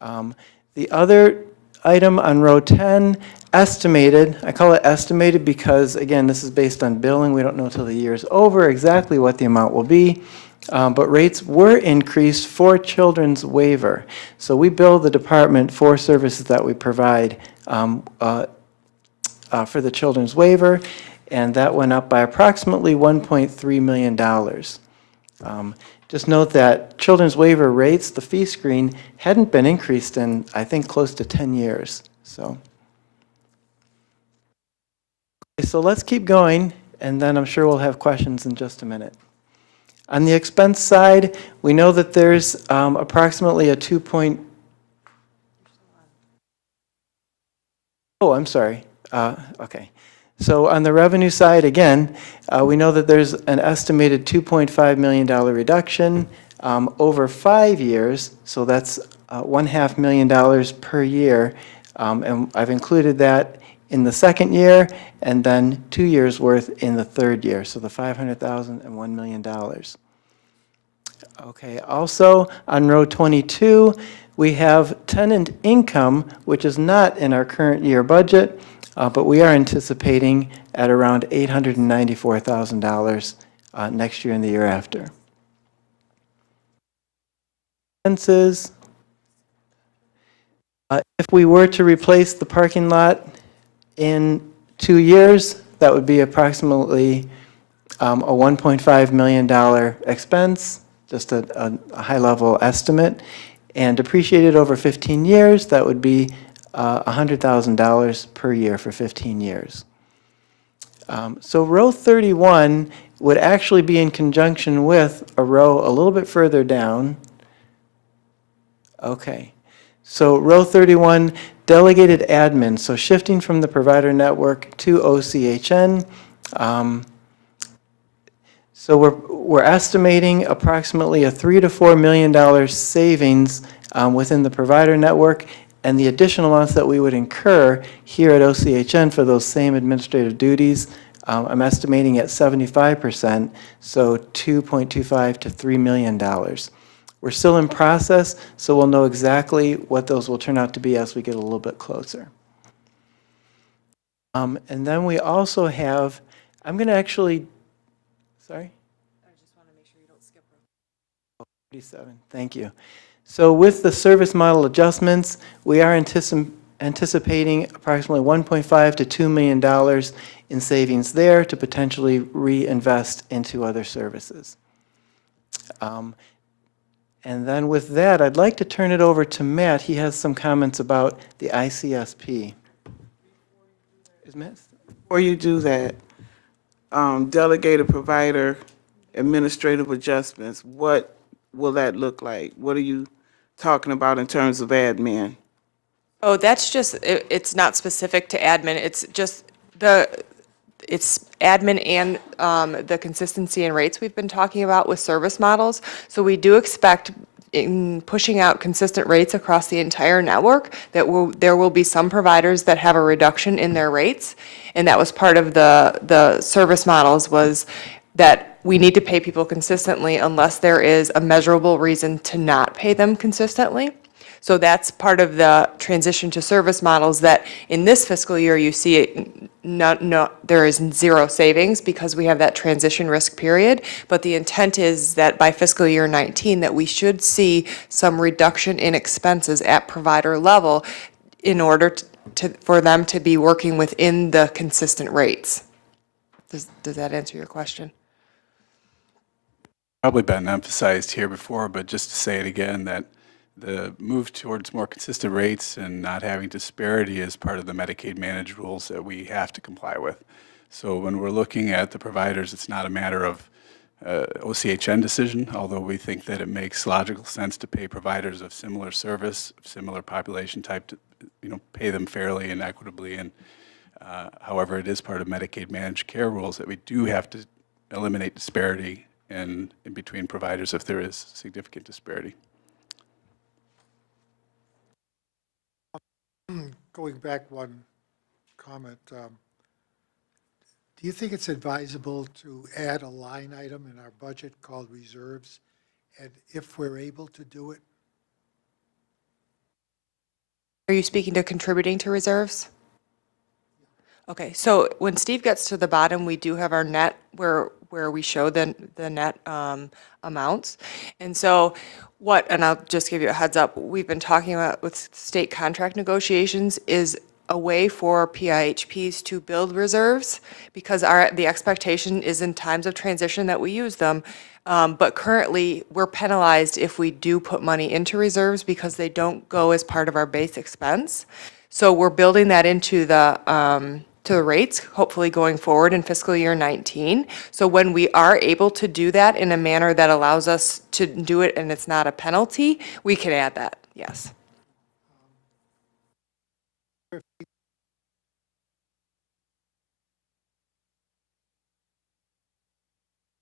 The other item on row 10, estimated. I call it estimated because, again, this is based on billing. We don't know until the year is over exactly what the amount will be. But rates were increased for children's waiver. So we bill the department for services that we provide for the children's waiver, and that went up by approximately $1.3 million. Just note that children's waiver rates, the fee screen, hadn't been increased in, I think, close to 10 years. So let's keep going, and then I'm sure we'll have questions in just a minute. On the expense side, we know that there's approximately a I'm sorry. Okay. So on the revenue side, again, we know that there's an estimated $2.5 million reduction over 5 years. So that's $1.5 million per year. And I've included that in the second year and then 2 years worth in the third year. So the $500,000 and $1 million. Okay, also on row 22, we have tenant income, which is not in our current year budget, but we are anticipating at around $894,000 next year and the year after. Expenses. If we were to replace the parking lot in 2 years, that would be approximately a $1.5 million expense, just a high-level estimate. And depreciated over 15 years, that would be $100,000 per year for 15 years. So row 31 would actually be in conjunction with a row a little bit further down. Okay. So row 31, delegated admin. So shifting from the provider network to OCHN. So we're estimating approximately a $3 to $4 million savings within the provider network, and the additional amounts that we would incur here at OCHN for those same administrative duties, I'm estimating at 75%, so $2.25 to $3 million. We're still in process, so we'll know exactly what those will turn out to be as we get a little bit closer. And then we also have, I'm going to actually, sorry? I just want to make sure you don't skip row 47. Thank you. So with the service model adjustments, we are anticipating approximately $1.5 to $2 million in savings there to potentially reinvest into other services. And then with that, I'd like to turn it over to Matt. He has some comments about the ICSP. Is Matt? Before you do that, delegated provider administrative adjustments, what will that look like? What are you talking about in terms of admin? Oh, that's just, it's not specific to admin. It's just it's admin and the consistency in rates we've been talking about with service models. So we do expect in pushing out consistent rates across the entire network that there will be some providers that have a reduction in their rates. And that was part of the service models, was that we need to pay people consistently unless there is a measurable reason to not pay them consistently. So that's part of the transition to service models, that in this fiscal year you see it, there is zero savings because we have that transition risk period. But the intent is that by fiscal year 19 that we should see some reduction in expenses at provider level in order for them to be working within the consistent rates. Does that answer your question? Probably been emphasized here before, but just to say it again, that the move towards more consistent rates and not having disparity is part of the Medicaid managed rules that we have to comply with. So when we're looking at the providers, it's not a matter of OCHN decision, although we think that it makes logical sense to pay providers of similar service, similar population type, to pay them fairly and equitably. And however, it is part of Medicaid managed care rules that we do have to eliminate disparity in between providers if there is significant disparity. Going back one comment, do you think it's advisable to add a line item in our budget called reserves, and if we're able to do it? Are you speaking to contributing to reserves? Okay, so when Steve gets to the bottom, we do have our net where we show the net amounts. And so and I'll just give you a heads up, we've been talking about with state contract negotiations is a way for PIHPs to build reserves because the expectation is in times of transition that we use them. But currently, we're penalized if we do put money into reserves because they don't go as part of our base expense. So we're building that into to the rates, hopefully going forward in fiscal year 19. So when we are able to do that in a manner that allows us to do it and it's not a penalty, we can add that, yes.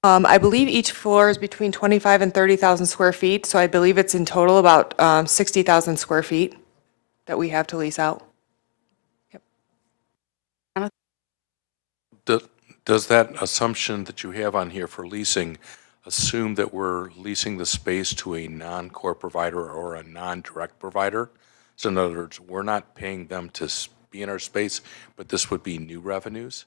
I believe each floor is between 25 and 30,000 square feet, so I believe it's in total about 60,000 square feet that we have to lease out. Does that assumption that you have on here for leasing assume that we're leasing the space to a non-core provider or a non-direct provider? So in other words, we're not paying them to be in our space, but this would be new revenues?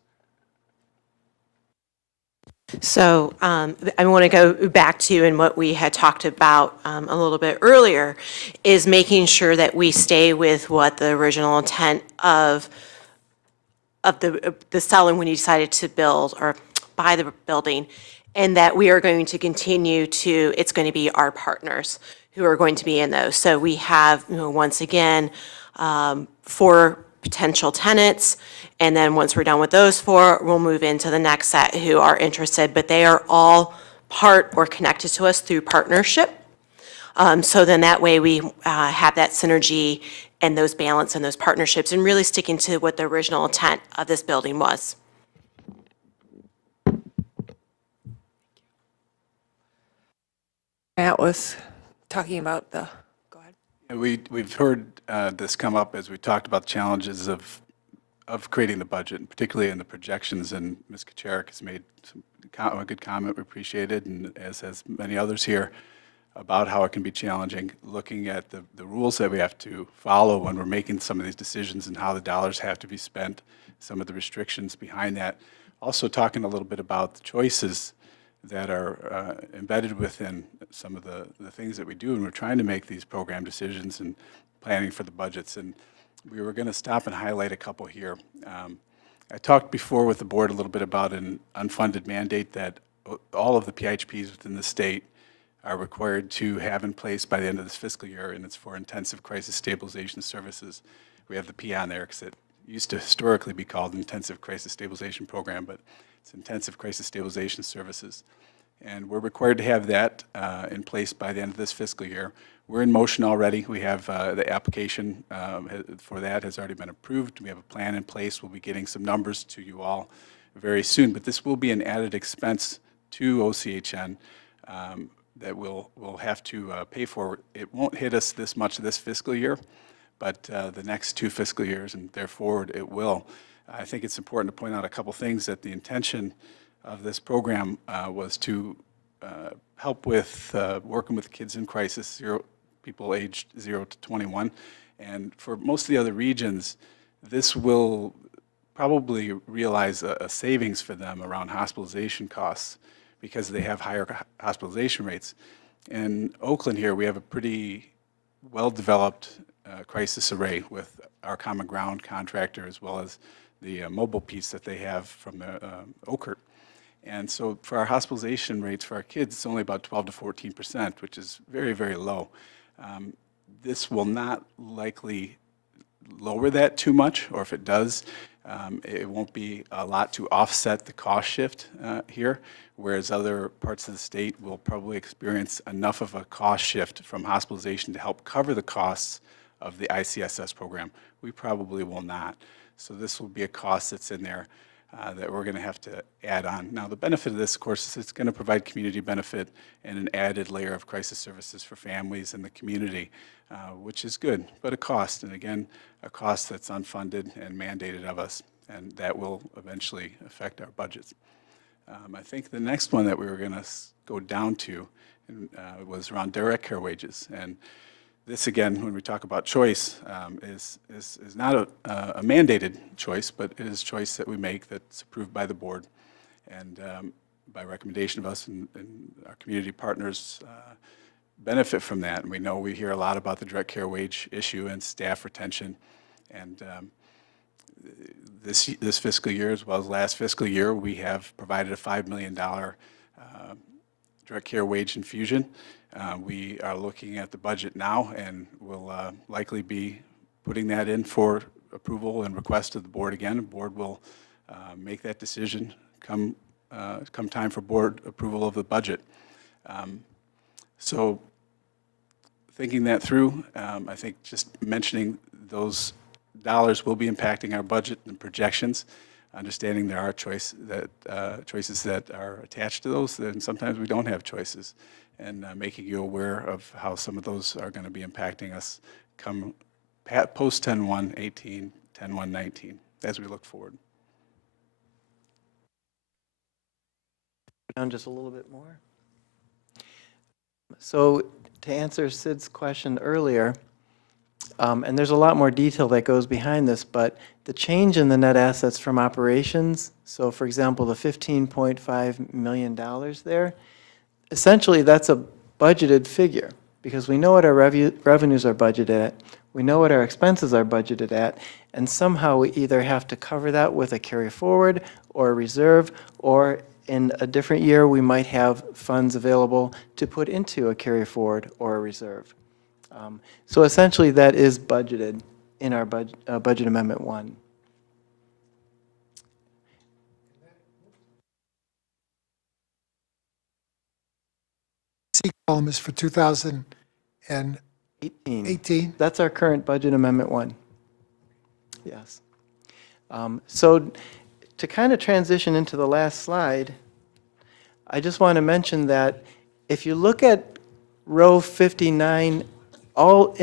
So I want to go back to and what we had talked about a little bit earlier is making sure that we stay with what the original intent of the selling when you decided to build or buy the building, and that we are going to continue to, it's going to be our partners who are going to be in those. So we have, once again, 4 potential tenants, and then once we're done with those 4, we'll move into the next set who are interested, but they are all part or connected to us through partnership. So then that way we have that synergy and those balance and those partnerships and really sticking to what the original intent of this building was. Matt was talking about go ahead. We've heard this come up as we talked about challenges of creating the budget, and particularly in the projections, and Ms. Kucharik has made a good comment, we appreciate it, and as has many others here, about how it can be challenging, looking at the rules that we have to follow when we're making some of these decisions and how the dollars have to be spent, some of the restrictions behind that. Also talking a little bit about the choices that are embedded within some of the things that we do, and we're trying to make these program decisions and planning for the budgets. And we were going to stop and highlight a couple here. I talked before with the board a little bit about an unfunded mandate that all of the PIHPs within the state are required to have in place by the end of this fiscal year, and it's for intensive crisis stabilization services. We have the P on there because it used to historically be called Intensive Crisis Stabilization Program, but it's Intensive Crisis Stabilization Services. And we're required to have that in place by the end of this fiscal year. We're in motion already. We have the application for that has already been approved. We have a plan in place. We'll be getting some numbers to you all very soon, but this will be an added expense to OCHN that we'll have to pay for. It won't hit us this much this fiscal year, but the next 2 fiscal years and therefore it will. I think it's important to point out a couple things, that the intention of this program was to help with working with kids in crisis, people aged 0 to 21. And for most of the other regions, this will probably realize a savings for them around hospitalization costs because they have higher hospitalization rates. In Oakland here, we have a pretty well-developed crisis array with our Common Ground contractor as well as the mobile piece that they have from the OCHN. And so for our hospitalization rates for our kids, it's only about 12 to 14%, which is very, very low. This will not likely lower that too much, or if it does, it won't be a lot to offset the cost shift here, whereas other parts of the state will probably experience enough of a cost shift from hospitalization to help cover the costs of the ICSS program. We probably will not. So this will be a cost that's in there that we're going to have to add on. Now, the benefit of this, of course, is it's going to provide community benefit and an added layer of crisis services for families in the community, which is good, but a cost. And again, a cost that's unfunded and mandated of us, and that will eventually affect our budgets. I think the next one that we were going to go down to was around direct care wages. And This, again, when we talk about choice, is not a mandated choice, but it is choice that we make that's approved by the board and by recommendation of us, and our community partners benefit from that. And we know we hear a lot about the direct care wage issue and staff retention. And this fiscal year, as well as last fiscal year, we have provided a $5 million direct care wage infusion. We are looking at the budget now, and we'll likely be putting that in for approval and request of the board again. The board will make that decision come time for board approval of the budget. So thinking that through, I think just mentioning those dollars will be impacting our budget and projections, understanding there are choices that are attached to those, and sometimes we don't have choices, and making you aware of how some of those are going to be impacting us come post 10/1/18, 10/1/19 as we look forward. Down just a little bit more. So to answer Sid's question earlier, and there's a lot more detail that goes behind this, but the change in the net assets from operations, so for example, the $15.5 million there, essentially that's a budgeted figure because we know what our revenues are budgeted at, we know what our expenses are budgeted at, and somehow we either have to cover that with a carry forward or a reserve, or in a different year we might have funds available to put into a carry forward or a reserve. So essentially that is budgeted in our Budget Amendment 1. C column is for 2018. That's our current Budget Amendment 1. Yes. So to kind of transition into the last slide, I just want to mention that if you look at row 59 all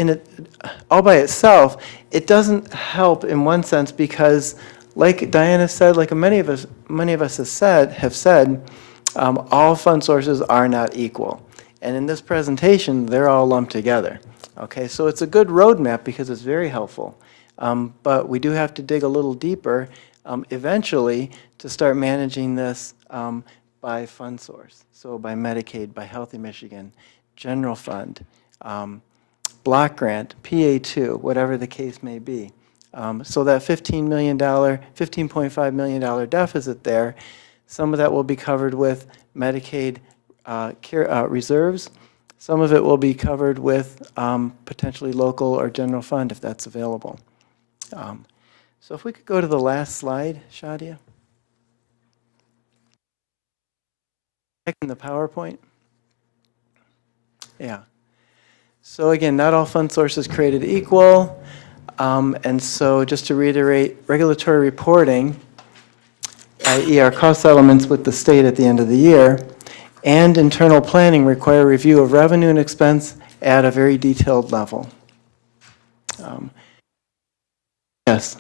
by itself, it doesn't help in one sense because, like Diana said, like many of us have said, all fund sources are not equal. And in this presentation, they're all lumped together. Okay, so it's a good roadmap because it's very helpful. But we do have to dig a little deeper eventually to start managing this by fund source. So by Medicaid, by Healthy Michigan, General Fund, block grant, PA2, whatever the case may be. So that $15.5 million deficit there, some of that will be covered with Medicaid reserves. Some of it will be covered with potentially local or general fund if that's available. So if we could go to the last slide, Shadia. In the PowerPoint. Yeah. So again, not all fund sources created equal. And so just to reiterate, regulatory reporting, i.e. our cost settlements with the state at the end of the year, and internal planning require review of revenue and expense at a very detailed level. Yes.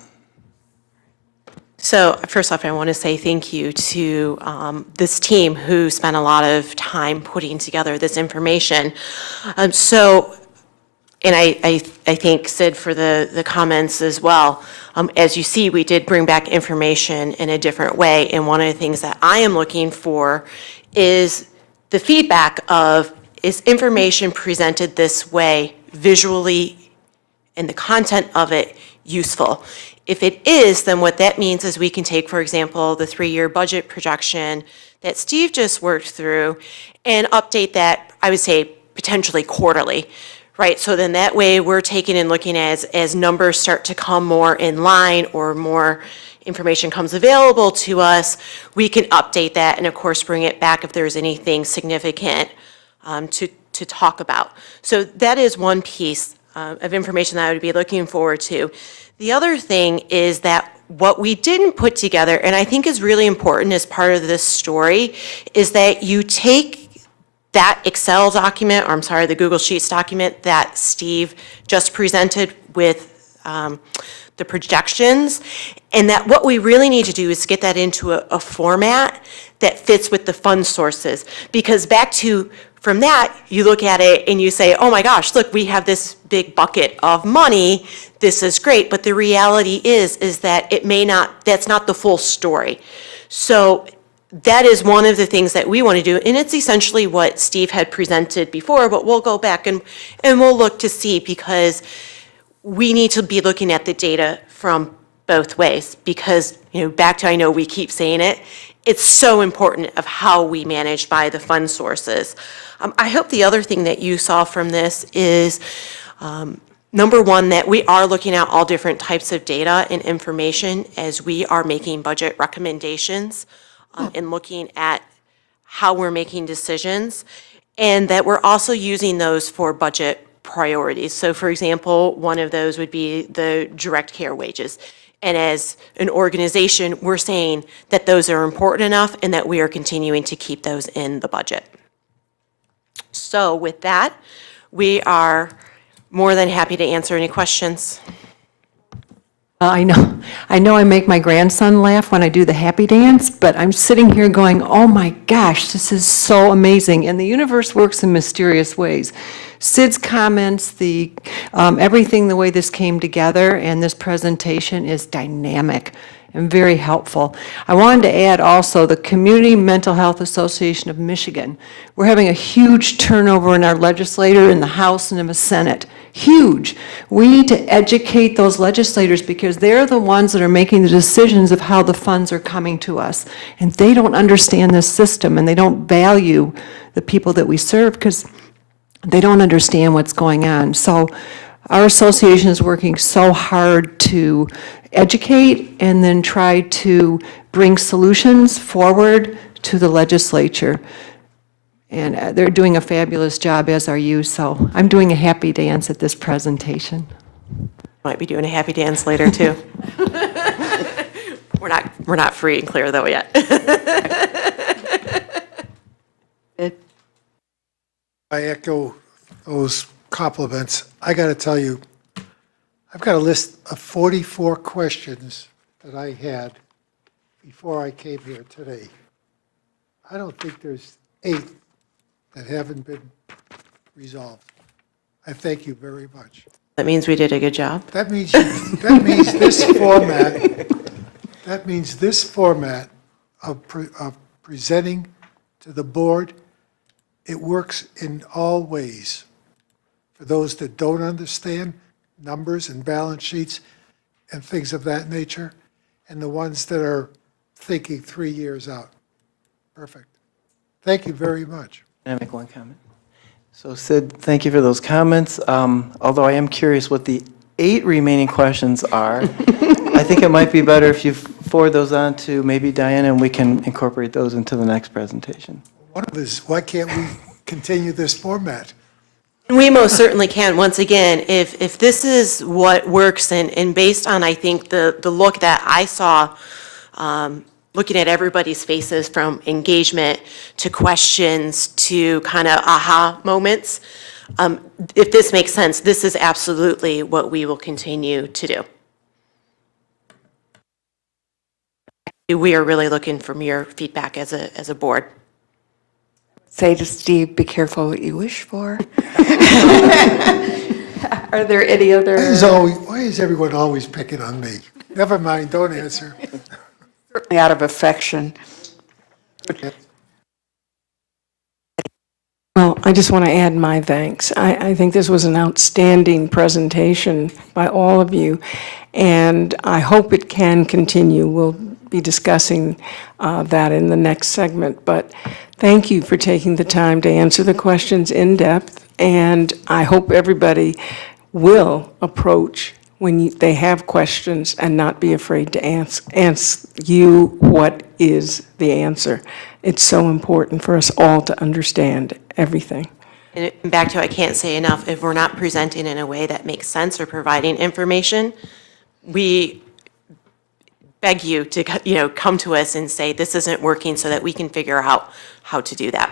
So first off, I want to say thank you to this team who spent a lot of time putting together this information. And I thank Sid for the comments as well. As you see, we did bring back information in a different way, and one of the things that I am looking for is the feedback of, is information presented this way visually and the content of it useful? If it is, then what that means is we can take, for example, the 3-year budget projection that Steve just worked through and update that, I would say, potentially quarterly, right? So then that way we're taking and looking as numbers start to come more in line or more information comes available to us, we can update that and of course bring it back if there's anything significant to talk about. So that is one piece of information that I would be looking forward to. The other thing is that what we didn't put together, and I think is really important as part of this story, is that you take that Excel document, or I'm sorry, the Google Sheets document that Steve just presented with the projections, and that what we really need to do is get that into a format that fits with the fund sources. Because back to from that, you look at it and you say, oh my gosh, look, we have this big bucket of money. This is great. But the reality is that it may not, that's not the full story. So that is one of the things that we want to do. And it's essentially what Steve had presented before, but we'll go back and we'll look to see, because we need to be looking at the data from both ways, because, back to, I know we keep saying it, it's so important of how we manage by the fund sources. I hope the other thing that you saw from this is, number one, that we are looking at all different types of data and information as we are making budget recommendations, and looking at how we're making decisions, and that we're also using those for budget priorities. So for example, one of those would be the direct care wages. And as an organization, we're saying that those are important enough and that we are continuing to keep those in the budget. So with that, we are more than happy to answer any questions. I know I make my grandson laugh when I do the happy dance, but I'm sitting here going, oh my gosh, this is so amazing. And the universe works in mysterious ways. Sid's comments, everything, the way this came together, and this presentation is dynamic and very helpful. I wanted to add also the Community Mental Health Association of Michigan. We're having a huge turnover in our legislature in the House and in the Senate. Huge. We need to educate those legislators, because they're the ones that are making the decisions of how the funds are coming to us. And they don't understand this system, and they don't value the people that we serve, because they don't understand what's going on. So our association is working so hard to educate and then try to bring solutions forward to the legislature. And they're doing a fabulous job, as are you. So I'm doing a happy dance at this presentation. Might be doing a happy dance later too. We're not free and clear though yet. I echo those compliments. I got to tell you, I've got a list of 44 questions that I had before I came here today. I don't think there's 8 that haven't been resolved. I thank you very much. That means we did a good job. That means this format. That means this format of presenting to the board, it works in all ways. For those that don't understand numbers and balance sheets and things of that nature, and the ones that are thinking 3 years out. Perfect. Thank you very much. Can I make one comment? So Sid, thank you for those comments. Although I am curious what the 8 remaining questions are. I think it might be better if you forward those on to maybe Diana, and we can incorporate those into the next presentation. One of us, why can't we continue this format? We most certainly can. Once again, if this is what works, and based on, I think, the look that I saw, looking at everybody's faces, from engagement to questions to kind of aha moments, if this makes sense, this is absolutely what we will continue to do. We are really looking for your feedback as a board. Say to Steve, be careful what you wish for. Are there any other? Why is everyone always picking on me? Never mind, don't answer. Certainly out of affection. Well, I just want to add my thanks. I think this was an outstanding presentation by all of you, and I hope it can continue. We'll be discussing that in the next segment, but thank you for taking the time to answer the questions in depth, and I hope everybody will approach when they have questions and not be afraid to ask you what is the answer. It's so important for us all to understand everything. And back to, I can't say enough, if we're not presenting in a way that makes sense or providing information, we beg you to come to us and say this isn't working, so that we can figure out how to do that.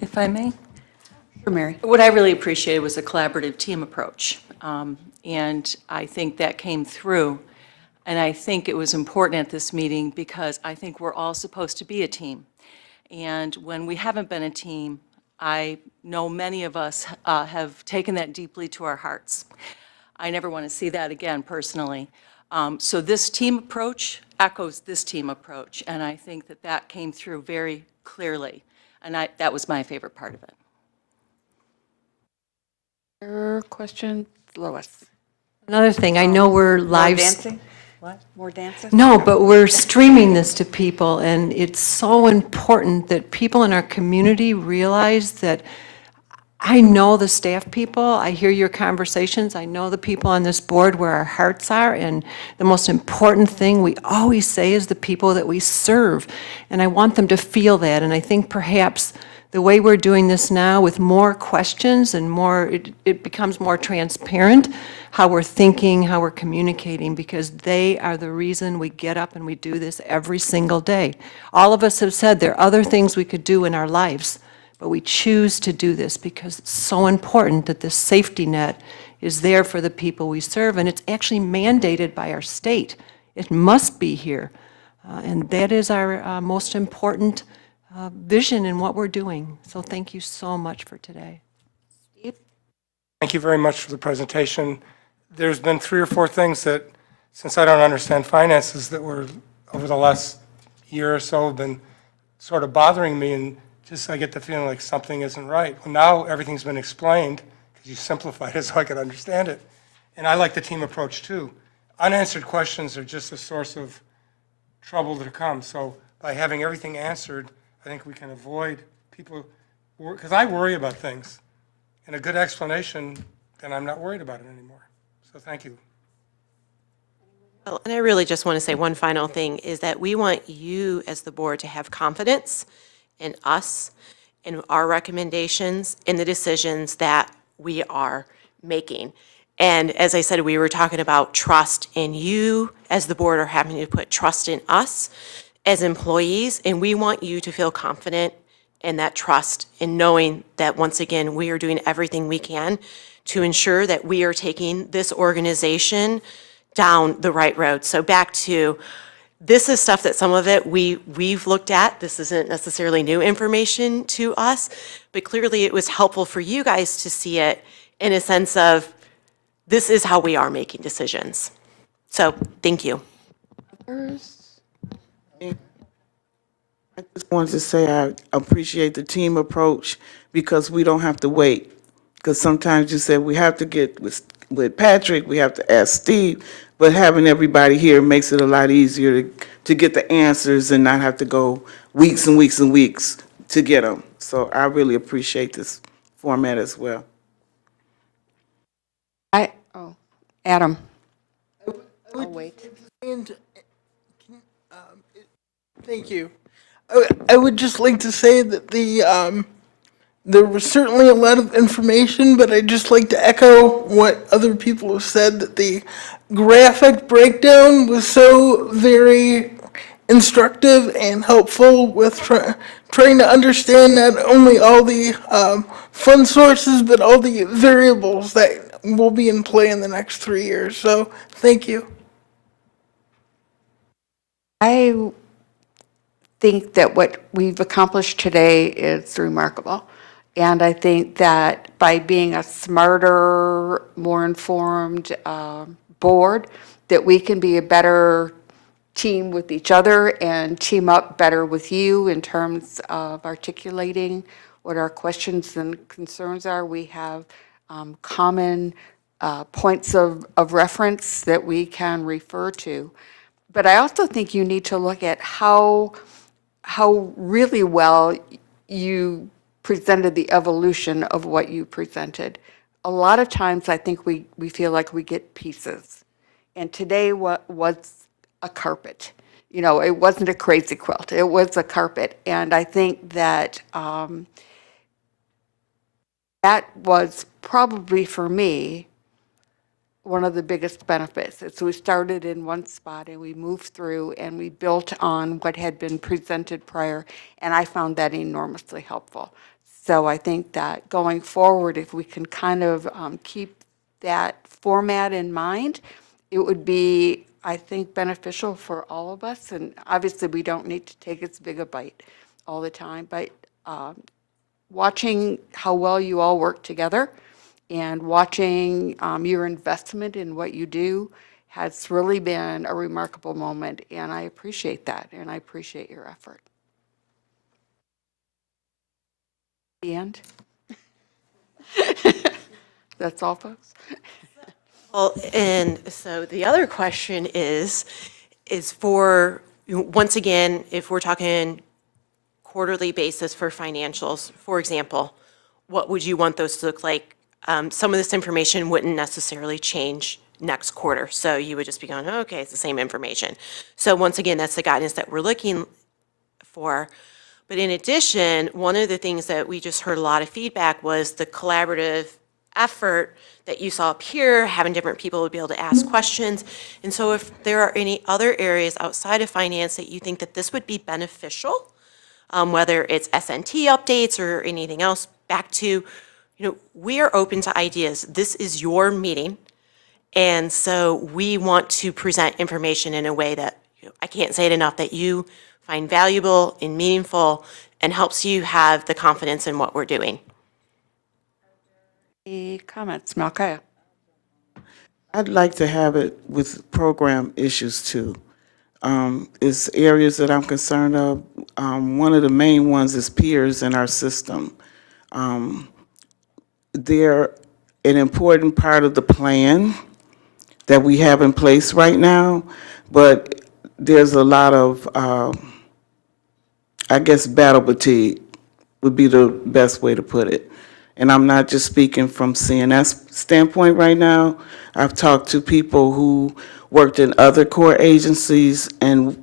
If I may? Sure, Mary. What I really appreciated was a collaborative team approach. And I think that came through. And I think it was important at this meeting, because I think we're all supposed to be a team. And when we haven't been a team, I know many of us have taken that deeply to our hearts. I never want to see that again personally. So this team approach echoes this team approach, and I think that that came through very clearly, and that was my favorite part of it. Your question, Lois? Another thing, I know we're More live. dancing? What? More dancing? No, but we're streaming this to people, and it's so important that people in our community realize that I know the staff people, I hear your conversations, I know the people on this board where our hearts are, and the most important thing we always say is the people that we serve. And I want them to feel that, and I think perhaps the way we're doing this now with more questions and more, it becomes more transparent how we're thinking, how we're communicating, because they are the reason we get up and we do this every single day. All of us have said there are other things we could do in our lives, but we choose to do this because it's so important that this safety net is there for the people we serve, and it's actually mandated by our state. It must be here, and that is our most important vision in what we're doing. So thank you so much for today. Thank you very much for the presentation. There's been 3 or 4 things that, since I don't understand finances, that were over the last year or so have been sort of bothering me, and just I get the feeling like something isn't right. Well, now everything's been explained because you simplified it so I could understand it. And I like the team approach too. Unanswered questions are just a source of trouble to come. So by having everything answered, I think we can avoid people, because I worry about things. And a good explanation, then I'm not worried about it anymore. So thank you. Well, and I really just want to say one final thing is that we want you as the board to have confidence in us, in our recommendations, in the decisions that we are making. And as I said, we were talking about trust, and you as the board are having to put trust in us as employees, and we want you to feel confident in that trust, in knowing that, once again, we are doing everything we can to ensure that we are taking this organization down the right road. So back to, this is stuff that some of it we've looked at. This isn't necessarily new information to us, but clearly it was helpful for you guys to see it in a sense of, this is how we are making decisions. So thank you. I just wanted to say I appreciate the team approach because we don't have to wait. Because sometimes you said we have to get with Patrick, we have to ask Steve, but having everybody here makes it a lot easier to get the answers and not have to go weeks and weeks and weeks to get them. So I really appreciate this format as well. Adam. I'll wait. Thank you. I would just like to say that there was certainly a lot of information, but I'd just like to echo what other people have said, that the graphic breakdown was so very instructive and helpful with trying to understand not only all the fund sources, but all the variables that will be in play in the next 3 years. So thank you. I think that what we've accomplished today is remarkable. And I think that by being a smarter, more informed board, that we can be a better team with each other and team up better with you in terms of articulating what our questions and concerns are. We have common points of reference that we can refer to. But I also think you need to look at how really well you presented the evolution of what you presented. A lot of times I think we feel like we get pieces. And today what was a carpet. You know, it wasn't a crazy quilt, it was a carpet. And I think that that was probably for me one of the biggest benefits. So we started in one spot and we moved through and we built on what had been presented prior, and I found that enormously helpful. So I think that going forward, if we can kind of keep that format in mind, it would be, I think, beneficial for all of us. And obviously we don't need to take as big a bite all the time, but watching how well you all work together and watching your investment in what you do has really been a remarkable moment, and I appreciate that, and I appreciate your effort. The end. That's all, folks. Well, and so the other question is for, once again, if we're talking quarterly basis for financials, for example, what would you want those to look like? Some of this information wouldn't necessarily change next quarter, so you would just be going, oh, okay, it's the same information. So once again, that's the guidance that we're looking for. But in addition, one of the things that we just heard a lot of feedback was the collaborative effort that you saw up here, having different people be able to ask questions. And so if there are any other areas outside of finance that you think that this would be beneficial, whether it's SNT updates or anything else, back to, we are open to ideas. This is your meeting. And so we want to present information in a way that, I can't say it enough, that you find valuable and meaningful and helps you have the confidence in what we're doing. Any comments? Malkaya? I'd like to have it with program issues too. It's areas that I'm concerned of. One of the main ones is peers in our system. They're an important part of the plan that we have in place right now, but there's a lot of, I guess, battle fatigue would be the best way to put it. And I'm not just speaking from CNS standpoint right now. I've talked to people who worked in other core agencies, and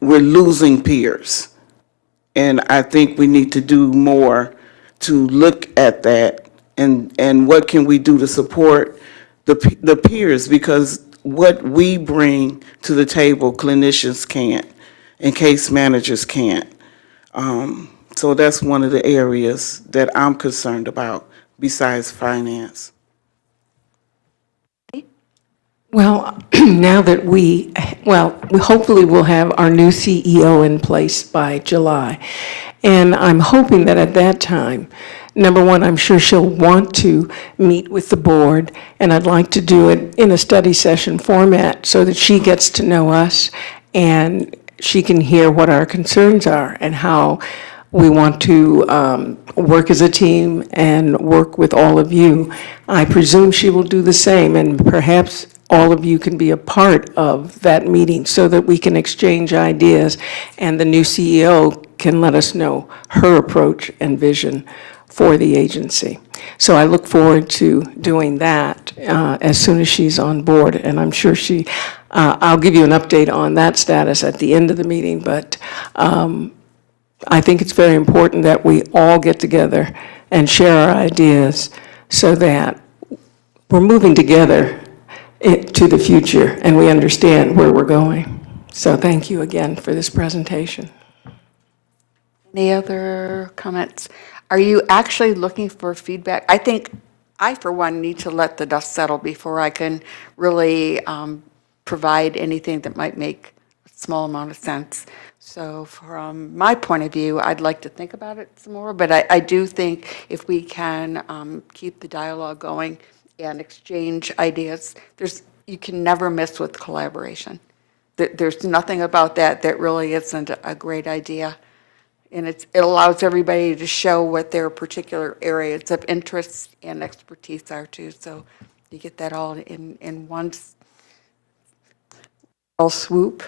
we're losing peers. And I think we need to do more to look at that and what can we do to support the peers, because what we bring to the table, clinicians can't, and case managers can't. So that's one of the areas that I'm concerned about besides finance. Well, now that we hopefully will have our new CEO in place by July. And I'm hoping that at that time, number one, I'm sure she'll want to meet with the board, and I'd like to do it in a study session format so that she gets to know us and she can hear what our concerns are and how we want to work as a team and work with all of you. I presume she will do the same, and perhaps all of you can be a part of that meeting so that we can exchange ideas and the new CEO can let us know her approach and vision for the agency. So I look forward to doing that as soon as she's on board, and I'm sure I'll give you an update on that status at the end of the meeting, but I think it's very important that we all get together and share our ideas so that we're moving together to the future and we understand where we're going. So thank you again for this presentation. Any other comments? Are you actually looking for feedback? I think I, for one, need to let the dust settle before I can really provide anything that might make a small amount of sense. So from my point of view, I'd like to think about it some more, but I do think if we can keep the dialogue going and exchange ideas, you can never miss with collaboration. There's nothing about that that really isn't a great idea. And it allows everybody to show what their particular areas of interest and expertise are too. So you get that all in one fell swoop.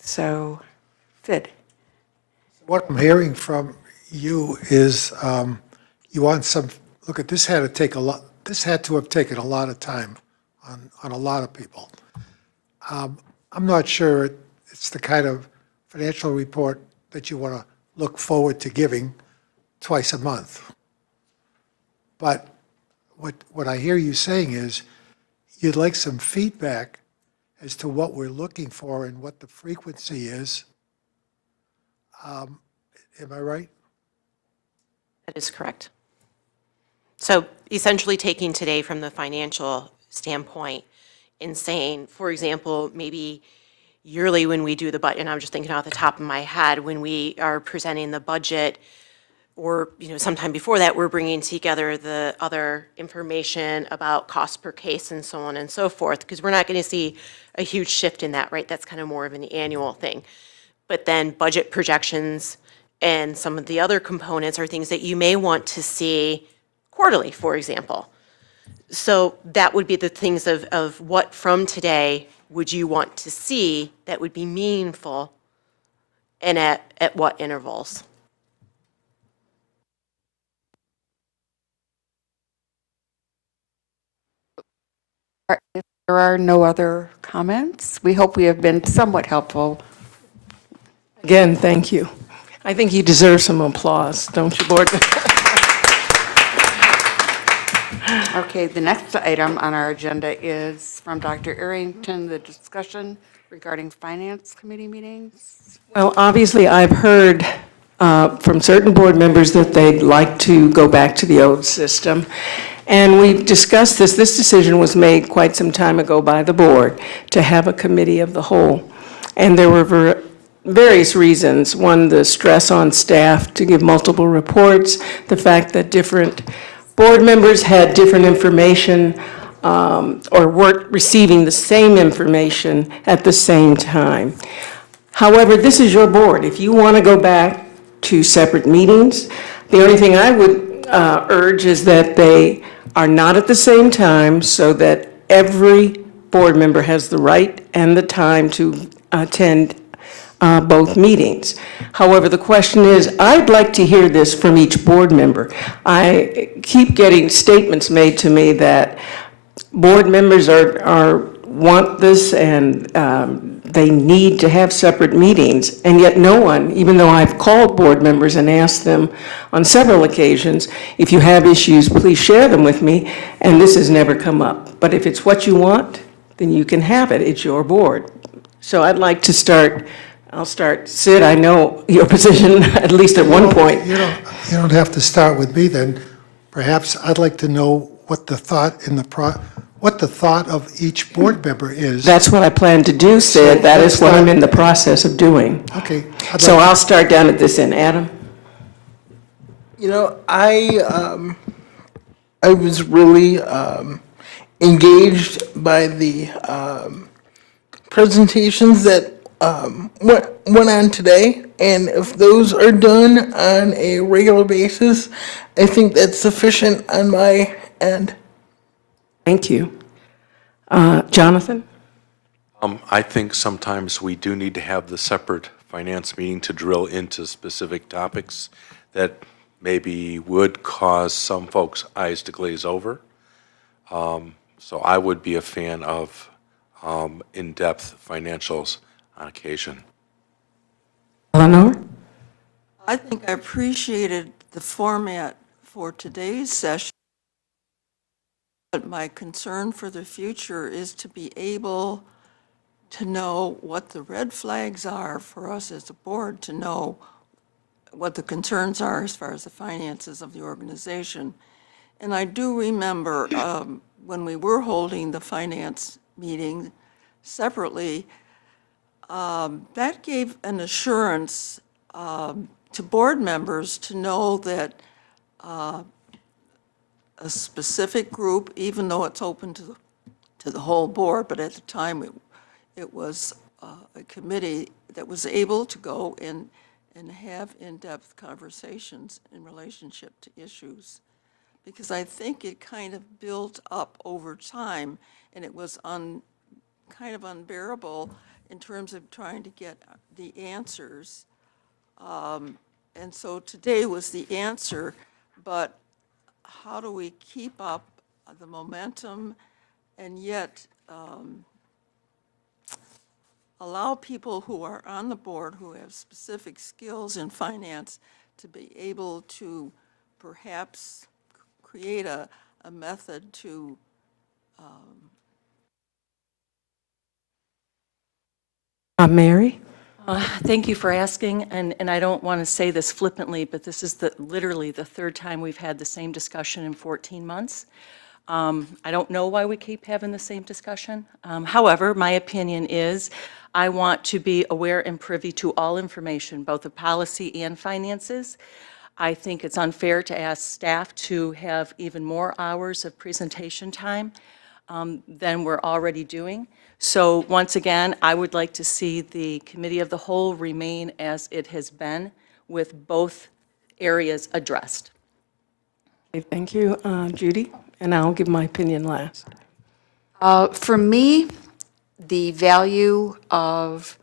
So, Sid. What I'm hearing from you is you want some, look, this had to have taken a lot of time on a lot of people. I'm not sure it's the kind of financial report that you want to look forward to giving twice a month. But what I hear you saying is you'd like some feedback as to what we're looking for and what the frequency is. Am I right? That is correct. So essentially taking today from the financial standpoint and saying, for example, maybe yearly when we do the budget, and I'm just thinking off the top of my head, when we are presenting the budget or, sometime before that, we're bringing together the other information about cost per case and so on and so forth, because we're not going to see a huge shift in that, right? That's kind of more of an annual thing. But then budget projections and some of the other components are things that you may want to see quarterly, for example. So that would be the things of what from today would you want to see that would be meaningful, and at what intervals? If there are no other comments, we hope we have been somewhat helpful. Again, thank you. I think you deserve some applause, don't you, Board? Okay, the next item on our agenda is from Dr. Arrington, the discussion regarding Finance Committee meetings. Well, obviously, I've heard from certain board members that they'd like to go back to the old system. And we've discussed this. This decision was made quite some time ago by the board to have a committee of the whole. And there were various reasons. One, the stress on staff to give multiple reports, the fact that different board members had different information or weren't receiving the same information at the same time. However, this is your board. If you want to go back to separate meetings, the only thing I would urge is that they are not at the same time, so that every board member has the right and the time to attend both meetings. However, the question is, I'd like to hear this from each board member. I keep getting statements made to me that board members want this and they need to have separate meetings, and yet no one, even though I've called board members and asked them on several occasions, if you have issues, please share them with me, and this has never come up. But if it's what you want, then you can have it. It's your board. So I'd like to start. I'll start. Sid, I know your position, at least at one point. You don't have to start with me then. Perhaps I'd like to know what the thought of each board member is. That's what I plan to do, Sid. That is what I'm in the process of doing. Okay. So I'll start down at this end. Adam? I was really engaged by the presentations that went on today, and if those are done on a regular basis, I think that's sufficient on my end. Thank you. Jonathan? I think sometimes we do need to have the separate finance meeting to drill into specific topics that maybe would cause some folks' eyes to glaze over. So I would be a fan of in-depth financials on occasion. Eleanor? I think I appreciated the format for today's session, but my concern for the future is to be able to know what the red flags are for us as a board, to know what the concerns are as far as the finances of the organization. And I do remember when we were holding the finance meeting separately, that gave an assurance to board members to know that a specific group, even though it's open to the whole board, but at the time it was a committee that was able to go and have in-depth conversations in relationship to issues. Because I think it kind of built up over time, and it was kind of unbearable in terms of trying to get the answers. And so today was the answer, but how do we keep up the momentum and yet allow people who are on the board who have specific skills in finance to be able to perhaps create a method to Mary? Thank you for asking, and I don't want to say this flippantly, but this is literally the third time we've had the same discussion in 14 months. I don't know why we keep having the same discussion. However, my opinion is I want to be aware and privy to all information, both of policy and finances. I think it's unfair to ask staff to have even more hours of presentation time than we're already doing. So once again, I would like to see the committee of the whole remain as it has been with both areas addressed. Okay, thank you, Judy, and I'll give my opinion last. For me, the value of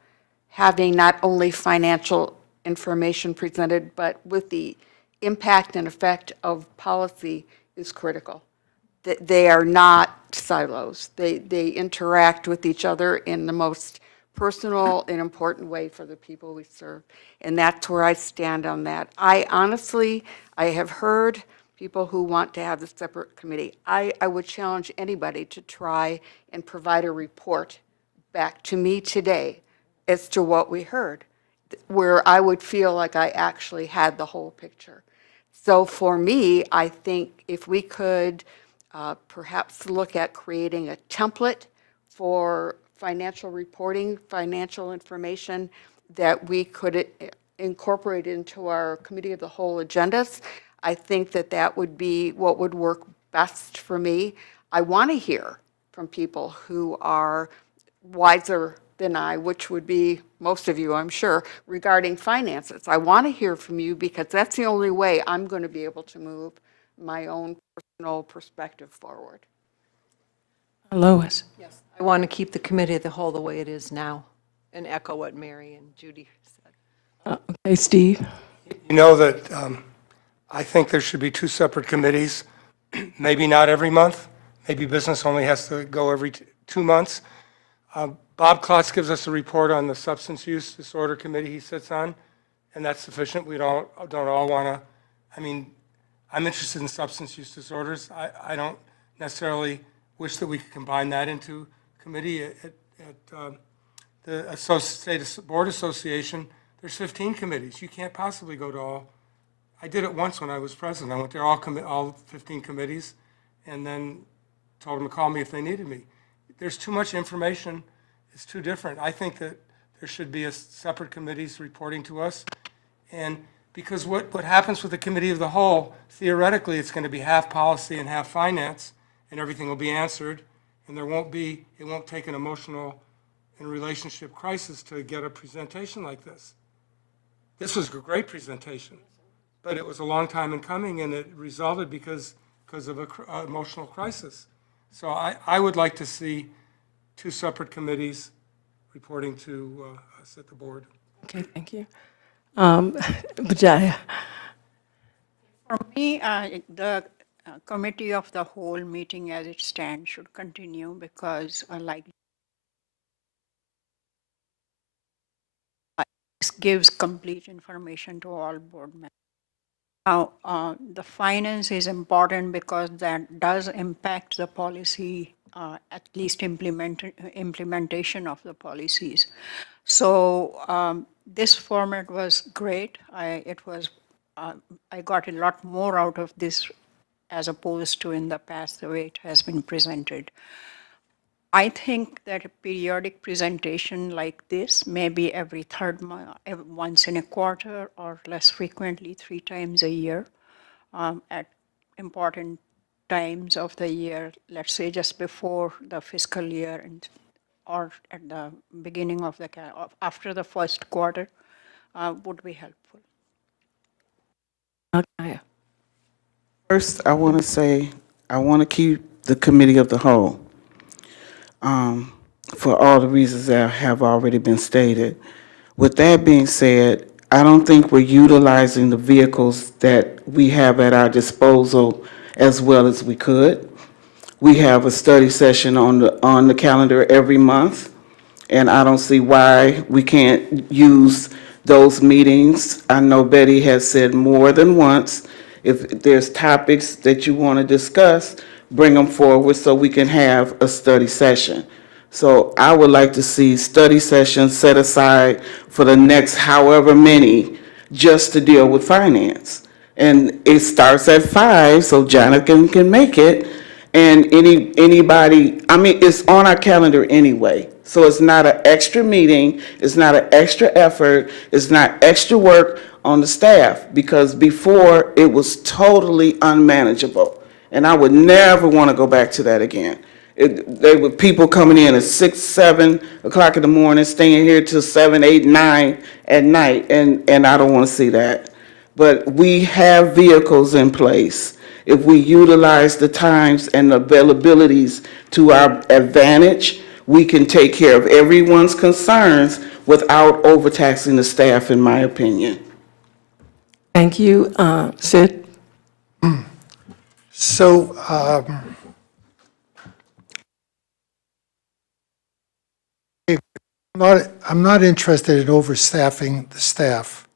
having not only financial information presented, but with the impact and effect of policy is critical. They are not silos. They interact with each other in the most personal and important way for the people we serve. And that's where I stand on that. I have heard people who want to have the separate committee. I would challenge anybody to try and provide a report back to me today as to what we heard, where I would feel like I actually had the whole picture. So for me, I think if we could perhaps look at creating a template for financial reporting, financial information that we could incorporate into our committee of the whole agendas, I think that that would be what would work best for me. I want to hear from people who are wiser than I, which would be most of you, I'm sure, regarding finances. I want to hear from you because that's the only way I'm going to be able to move my own personal perspective forward. Lois? Yes. I want to keep the committee of the whole the way it is now and echo what Mary and Judy said. Okay, Steve? You know that I think there should be two separate committees, maybe not every month. Maybe business only has to go every 2 months. Bob Klotz gives us a report on the substance use disorder committee he sits on, and that's sufficient. We don't all want to, I mean, I'm interested in substance use disorders. I don't necessarily wish that we could combine that into committee. At the State Board Association, there's 15 committees. You can't possibly go to all. I did it once when I was president. I went there, all 15 committees, and then told them to call me if they needed me. There's too much information. It's too different. I think that there should be a separate committees reporting to us. And because what happens with the committee of the whole, theoretically, it's going to be half policy and half finance, and everything will be answered, and it won't take an emotional and relationship crisis to get a presentation like this. This was a great presentation, but it was a long time in coming, and it resulted because of an emotional crisis. So I would like to see two separate committees reporting to us at the board. Okay, thank you. Bajaya? For me, the committee of the whole meeting as it stands should continue because this gives complete information to all board members. Now, the finance is important because that does impact the policy, at least implementation of the policies. So this format was great. I got a lot more out of this as opposed to in the past, the way it has been presented. I think that a periodic presentation like this, maybe every third month, once in a quarter, or less frequently, 3 times a year, at important times of the year, let's say just before the fiscal year or at the beginning of after the first quarter, would be helpful. Okay. First, I want to say, I want to keep the committee of the whole for all the reasons that have already been stated. With that being said, I don't think we're utilizing the vehicles that we have at our disposal as well as we could. We have a study session on the calendar every month, and I don't see why we can't use those meetings. I know Betty has said more than once, if there's topics that you want to discuss, bring them forward so we can have a study session. So I would like to see study sessions set aside for the next however many just to deal with finance. And it starts at 5, so Jonathan can make it. And anybody, I mean, it's on our calendar anyway. So it's not an extra meeting, it's not an extra effort, it's not extra work on the staff, because before it was totally unmanageable. And I would never want to go back to that again. They were people coming in at 6, 7 o'clock in the morning, staying here till 7, 8, 9 at night, and I don't want to see that. But we have vehicles in place. If we utilize the times and the availabilities to our advantage, we can take care of everyone's concerns without overtaxing the staff, in my opinion. Thank you. Sid? So, I'm not interested in overstaffing the staff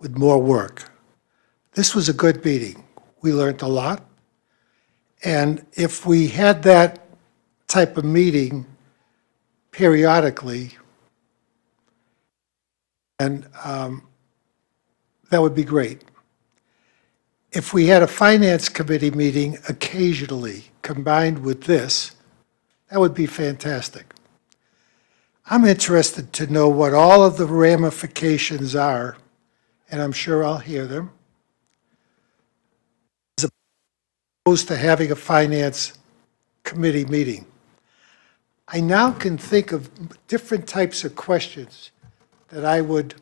with more work. This was a good meeting. We learned a lot. And if we had that type of meeting periodically, and that would be great. If we had a finance committee meeting occasionally combined with this, that would be fantastic. I'm interested to know what all of the ramifications are, and I'm sure I'll hear them, as opposed to having a finance committee meeting. I now can think of different types of questions that I would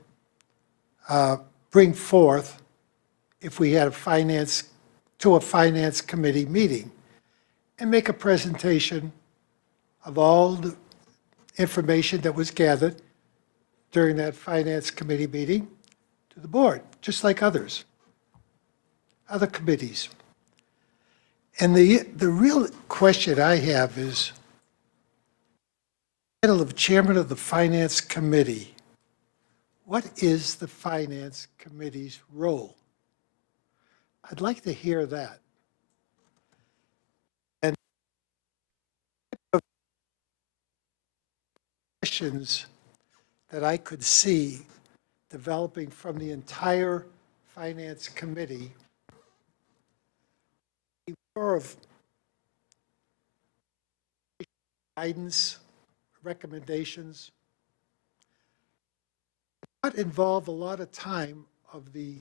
bring forth if we had a finance committee meeting, and make a presentation of all the information that was gathered during that finance committee meeting to the board, just like other committees. And the real question I have is, the title of chairman of the finance committee, what is the finance committee's role? I'd like to hear that. And questions that I could see developing from the entire finance committee, more of guidance, recommendations, not involve a lot of time of the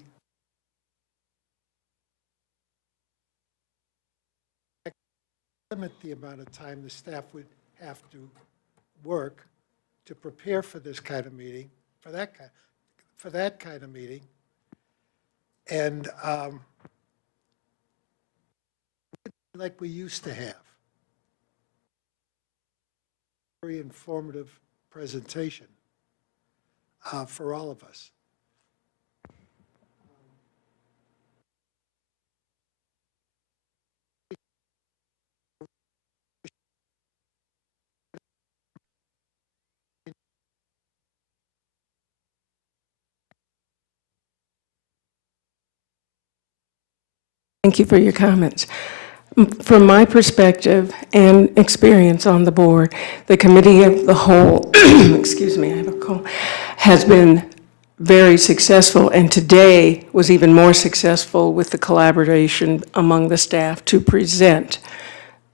limit the amount of time the staff would have to work to prepare for this kind of meeting, for that kind of meeting, and like we used to have. Very informative presentation for all of us. Thank you for your comments. From my perspective and experience on the board, the committee of the whole, excuse me, I have a cold, has been very successful, and today was even more successful with the collaboration among the staff to present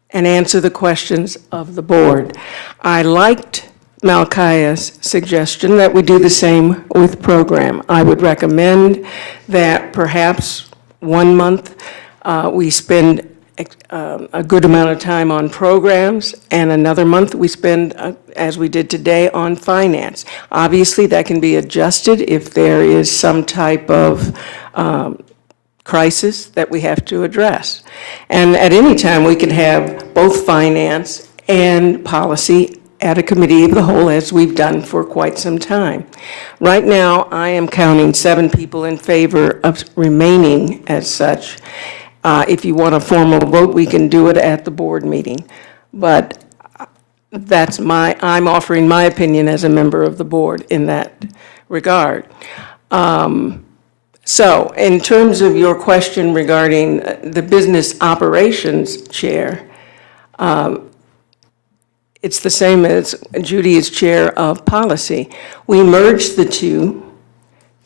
and answer the questions of the board. I liked Malkaya's suggestion that we do the same with program. I would recommend that perhaps 1 month we spend a good amount of time on programs, and another month we spend, as we did today, on finance. Obviously, that can be adjusted if there is some type of crisis that we have to address. And at any time, we can have both finance and policy at a committee of the whole, as we've done for quite some time. Right now, I am counting 7 people in favor of remaining as such. If you want a formal vote, we can do it at the board meeting. But I'm offering my opinion as a member of the board in that regard. So in terms of your question regarding the business operations chair, it's the same as Judy is chair of policy. We merged the two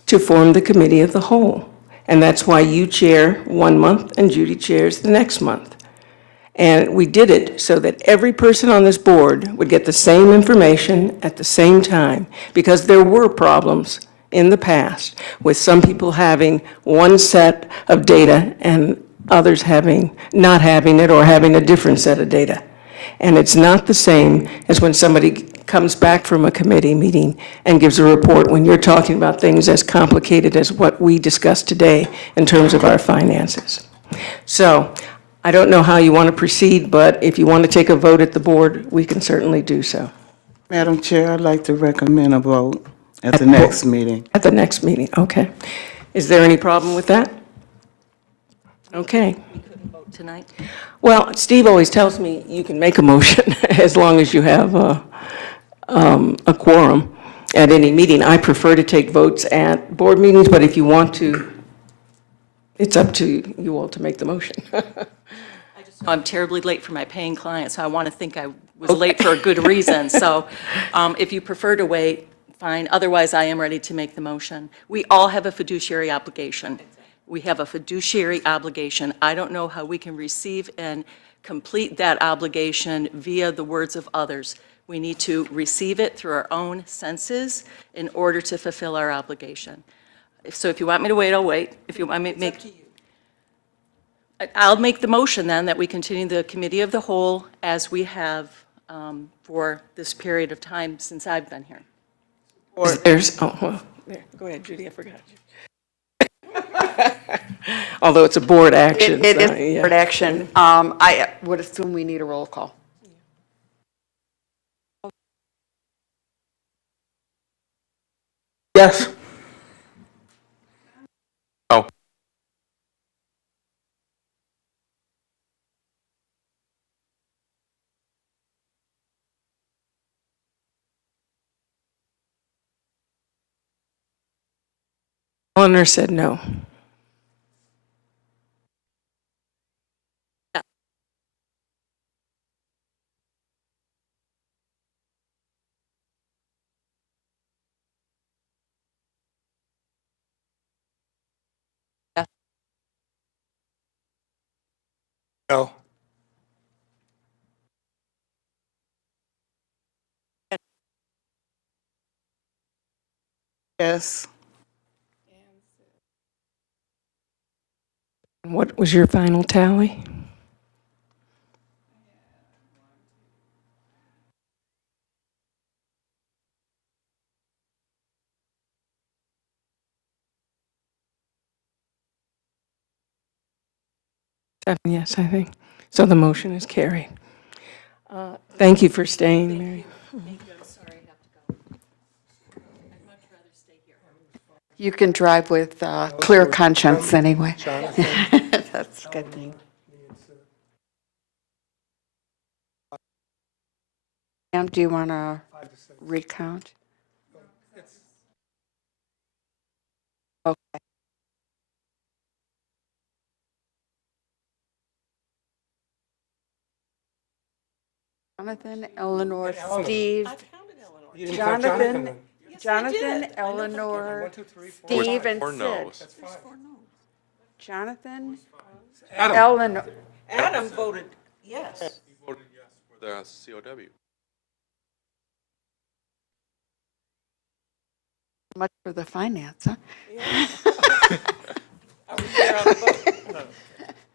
to form the committee of the whole. And that's why you chair 1 month and Judy chairs the next month. And we did it so that every person on this board would get the same information at the same time, because there were problems in the past with some people having one set of data and others not having it or having a different set of data. And it's not the same as when somebody comes back from a committee meeting and gives a report when you're talking about things as complicated as what we discussed today in terms of our finances. So I don't know how you want to proceed, but if you want to take a vote at the board, we can certainly do so. Madam Chair, I'd like to recommend a vote at the next meeting. At the next meeting, okay. Is there any problem with that? Okay. Vote tonight. Well, Steve always tells me you can make a motion as long as you have a quorum at any meeting. I prefer to take votes at board meetings, but if you want to, it's up to you all to make the motion. I'm terribly late for my paying client, so I want to think I was late for a good reason. So if you prefer to wait, fine. Otherwise, I am ready to make the motion. We all have a fiduciary obligation. We have a fiduciary obligation. I don't know how we can receive and complete that obligation via the words of others. We need to receive it through our own senses in order to fulfill our obligation. So if you want me to wait, I'll wait. If you want me to make... I'll make the motion then that we continue the committee of the whole as we have for this period of time since I've been here. Go ahead, Judy, I forgot you. Although it's a board action. It is so, yeah. board action. I would assume we need a roll call. Yes. Oh. Eleanor said no. No. Yes. What was your final tally? Seven, yes, I think. So the motion is carried. Thank you for staying, Mary. You can drive with clear conscience anyway. Jonathan. That's a good thing. Pam, do you want to recount? Okay. Jonathan, Eleanor, Steve, You didn't count Jonathan then. Jonathan, Eleanor, Steve, and Or Sid. no's. Jonathan, Adam. Eleanor. Adam voted yes. He voted yes for the COW. Much for the finance, huh?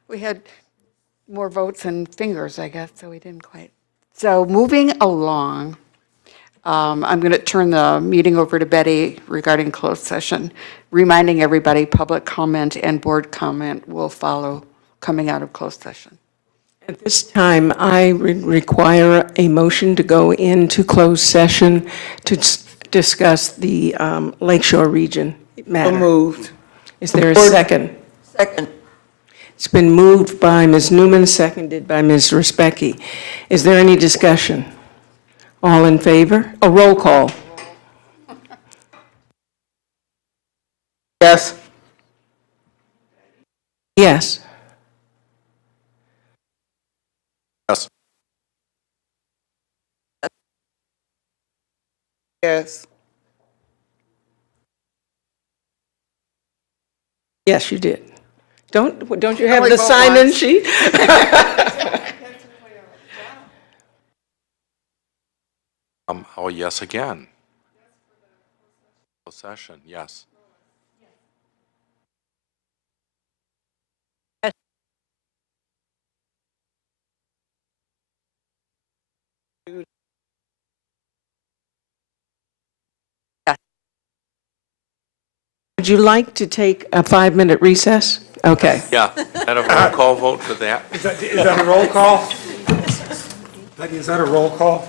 We had more votes than fingers, I guess, so we didn't quite. So moving along, I'm going to turn the meeting over to Betty regarding closed session, reminding everybody public comment and board comment will follow coming out of closed session. At this time, I require a motion to go into closed session to discuss the Lakeshore Region matter. So moved. Is there a second? Second. It's been moved by Ms. Newman, seconded by Ms. Respecki. Is there any discussion? All in favor? A roll call. Yes. Yes. Yes. Yes. Yes, you did. Don't you have only the vote sign-in once. sheet? Oh, yes again. closed session, yes. Would you like to take a 5-minute recess? Okay. Yeah, had a roll call vote for that. Is that a roll call? Betty, is that a roll call?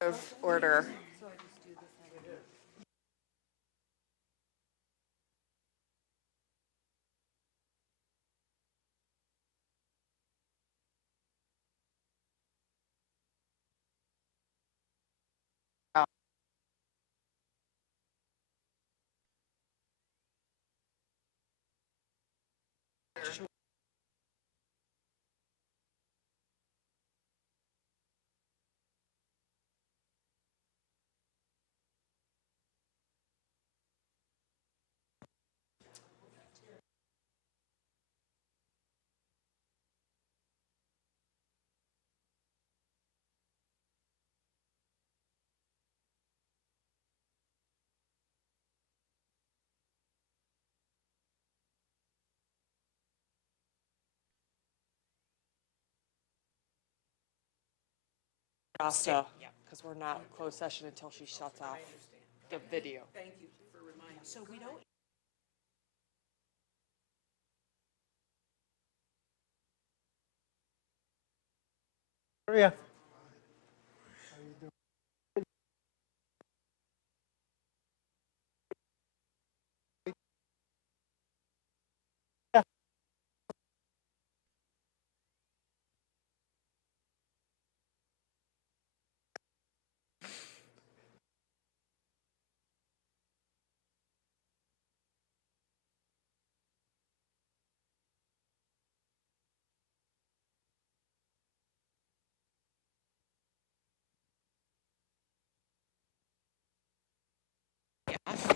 Of order. Also, because we're not closed session until she shuts off the video. Thank you for reminding me. So we don't. Yeah.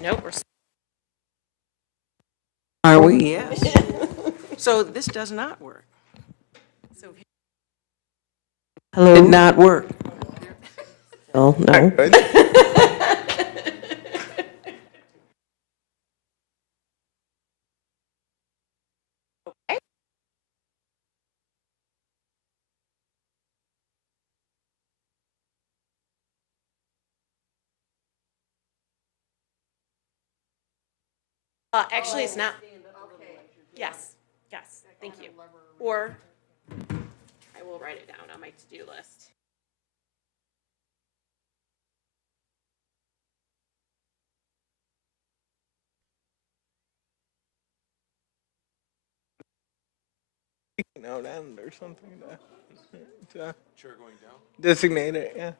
Nope, we're. Are we? Yes. So this does not work. Hello? Did not work. Oh, no. Actually, it's not. Yes, yes, thank you. Or I will write it down on my to-do list. Out and or something to, to designate it, yeah.